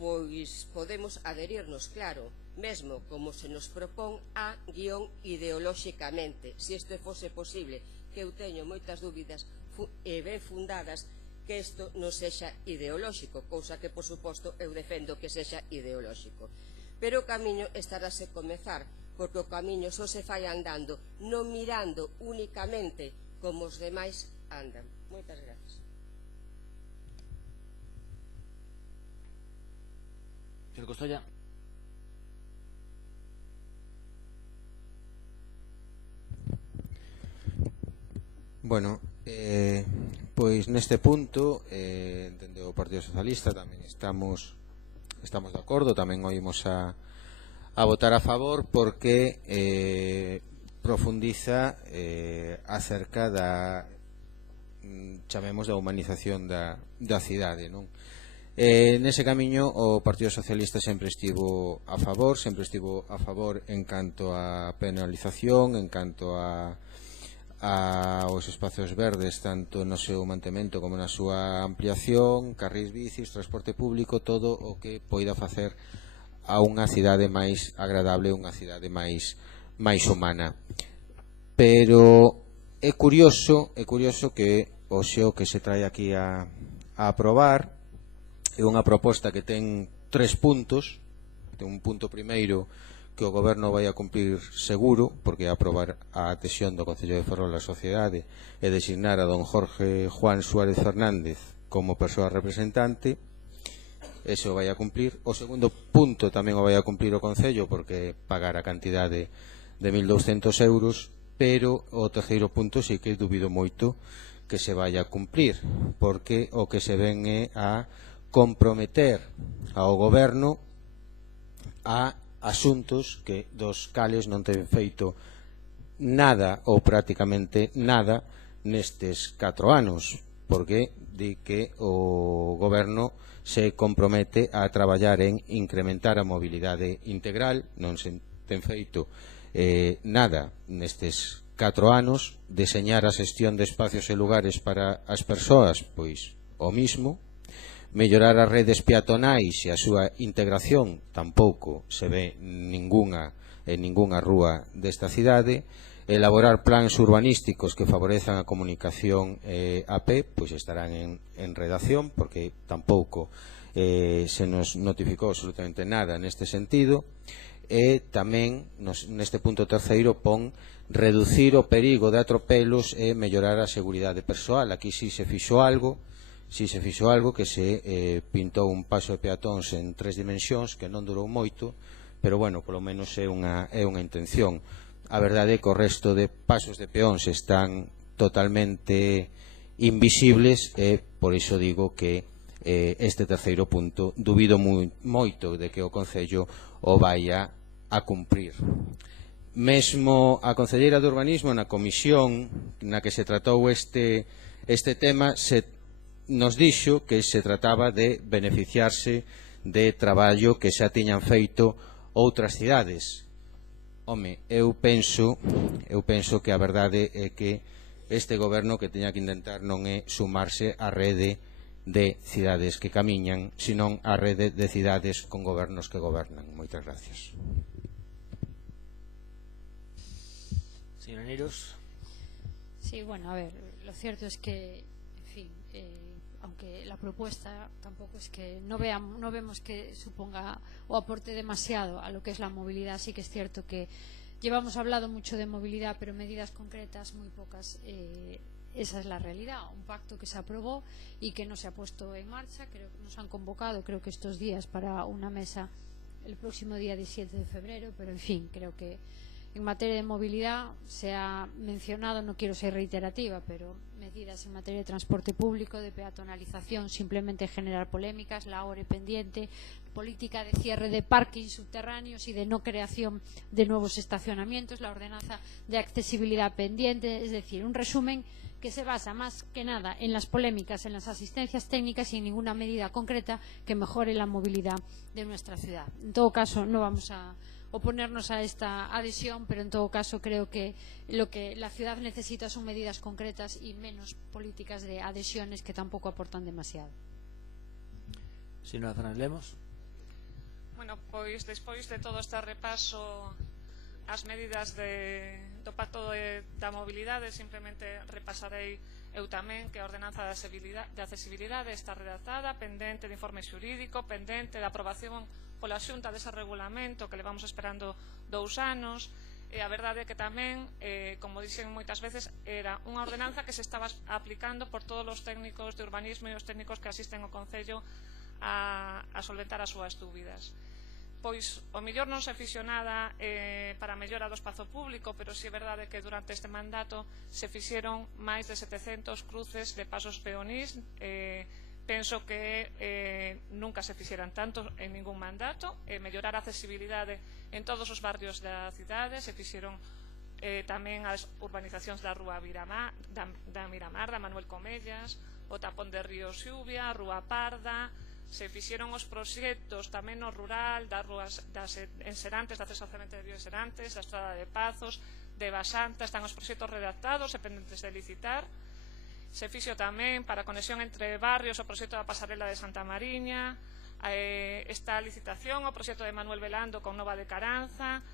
Pois podemos adherirnos, claro, mesmo como se nos propón a guión ideolóxicamente, se isto fose posible, que eu teño moitas dúbidas e ben fundadas que isto non sexa ideolóxico, cousa que, por suposto, eu defendo que sexa ideolóxico. Pero o camiño estarase comezar, porque o camiño só se fai andando, non mirando únicamente como os demais andan. Moitas grazas. Señor Costolla. Bueno, pois neste punto, dende o Partido Socialista tamén estamos de acordo, tamén oímos a votar a favor porque profundiza acerca da, chamemos, da humanización da cidade, non? Nese camiño o Partido Socialista sempre estivo a favor en canto a penalización, en canto aos espacios verdes, tanto no seu mantemento como na súa ampliación, carrís bicis, transporte público, todo o que poida facer a unha cidade máis agradable, unha cidade máis humana. Pero é curioso que o xeo que se trae aquí a aprobar é unha proposta que ten 3 puntos. Ten un punto primeiro que o Goberno vai a cumplir seguro, porque é aprobar a adhesión do Concello de Ferrol á sociedade e designar a don Jorge Juan Suárez Fernández como persoa representante. Eso vai a cumplir. O segundo punto tamén o vai a cumplir o Concello, porque pagar a cantidade de 1.200 euros, pero o terceiro punto sí que dubido moito que se vai a cumplir, porque o que se ven é a comprometer ao Goberno a asuntos que dos cales non ten feito nada ou prácticamente nada nestes 4 anos, porque di que o Goberno se compromete a traballar en incrementar a mobilidade integral, non se ten feito nada nestes 4 anos, deseñar a xestión de espacios e lugares para as persoas, pois o mismo, mellorar as redes peatonais e a súa integración, tampouco se ve en ningunha rúa desta cidade, elaborar plans urbanísticos que favorezan a comunicación a pé, pois estarán en redacción, porque tampouco se nos notificou absolutamente nada neste sentido, e tamén neste punto terceiro pon reducir o perigo de atropelos e mellorar a seguridade persoal. Aquí sí se fixo algo que se pintou un paso de peatóns en 3 dimensións, que non durou moito, pero bueno, polo menos é unha intención. A verdade é que o resto de pasos de peóns están totalmente invisibles e por iso digo que este terceiro punto dubido moito de que o Concello o vaya a cumprir. Mesmo a concelleira de Urbanismo na comisión na que se tratou este tema nos dixo que se trataba de beneficiarse de traballo que xa tiñan feito outras cidades. Home, eu penso que a verdade é que este goberno que teña que intentar non é sumarse á rede de cidades que camiñan, senón á rede de cidades con gobernos que gobernan. Moitas gracias. Señora Niros. Sí, bueno, a ver, lo cierto es que, en fin, aunque la propuesta tampoco es que no vemos que suponga o aporte demasiado a lo que es la movilidad. Sí que es cierto que llevamos hablado mucho de movilidad, pero medidas concretas muy pocas. Esa es la realidad. Un pacto que se aprobó y que no se ha puesto en marcha. Creo que nos han convocado, creo que estos días, para una mesa el próximo día 17 de febrero, pero en fin, creo que en materia de movilidad se ha mencionado, no quiero ser reiterativa, pero medidas en materia de transporte público, de peatonalización, simplemente generar polémicas, la ORE pendiente, política de cierre de parkings subterráneos y de no creación de nuevos estacionamientos, la ordenanza de accesibilidad pendiente, es decir, un resumen que se basa más que nada en las polémicas, en las asistencias técnicas y en ninguna medida concreta que mejore la movilidad de nuestra ciudad. En todo caso, no vamos a oponernos a esta adhesión, pero en todo caso creo que lo que la ciudad necesita son medidas concretas y menos políticas de adhesiones que tampoco aportan demasiado. Señora Fernández Lemos. Bueno, pois despois de todo este repaso as medidas do Pacto da Mobilidade, simplemente repasarei eu tamén que a ordenanza de accesibilidade está redactada, pendente de informe xurídico, pendente de aprobación pola Xunta dese regulamento que levamos esperando 2 anos. E a verdade é que tamén, como dixen moitas veces, era unha ordenanza que se estaba aplicando por todos os técnicos de urbanismo e os técnicos que asisten ao Concello a solventar as súas dúbidas. Pois o mellor non se fixo nada para a mellora do espazo público, pero si é verdade que durante este mandato se fixeron máis de 700 cruces de pasos peonís. Penso que nunca se fixeran tanto en ningún mandato. Mellorar a accesibilidade en todos os barrios da cidade. Se fixeron tamén as urbanizacións da Rúa Miramar, da Manuel Comellas, o tapón de Río Xubia, a Rúa Parda. Se fixeron os proxectos tamén no rural das ruas en Serantes, de acceso ao cementerio de Serantes, da Estrada de Pazos, de Basanta. Están os proxectos redactados e pendentes de licitar. Se fixo tamén para a conexión entre barrios o proxecto da pasarela de Santa Mariña, esta licitación o proxecto de Manuel Velando con Nova de Caranza,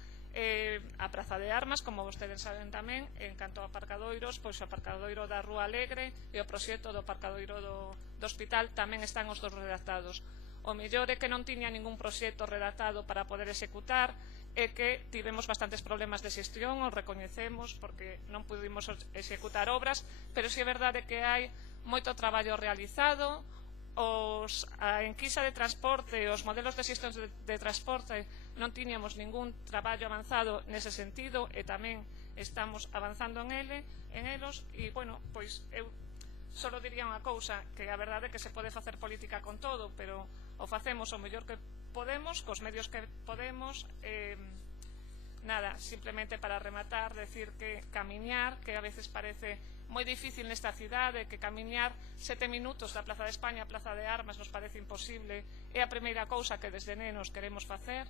a Praza de Armas, como vostedes saben tamén. En canto a aparcadoiros, pois o aparcadoiro da Rúa Alegre e o proxecto do aparcadoiro do hospital tamén están os dos redactados. O mellor é que non tiña ningún proxecto redactado para poder executar, é que tivemos bastantes problemas de xestión, os recoñecemos, porque non pudimos executar obras, pero si é verdade que hai moito traballo realizado. A enquisa de transporte, os modelos de xestión de transporte, non tiñamos ningún traballo avanzado nese sentido e tamén estamos avanzando en elos. E, bueno, pois eu só diría unha cousa, que a verdade é que se pode facer política con todo, pero o facemos o mellor que podemos, cos medios que podemos. Nada, simplemente para rematar, decir que camiñar, que a veces parece moi difícil nesta cidade, que camiñar 7 minutos da Plaza de España a Plaza de Armas nos parece imposible, é a primeira cousa que desde nenos queremos facer,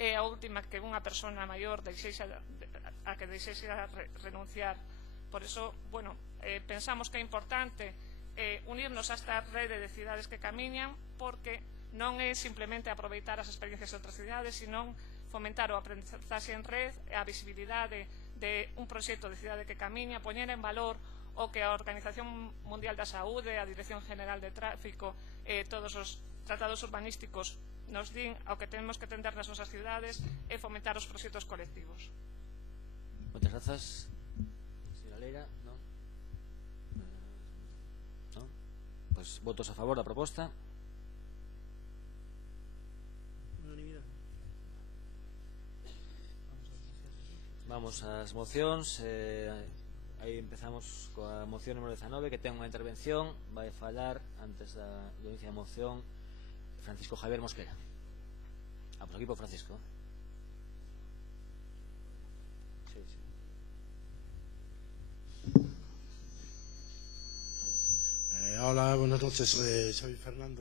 é a última que unha persona maior a que deixexe renunciar. Por eso, bueno, pensamos que é importante unirnos a esta rede de cidades que camiñan, porque non é simplemente aproveitar as experiencias de outras cidades, sino fomentar o aprendizaxe en red, a visibilidade de un proxecto de cidade que camiña, poñer en valor o que a Organización Mundial da Saúde, a Dirección General de Tráfico, todos os tratados urbanísticos nos din ao que temos que tender nas nosas cidades e fomentar os proxectos colectivos. Moitas grazas. Señora Leira, non? Non? Pois votos a favor da proposta. Vamos ás mocións. Aí empezamos coa moción número 19, que ten unha intervención. Vai falar antes do inicio da moción Francisco Javier Mosquera. Por aquí por Francisco. Sí. Hola, buenas noches. Soy Fernando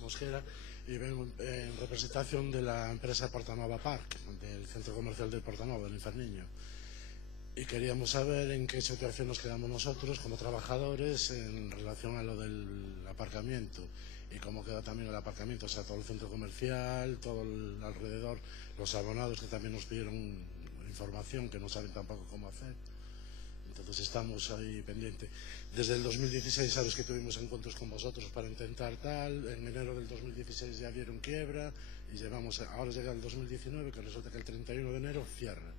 Mosquera y vengo en representación de la empresa Portanova Park, del centro comercial de Portanova, del Inferniño. Y queríamos saber en qué situación nos quedamos nosotros como trabajadores en relación a lo del aparcamiento y cómo queda también el aparcamiento, o sea, todo el centro comercial, todo el alrededor, los abonados que también nos pidieron información que no saben tampoco cómo hacer. Entonces estamos ahí pendiente. Desde el 2016 sabes que tuvimos encuentros con vosotros para intentar tal. En enero del 2016 ya vieron quiebra y ahora llega el 2019, que resulta que el 31 de enero cierra.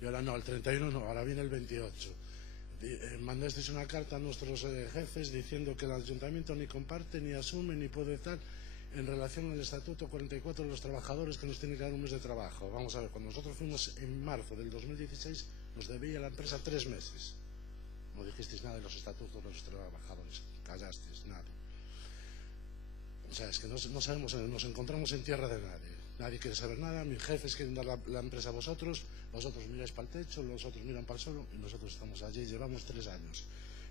Y ahora no, el 31 no, ahora viene el 28. Mandasteis una carta a nuestros jefes diciendo que el ayuntamiento ni comparte, ni asume, ni puede tal en relación al estatuto 44 de los trabajadores, que nos tiene que dar un mes de trabajo. Vamos a ver, cuando nosotros fuimos en marzo del 2016 nos debía la empresa 3 meses. No dijisteis nada de los estatutos de los trabajadores, callasteis, nada. O sea, es que no sabemos, nos encontramos en tierra de nadie quiere saber nada, mis jefes quieren dar la empresa a vosotros miráis para el techo, los otros miran para el suelo y nosotros estamos allí, llevamos 3 años.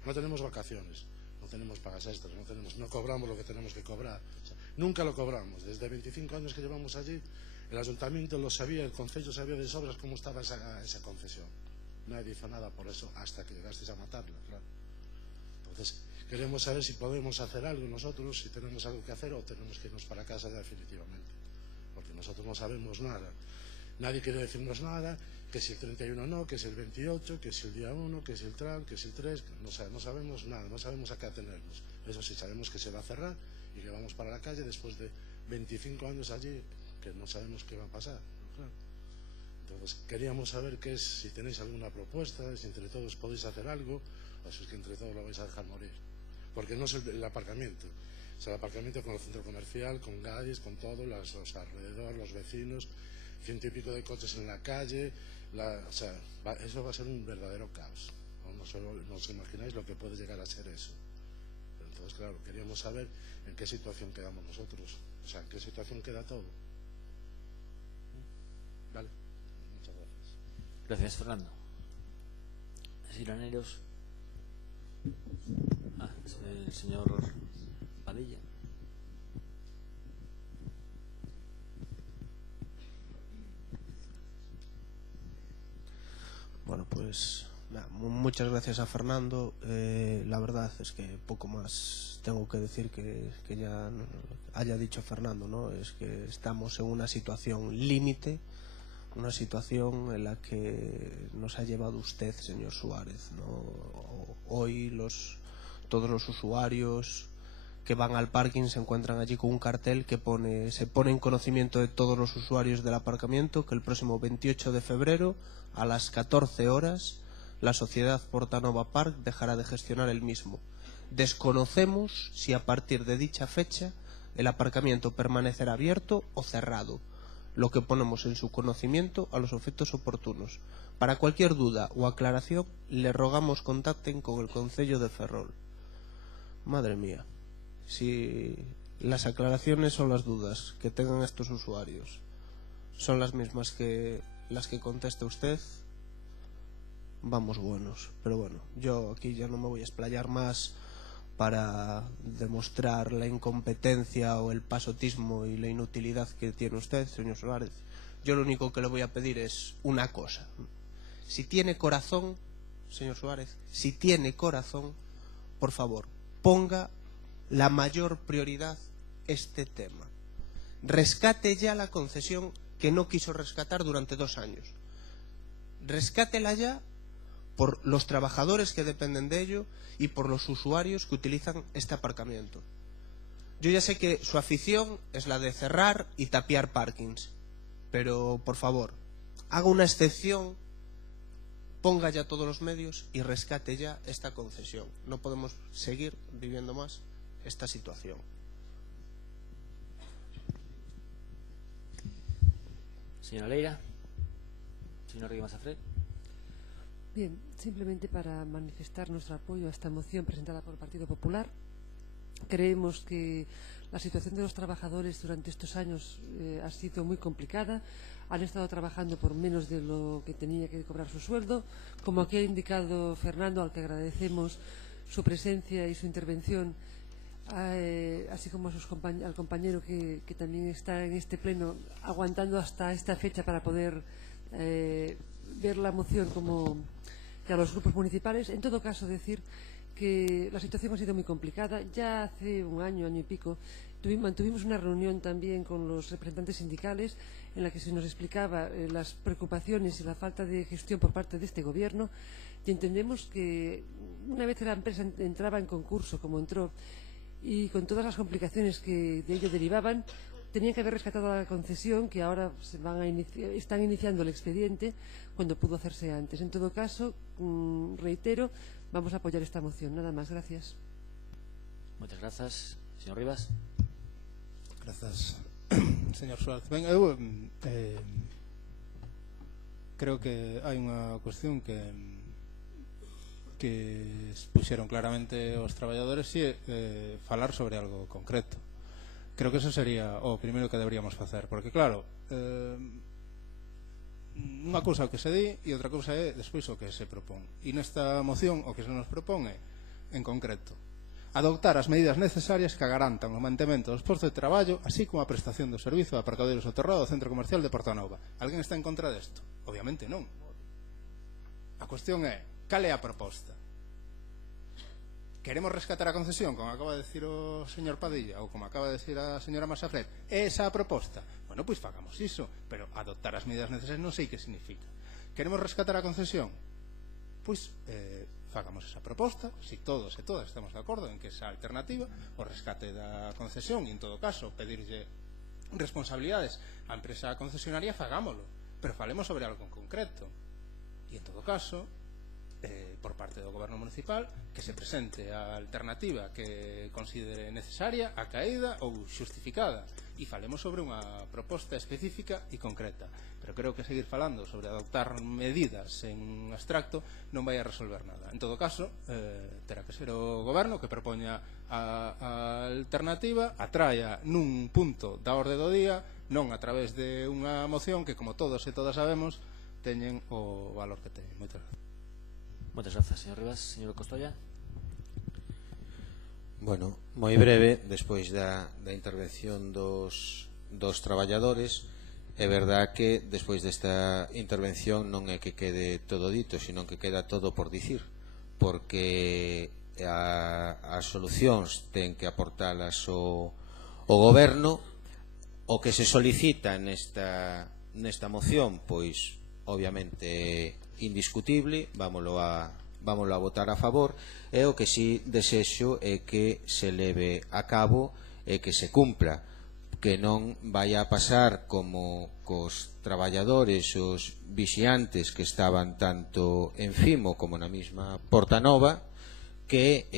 No tenemos vacaciones, no tenemos pagas extras, no cobramos lo que tenemos que cobrar. O sea, nunca lo cobramos. Desde 25 años que llevamos allí, el ayuntamiento lo sabía, el concello sabía de sobras cómo estaba esa concesión. Nadie hizo nada por eso hasta que llegasteis a matarla, claro. Entonces, queremos saber si podemos hacer algo nosotros, si tenemos algo que hacer o tenemos que irnos para casa ya definitivamente. Porque nosotros no sabemos nada. Nadie quiere decirnos nada, que si el 31 no, que si el 28, que si el día 1, que si el TRAN, que si el 3, no sabemos nada, no sabemos a qué atenernos. Eso sí, sabemos que se va a cerrar y que vamos para la calle después de 25 años allí, que no sabemos qué va a pasar. Claro. Entonces, queríamos saber si tenéis alguna propuesta, si entre todos podéis hacer algo, o si es que entre todos lo vais a dejar morir. Porque no es el aparcamiento. O sea, el aparcamiento con el centro comercial, con Gadis, con todo, los alrededor, los vecinos, 100 y pico de coches en la calle, o sea, eso va a ser un verdadero caos. No os imagináis lo que puede llegar a ser eso. Pero entonces, claro, queríamos saber en qué situación quedamos nosotros, o sea, en qué situación queda todo. Vale, muchas gracias. Gracias, Fernando. Siraneros. El señor Padilla. Bueno, pues muchas gracias a Fernando. La verdad es que poco más tengo que decir que ya haya dicho Fernando, ¿no? Es que estamos en una situación límite, una situación en la que nos ha llevado usted, señor Suárez, ¿no? Hoy todos los usuarios que van al parking se encuentran allí con un cartel que se pone en conocimiento de todos los usuarios del aparcamiento que el próximo 28 de febrero a las 14 horas la sociedad Portanova Park dejará de gestionar el mismo. Desconocemos si a partir de dicha fecha el aparcamiento permanecerá abierto o cerrado, lo que ponemos en su conocimiento a los efectos oportunos. Para cualquier duda o aclaración le rogamos contacten con el Concello de Ferrol. Madre mía, si las aclaraciones o las dudas que tengan estos usuarios son las mismas que las que conteste usted, vamos buenos. Pero bueno, yo aquí ya no me voy a explayar más para demostrar la incompetencia o el pasotismo y la inutilidad que tiene usted, señor Suárez. Yo lo único que le voy a pedir es una cosa. Si tiene corazón, señor Suárez, si tiene corazón, por favor, ponga la mayor prioridad este tema. Rescate ya la concesión que no quiso rescatar durante 2 años. Rescátela ya por los trabajadores que dependen de ello y por los usuarios que utilizan este aparcamiento. Yo ya sé que su afición es la de cerrar y tapiar parkings, pero por favor, haga una excepción, ponga ya todos los medios y rescate ya esta concesión. No podemos seguir viviendo más esta situación. Señora Leira. Señor Guimazafred. Bien, simplemente para manifestar nuestro apoyo a esta moción presentada por el Partido Popular. Creemos que la situación de los trabajadores durante estos años ha sido muy complicada. Han estado trabajando por menos de lo que tenía que cobrar su sueldo. Como aquí ha indicado Fernando, al que agradecemos su presencia y su intervención, así como al compañero que también está en este pleno aguantando hasta esta fecha para poder ver la moción como que a los grupos municipales. En todo caso, decir que la situación ha sido muy complicada. Ya hace un año y pico mantuvimos una reunión también con los representantes sindicales en la que se nos explicaba las preocupaciones y la falta de gestión por parte de este gobierno, y entendemos que una vez la empresa entraba en concurso como entró y con todas las complicaciones que de ello derivaban, tenían que haber rescatado la concesión, que ahora están iniciando el expediente cuando pudo hacerse antes. En todo caso, reitero, vamos a apoyar esta moción. Nada más. Gracias. Muchas gracias. Señor Rivas. Grazas, señor Suárez. Ben, eu creo que hai unha cuestión que expuxeron claramente os traballadores e falar sobre algo concreto. Creo que eso sería o primeiro que deberíamos facer, porque claro, unha cousa o que se di e outra cousa é despois o que se propón. E nesta moción o que se nos propón é, en concreto, adoptar as medidas necesarias que garantan o mantemento dos postos de traballo, así como a prestación do servizo de aparcadoiros soterrado do Centro Comercial de Portanova. Alguén está en contra desto? Obviamente non. A cuestión é, cal é a proposta? Queremos rescatar a concesión, como acaba de decir o señor Padilla, ou como acaba de decir a señora Masafret? É esa a proposta? Bueno, pois fagamos iso, pero adoptar as medidas necesarias non sei que significa. Queremos rescatar a concesión? Pois fagamos esa proposta, se todos e todas estamos de acordo en que esa alternativa, o rescate da concesión, e en todo caso pedirlle responsabilidades á empresa concesionaria, fagámoslo, pero falemos sobre algo en concreto. E en todo caso, por parte do goberno municipal, que se presente a alternativa que considere necesaria, acaída ou justificada, e falemos sobre unha proposta específica e concreta. Pero creo que seguir falando sobre adoptar medidas en abstracto non vai a resolver nada. En todo caso, terá que ser o goberno que propoña a alternativa, a traia nun punto da orde do día, non a través de unha moción que, como todos e todas sabemos, teñen o valor que teñen. Moitas gracias. Moitas grazas, señor Rivas. Señor Costolla. Bueno, moi breve, despois da intervención dos traballadores. É verdad que despois desta intervención non é que quede todo dito, sino que queda todo por dicir, porque as solucións ten que aportalas o goberno. O que se solicita nesta moción, pois obviamente indiscutible, vámolo a votar a favor, e o que si desexo é que se leve a cabo e que se cumpla, que non vaya a pasar como cos traballadores, os vixiantes que estaban tanto en Fimo como na mesma Portanova, que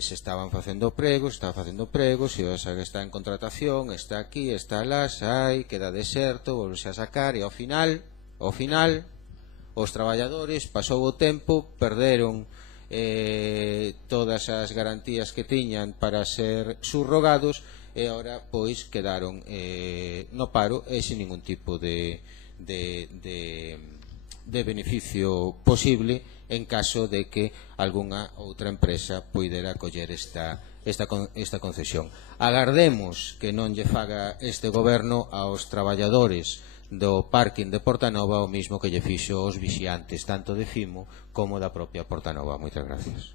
se estaban facendo pregos, e o xa que está en contratación, está aquí, está lá, sai, queda deserto, volvese a sacar, e ao final os traballadores, pasou o tempo, perderon todas as garantías que tiñan para ser subrogados, e agora pois quedaron no paro e sin ningún tipo de beneficio posible en caso de que algunha outra empresa poidera coller esta concesión. Agardemos que non lle faga este goberno aos traballadores do parking de Portanova o mismo que lle fixo os vixiantes tanto de Fimo como da propia Portanova. Moitas gracias.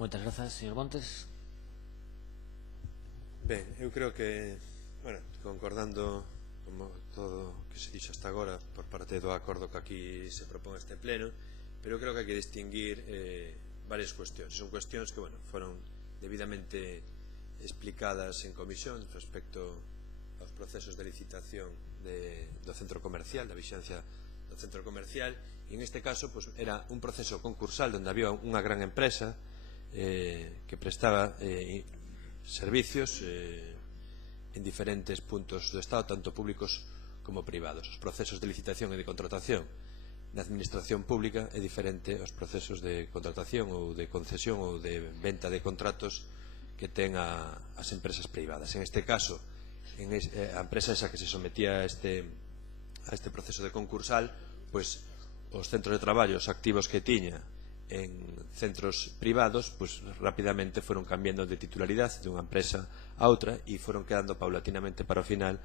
Moitas grazas, señor Montes. Ben, eu creo que, bueno, concordando como todo o que se dixo hasta agora por parte do acordo que aquí se propón este pleno, pero creo que hai que distinguir varias cuestións. Son cuestións que, bueno, foron debidamente explicadas en comisión respecto aos procesos de licitación do centro comercial, da vixiancia do centro comercial, e en este caso pues, era un proceso concursal onde había unha gran empresa que prestaba servicios en diferentes puntos do Estado, tanto públicos como privados. Os procesos de licitación e de contratación na administración pública é diferente aos procesos de contratación ou de concesión ou de venta de contratos que ten as empresas privadas. En este caso, a empresa esa que se sometía a este proceso de concursal, pues os centros de traballo, os activos que tiña en centros privados, pues rapidamente fueron cambiando de titularidade de unha empresa a outra e fueron quedando paulatinamente para o final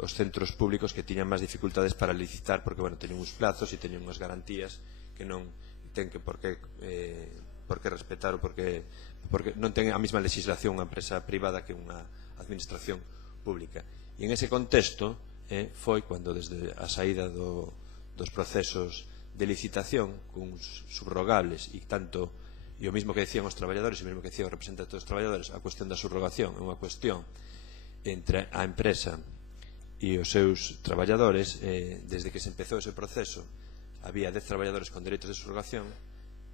os centros públicos que tiñan máis dificultades para licitar, porque, bueno, teñen uns plazos e teñen unhas garantías que non ten que por que respetar ou porque non ten a mesma legislación unha empresa privada que unha administración pública. E en ese contexto foi cando desde a saída dos procesos de licitación cuns subrogables e o mismo que decían os traballadores e o mismo que decían os representantes dos traballadores, a cuestión da subrogación é unha cuestión entre a empresa e os seus traballadores. Desde que se empezou ese proceso había 10 traballadores con dereitos de subrogación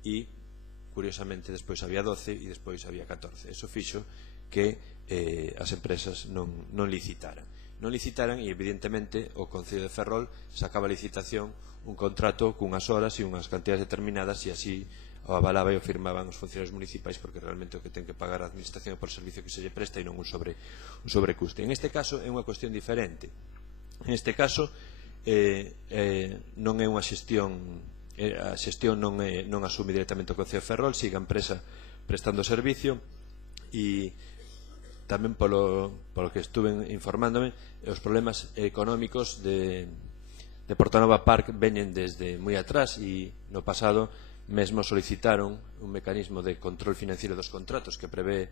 e curiosamente despois había 12 e despois había 14. Eso fixo que as empresas non licitaran e evidentemente o Concello de Ferrol sacaba a licitación un contrato cunhas horas e unhas cantidades determinadas e así o avalaba e o firmaban os funcionarios municipais, porque realmente o que ten que pagar a administración é por servicio que se lle presta e non un sobrecuste. En este caso é unha cuestión diferente. En este caso non é unha xestión, a xestión non asume directamente o Concello de Ferrol, siga a empresa prestando servicio e tamén polo que estuve informándome, os problemas económicos de Portanova Park veñen desde moi atrás e no pasado mesmo solicitaron un mecanismo de control financiero dos contratos que prevé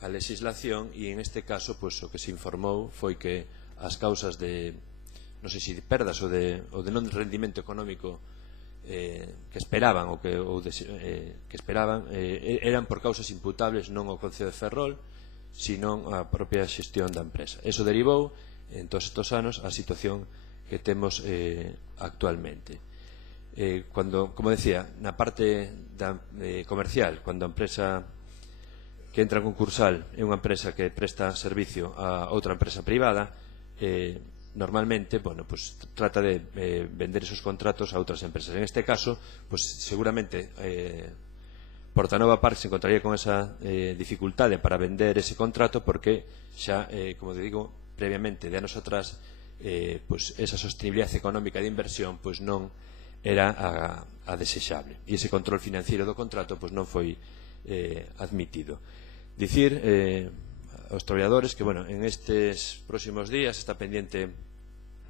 a legislación e en este caso o que se informou foi que as causas de non sei se de perdas ou de non rendimento económico que esperaban eran por causas imputables non ao Concello de Ferrol sino á propia xestión da empresa. Eso derivou en todos estes anos a situación que temos actualmente. Como decía, na parte comercial, cando a empresa que entra en concursal é unha empresa que presta servicio a outra empresa privada, normalmente trata de vender esos contratos a outras empresas. En este caso, seguramente Portanova Park se encontraría con esa dificultade para vender ese contrato porque xa, como te digo, previamente de anos atrás esa sostenibilidade económica de inversión non era a desexable e ese control financiero do contrato non foi admitido. Dicir aos traballadores que en estes próximos días está pendiente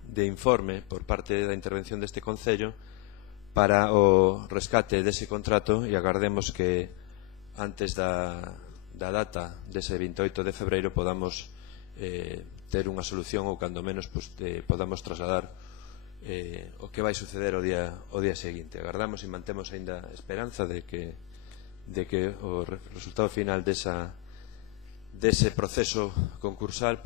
de informe por parte da intervención deste Concello para o rescate dese contrato e agardemos que antes da data dese 28 de febreiro podamos ter unha solución ou cando menos podamos trasladar o que vai suceder o día seguinte. Agardamos e mantemos aínda esperanza de que o resultado final dese proceso concursal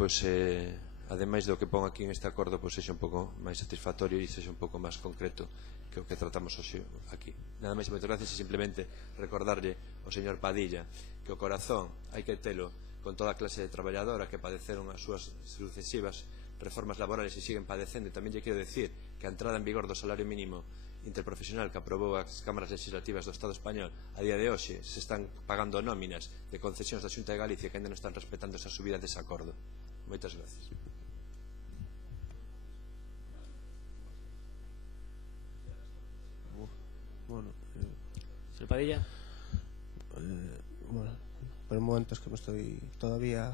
ademais do que pon aquí en este acordo sexa un pouco máis satisfactorio e sexa un pouco máis concreto que o que tratamos hoxe aquí. Nada máis e moitas gracias e simplemente recordarlle ao señor Padilla que o corazón hai que telo con toda a clase de traballadora que padeceron as súas sucesivas reformas laborales e siguen padecendo. Tamén lle quero decir que a entrada en vigor do salario mínimo interprofesional que aprobou as cámaras legislativas do Estado español a día de hoxe se están pagando nóminas de concesións da Xunta de Galicia que ainda non están respetando esa subida dese acordo. Moitas gracias. Señor Padilla. Por momentos que me estoy todavía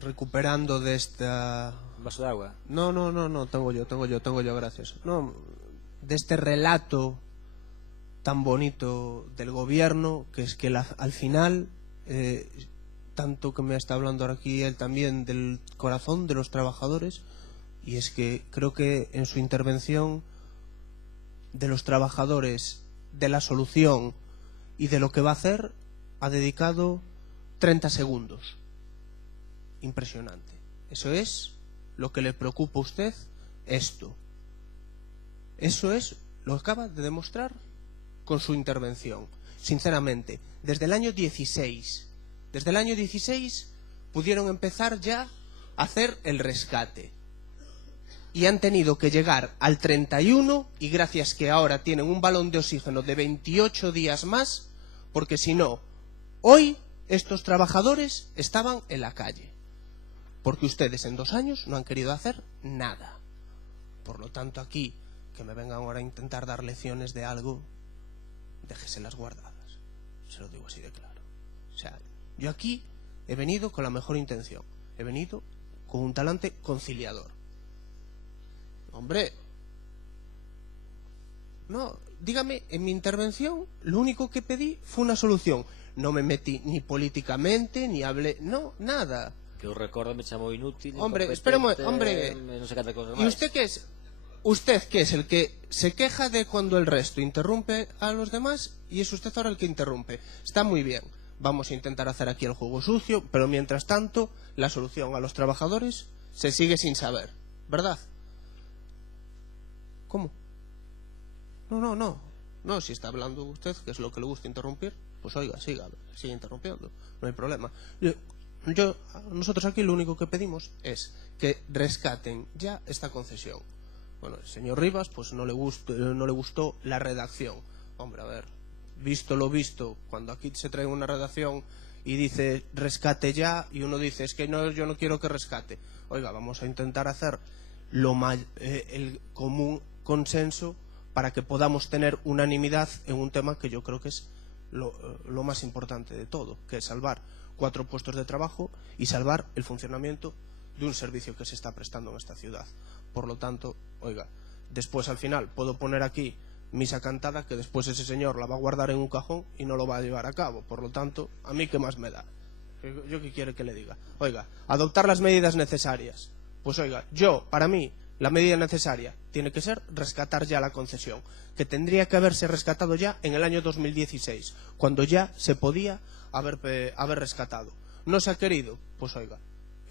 recuperando de esta... ¿Un vaso de agua? No, tengo yo, gracias. No, de este relato tan bonito del gobierno, que es que al final, tanto que me está hablando ahora aquí él también del corazón de los trabajadores, y es que creo que en su intervención de los trabajadores, de la solución y de lo que va a hacer, ha dedicado 30 segundos. Impresionante. Eso es lo que le preocupa a usted, esto. Eso es lo que acaba de demostrar con su intervención. Sinceramente, desde el año 16 pudieron empezar ya a hacer el rescate. Y han tenido que llegar al 31 y gracias que ahora tienen un balón de oxígeno de 28 días más, porque si no, hoy estos trabajadores estaban en la calle. Porque ustedes en 2 años no han querido hacer nada. Por lo tanto, aquí, que me vengan ahora a intentar dar lecciones de algo, déjeselas guardadas. Se lo digo así de claro. O sea, yo aquí he venido con la mejor intención. He venido con un talante conciliador. Hombre, no, dígame, en mi intervención lo único que pedí fue una solución. No me metí ni políticamente, ni hablé, no, nada. Que eu recordo me chamou inútil. Hombre, espérame, hombre. Non sei canta cosas ¿Y máis. usted qué es? Usted que es el que se queja de cuando el resto interrumpe a los demás y es usted ahora el que interrumpe. Está muy bien. Vamos a intentar hacer aquí el juego sucio, pero mientras tanto la solución a los trabajadores se sigue sin saber, ¿verdad? ¿Cómo? No, si está hablando usted, que es lo que le gusta interrumpir, pues oiga, siga interrumpiendo, no hay problema. Nosotros aquí lo único que pedimos es que rescaten ya esta concesión. Bueno, el señor Rivas pues no le gustó la redacción. Hombre, a ver, visto lo visto, cuando aquí se trae una redacción y dice rescate ya, y uno dice es que no, yo no quiero que rescate. Oiga, vamos a intentar hacer el común consenso para que podamos tener unanimidad en un tema que yo creo que es lo más importante de todo, que es salvar 4 puestos de trabajo y salvar el funcionamiento de un servicio que se está prestando en esta ciudad. Por lo tanto, oiga, después al final puedo poner aquí misa cantada que después ese señor la va a guardar en un cajón y no lo va a llevar a cabo. Por lo tanto, ¿a mí qué más me da? ¿Yo qué quiere que le diga? Oiga, adoptar las medidas necesarias. Pues oiga, para mí, la medida necesaria tiene que ser rescatar ya la concesión, que tendría que haberse rescatado ya en el año 2016, cuando ya se podía haber rescatado. ¿No se ha querido? Pues oiga,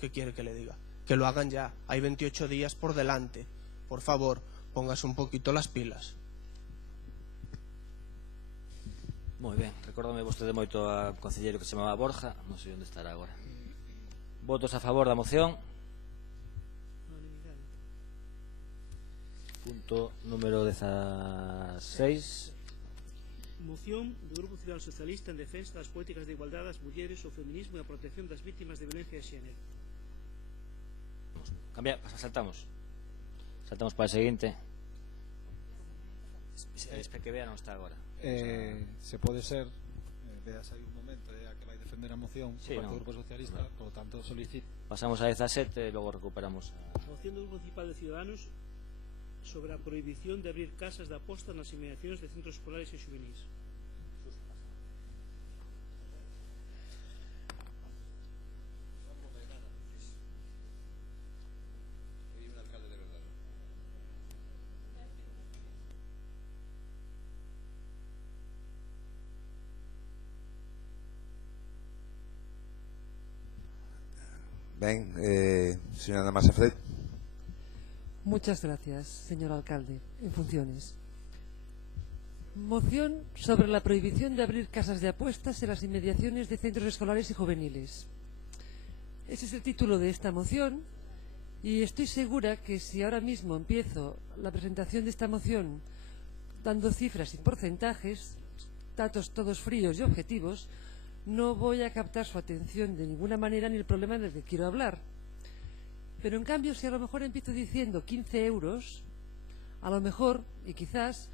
¿qué quiere que le diga? Que lo hagan ya. Hay 28 días por delante. Por favor, póngase un poquito las pilas. Moi ben, recórdame vostede moito a concelleiro que se chamaba Borja, non sei onde estará agora. Votos a favor da moción. Punto número 16. Moción do Grupo Ciudadano Socialista en defensa das políticas de igualdade das mulleres, o feminismo e a protección das vítimas de violencia de xénero. Saltamos para a seguinte. Espera que vea, non está agora. Se pode ser, veas aí un momento, a que vai defender a moción por parte do Grupo Socialista, por lo tanto solicito. Pasamos a 17 e logo recuperamos. Moción do Grupo Municipal de Ciudadanos sobre a prohibición de abrir casas de aposta nas inmediacións de centros escolares e xuvenis. Ben, señora Damasa Fred. Muchas gracias, señor alcalde, en funciones. Moción sobre la prohibición de abrir casas de apuestas en las inmediaciones de centros escolares y juveniles. Ese es el título de esta moción y estoy segura que si ahora mismo empiezo la presentación de esta moción dando cifras y porcentajes, datos todos fríos y objetivos, no voy a captar su atención de ninguna manera ni el problema del que quiero hablar. Pero en cambio, si a lo mejor empiezo diciendo 15 euros, a lo mejor, y quizás,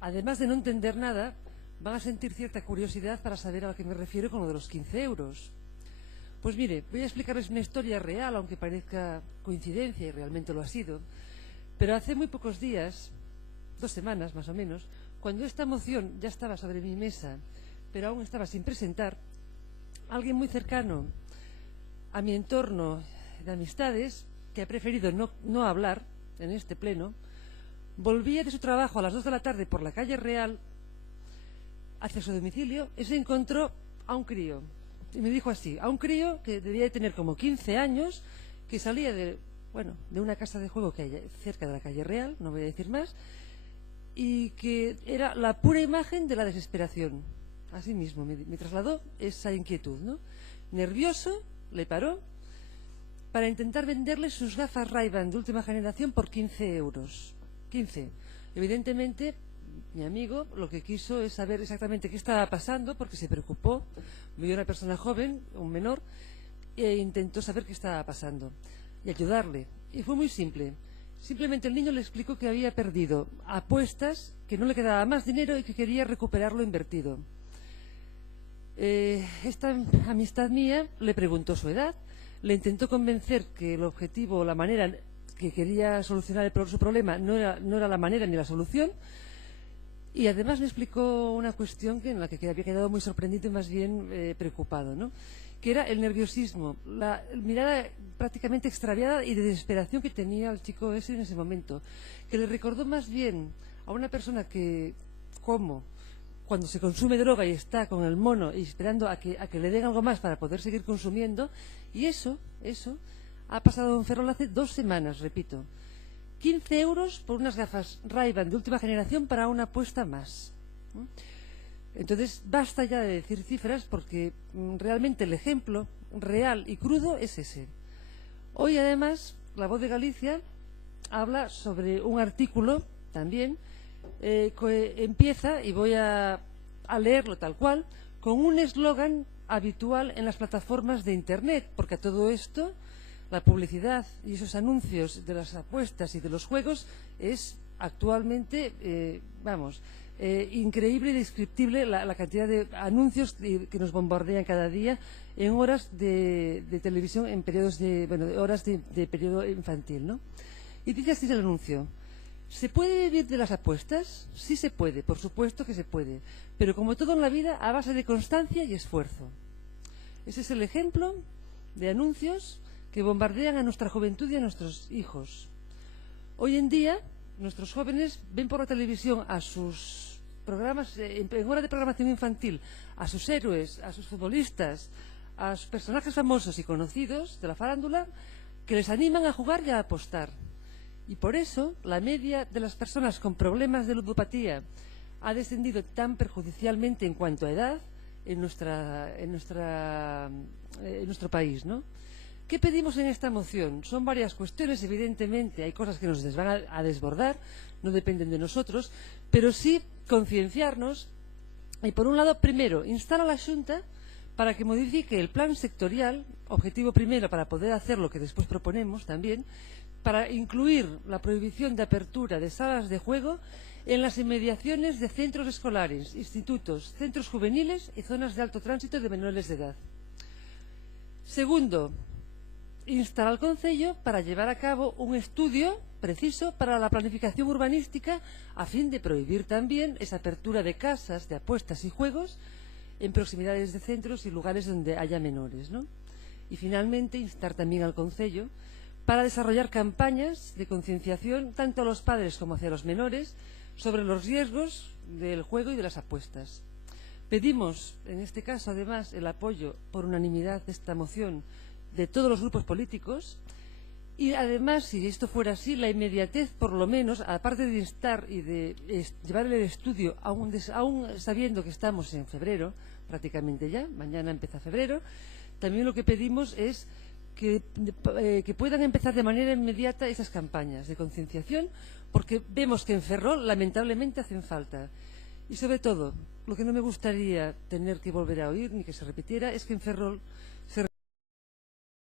además de no entender nada, van a sentir cierta curiosidad para saber a lo que me refiero con lo de los 15 euros. Pues mire, voy a explicarles una historia real, aunque parezca coincidencia, y realmente lo ha sido. Pero hace muy pocos días, 2 semanas más o menos, cuando esta moción ya estaba sobre mi mesa, pero aún estaba sin presentar, alguien muy cercano a mi entorno de amistades, que ha preferido no hablar en este pleno, volvía de su trabajo a las 2 de la tarde por la calle Real hacia su domicilio y se encontró a un crío. Y me dijo así, a un crío que debía de tener como 15 años, que salía de una casa de juego que hay cerca de la calle Real, no voy a decir más, y que era la pura imagen de la desesperación. Así mismo me trasladó esa inquietud, ¿no? Nervioso, le paró para intentar venderle sus gafas Ray-Ban de última generación por 15 euros. 15. Evidentemente, mi amigo lo que quiso es saber exactamente qué estaba pasando, porque se preocupó, vio una persona joven, un menor, e intentó saber qué estaba pasando y ayudarle. Y fue muy simple. Simplemente el niño le explicó que había perdido apuestas, que no le quedaba más dinero y que quería recuperar lo invertido. Esta amistad mía le preguntó su edad, le intentó convencer que el objetivo, la manera que quería solucionar su problema no era la manera ni la solución, Y además me explicó una cuestión en la que había quedado muy sorprendido y más bien preocupado, ¿no? Que era el nerviosismo, la mirada prácticamente extraviada y de desesperación que tenía el chico ese en ese momento, que le recordó más bien a una persona que, como cuando se consume droga y está con el mono y esperando a que le den algo más para poder seguir consumiendo, y eso ha pasado en Ferrol hace 2 semanas, repito. 15 euros por unas gafas Ray-Ban de última generación para una apuesta más. Entonces, basta ya de decir cifras porque realmente el ejemplo real y crudo es ese. Hoy, además, La Voz de Galicia habla sobre un artículo también que empieza, y voy a leerlo tal cual, con un eslogan habitual en las plataformas de Internet, porque a todo esto la publicidad y esos anuncios de las apuestas y de los juegos es actualmente, increíble y descriptible la cantidad de anuncios que nos bombardean cada día en horas de televisión, en periodos horas de periodo infantil, ¿no? Y dice así el anuncio: ¿se puede vivir de las apuestas? Sí se puede, por supuesto que se puede, pero como todo en la vida, a base de constancia y esfuerzo. Ese es el ejemplo de anuncios que bombardean a nuestra juventud y a nuestros hijos. Hoy en día, nuestros jóvenes ven por la televisión a sus programas, en hora de programación infantil, a sus héroes, a sus futbolistas, a sus personajes famosos y conocidos de la farándula, que les animan a jugar y a apostar. Y por eso, la media de las personas con problemas de ludopatía ha descendido tan perjudicialmente en cuanto a edad en nuestro país, ¿no? ¿Qué pedimos en esta moción? Son varias cuestiones, evidentemente. Hay cosas que nos van a desbordar, no dependen de nosotros, pero sí concienciarnos. Y por un lado, primero, instar a la Xunta para que modifique el plan sectorial, objetivo primero para poder hacer lo que después proponemos también, para incluir la prohibición de apertura de salas de juego en las inmediaciones de centros escolares, institutos, centros juveniles y zonas de alto tránsito de menores de edad. Segundo, instar al Concello para llevar a cabo un estudio preciso para la planificación urbanística a fin de prohibir también esa apertura de casas de apuestas y juegos en proximidades de centros y lugares donde haya menores, ¿no? Y finalmente instar también al Concello para desarrollar campañas de concienciación tanto a los padres como hacia los menores sobre los riesgos del juego y de las apuestas. Pedimos, en este caso, además, el apoyo por unanimidad de esta moción de todos los grupos políticos y, además, si esto fuera así, la inmediatez, por lo menos, aparte de instar y de llevar el estudio, aún sabiendo que estamos en febrero, prácticamente ya, mañana empieza febrero, también lo que pedimos es que puedan empezar de manera inmediata esas campañas de concienciación, porque vemos que en Ferrol lamentablemente hacen falta. Y sobre todo, lo que no me gustaría tener que volver a oír ni que se repitiera es que en Ferrol se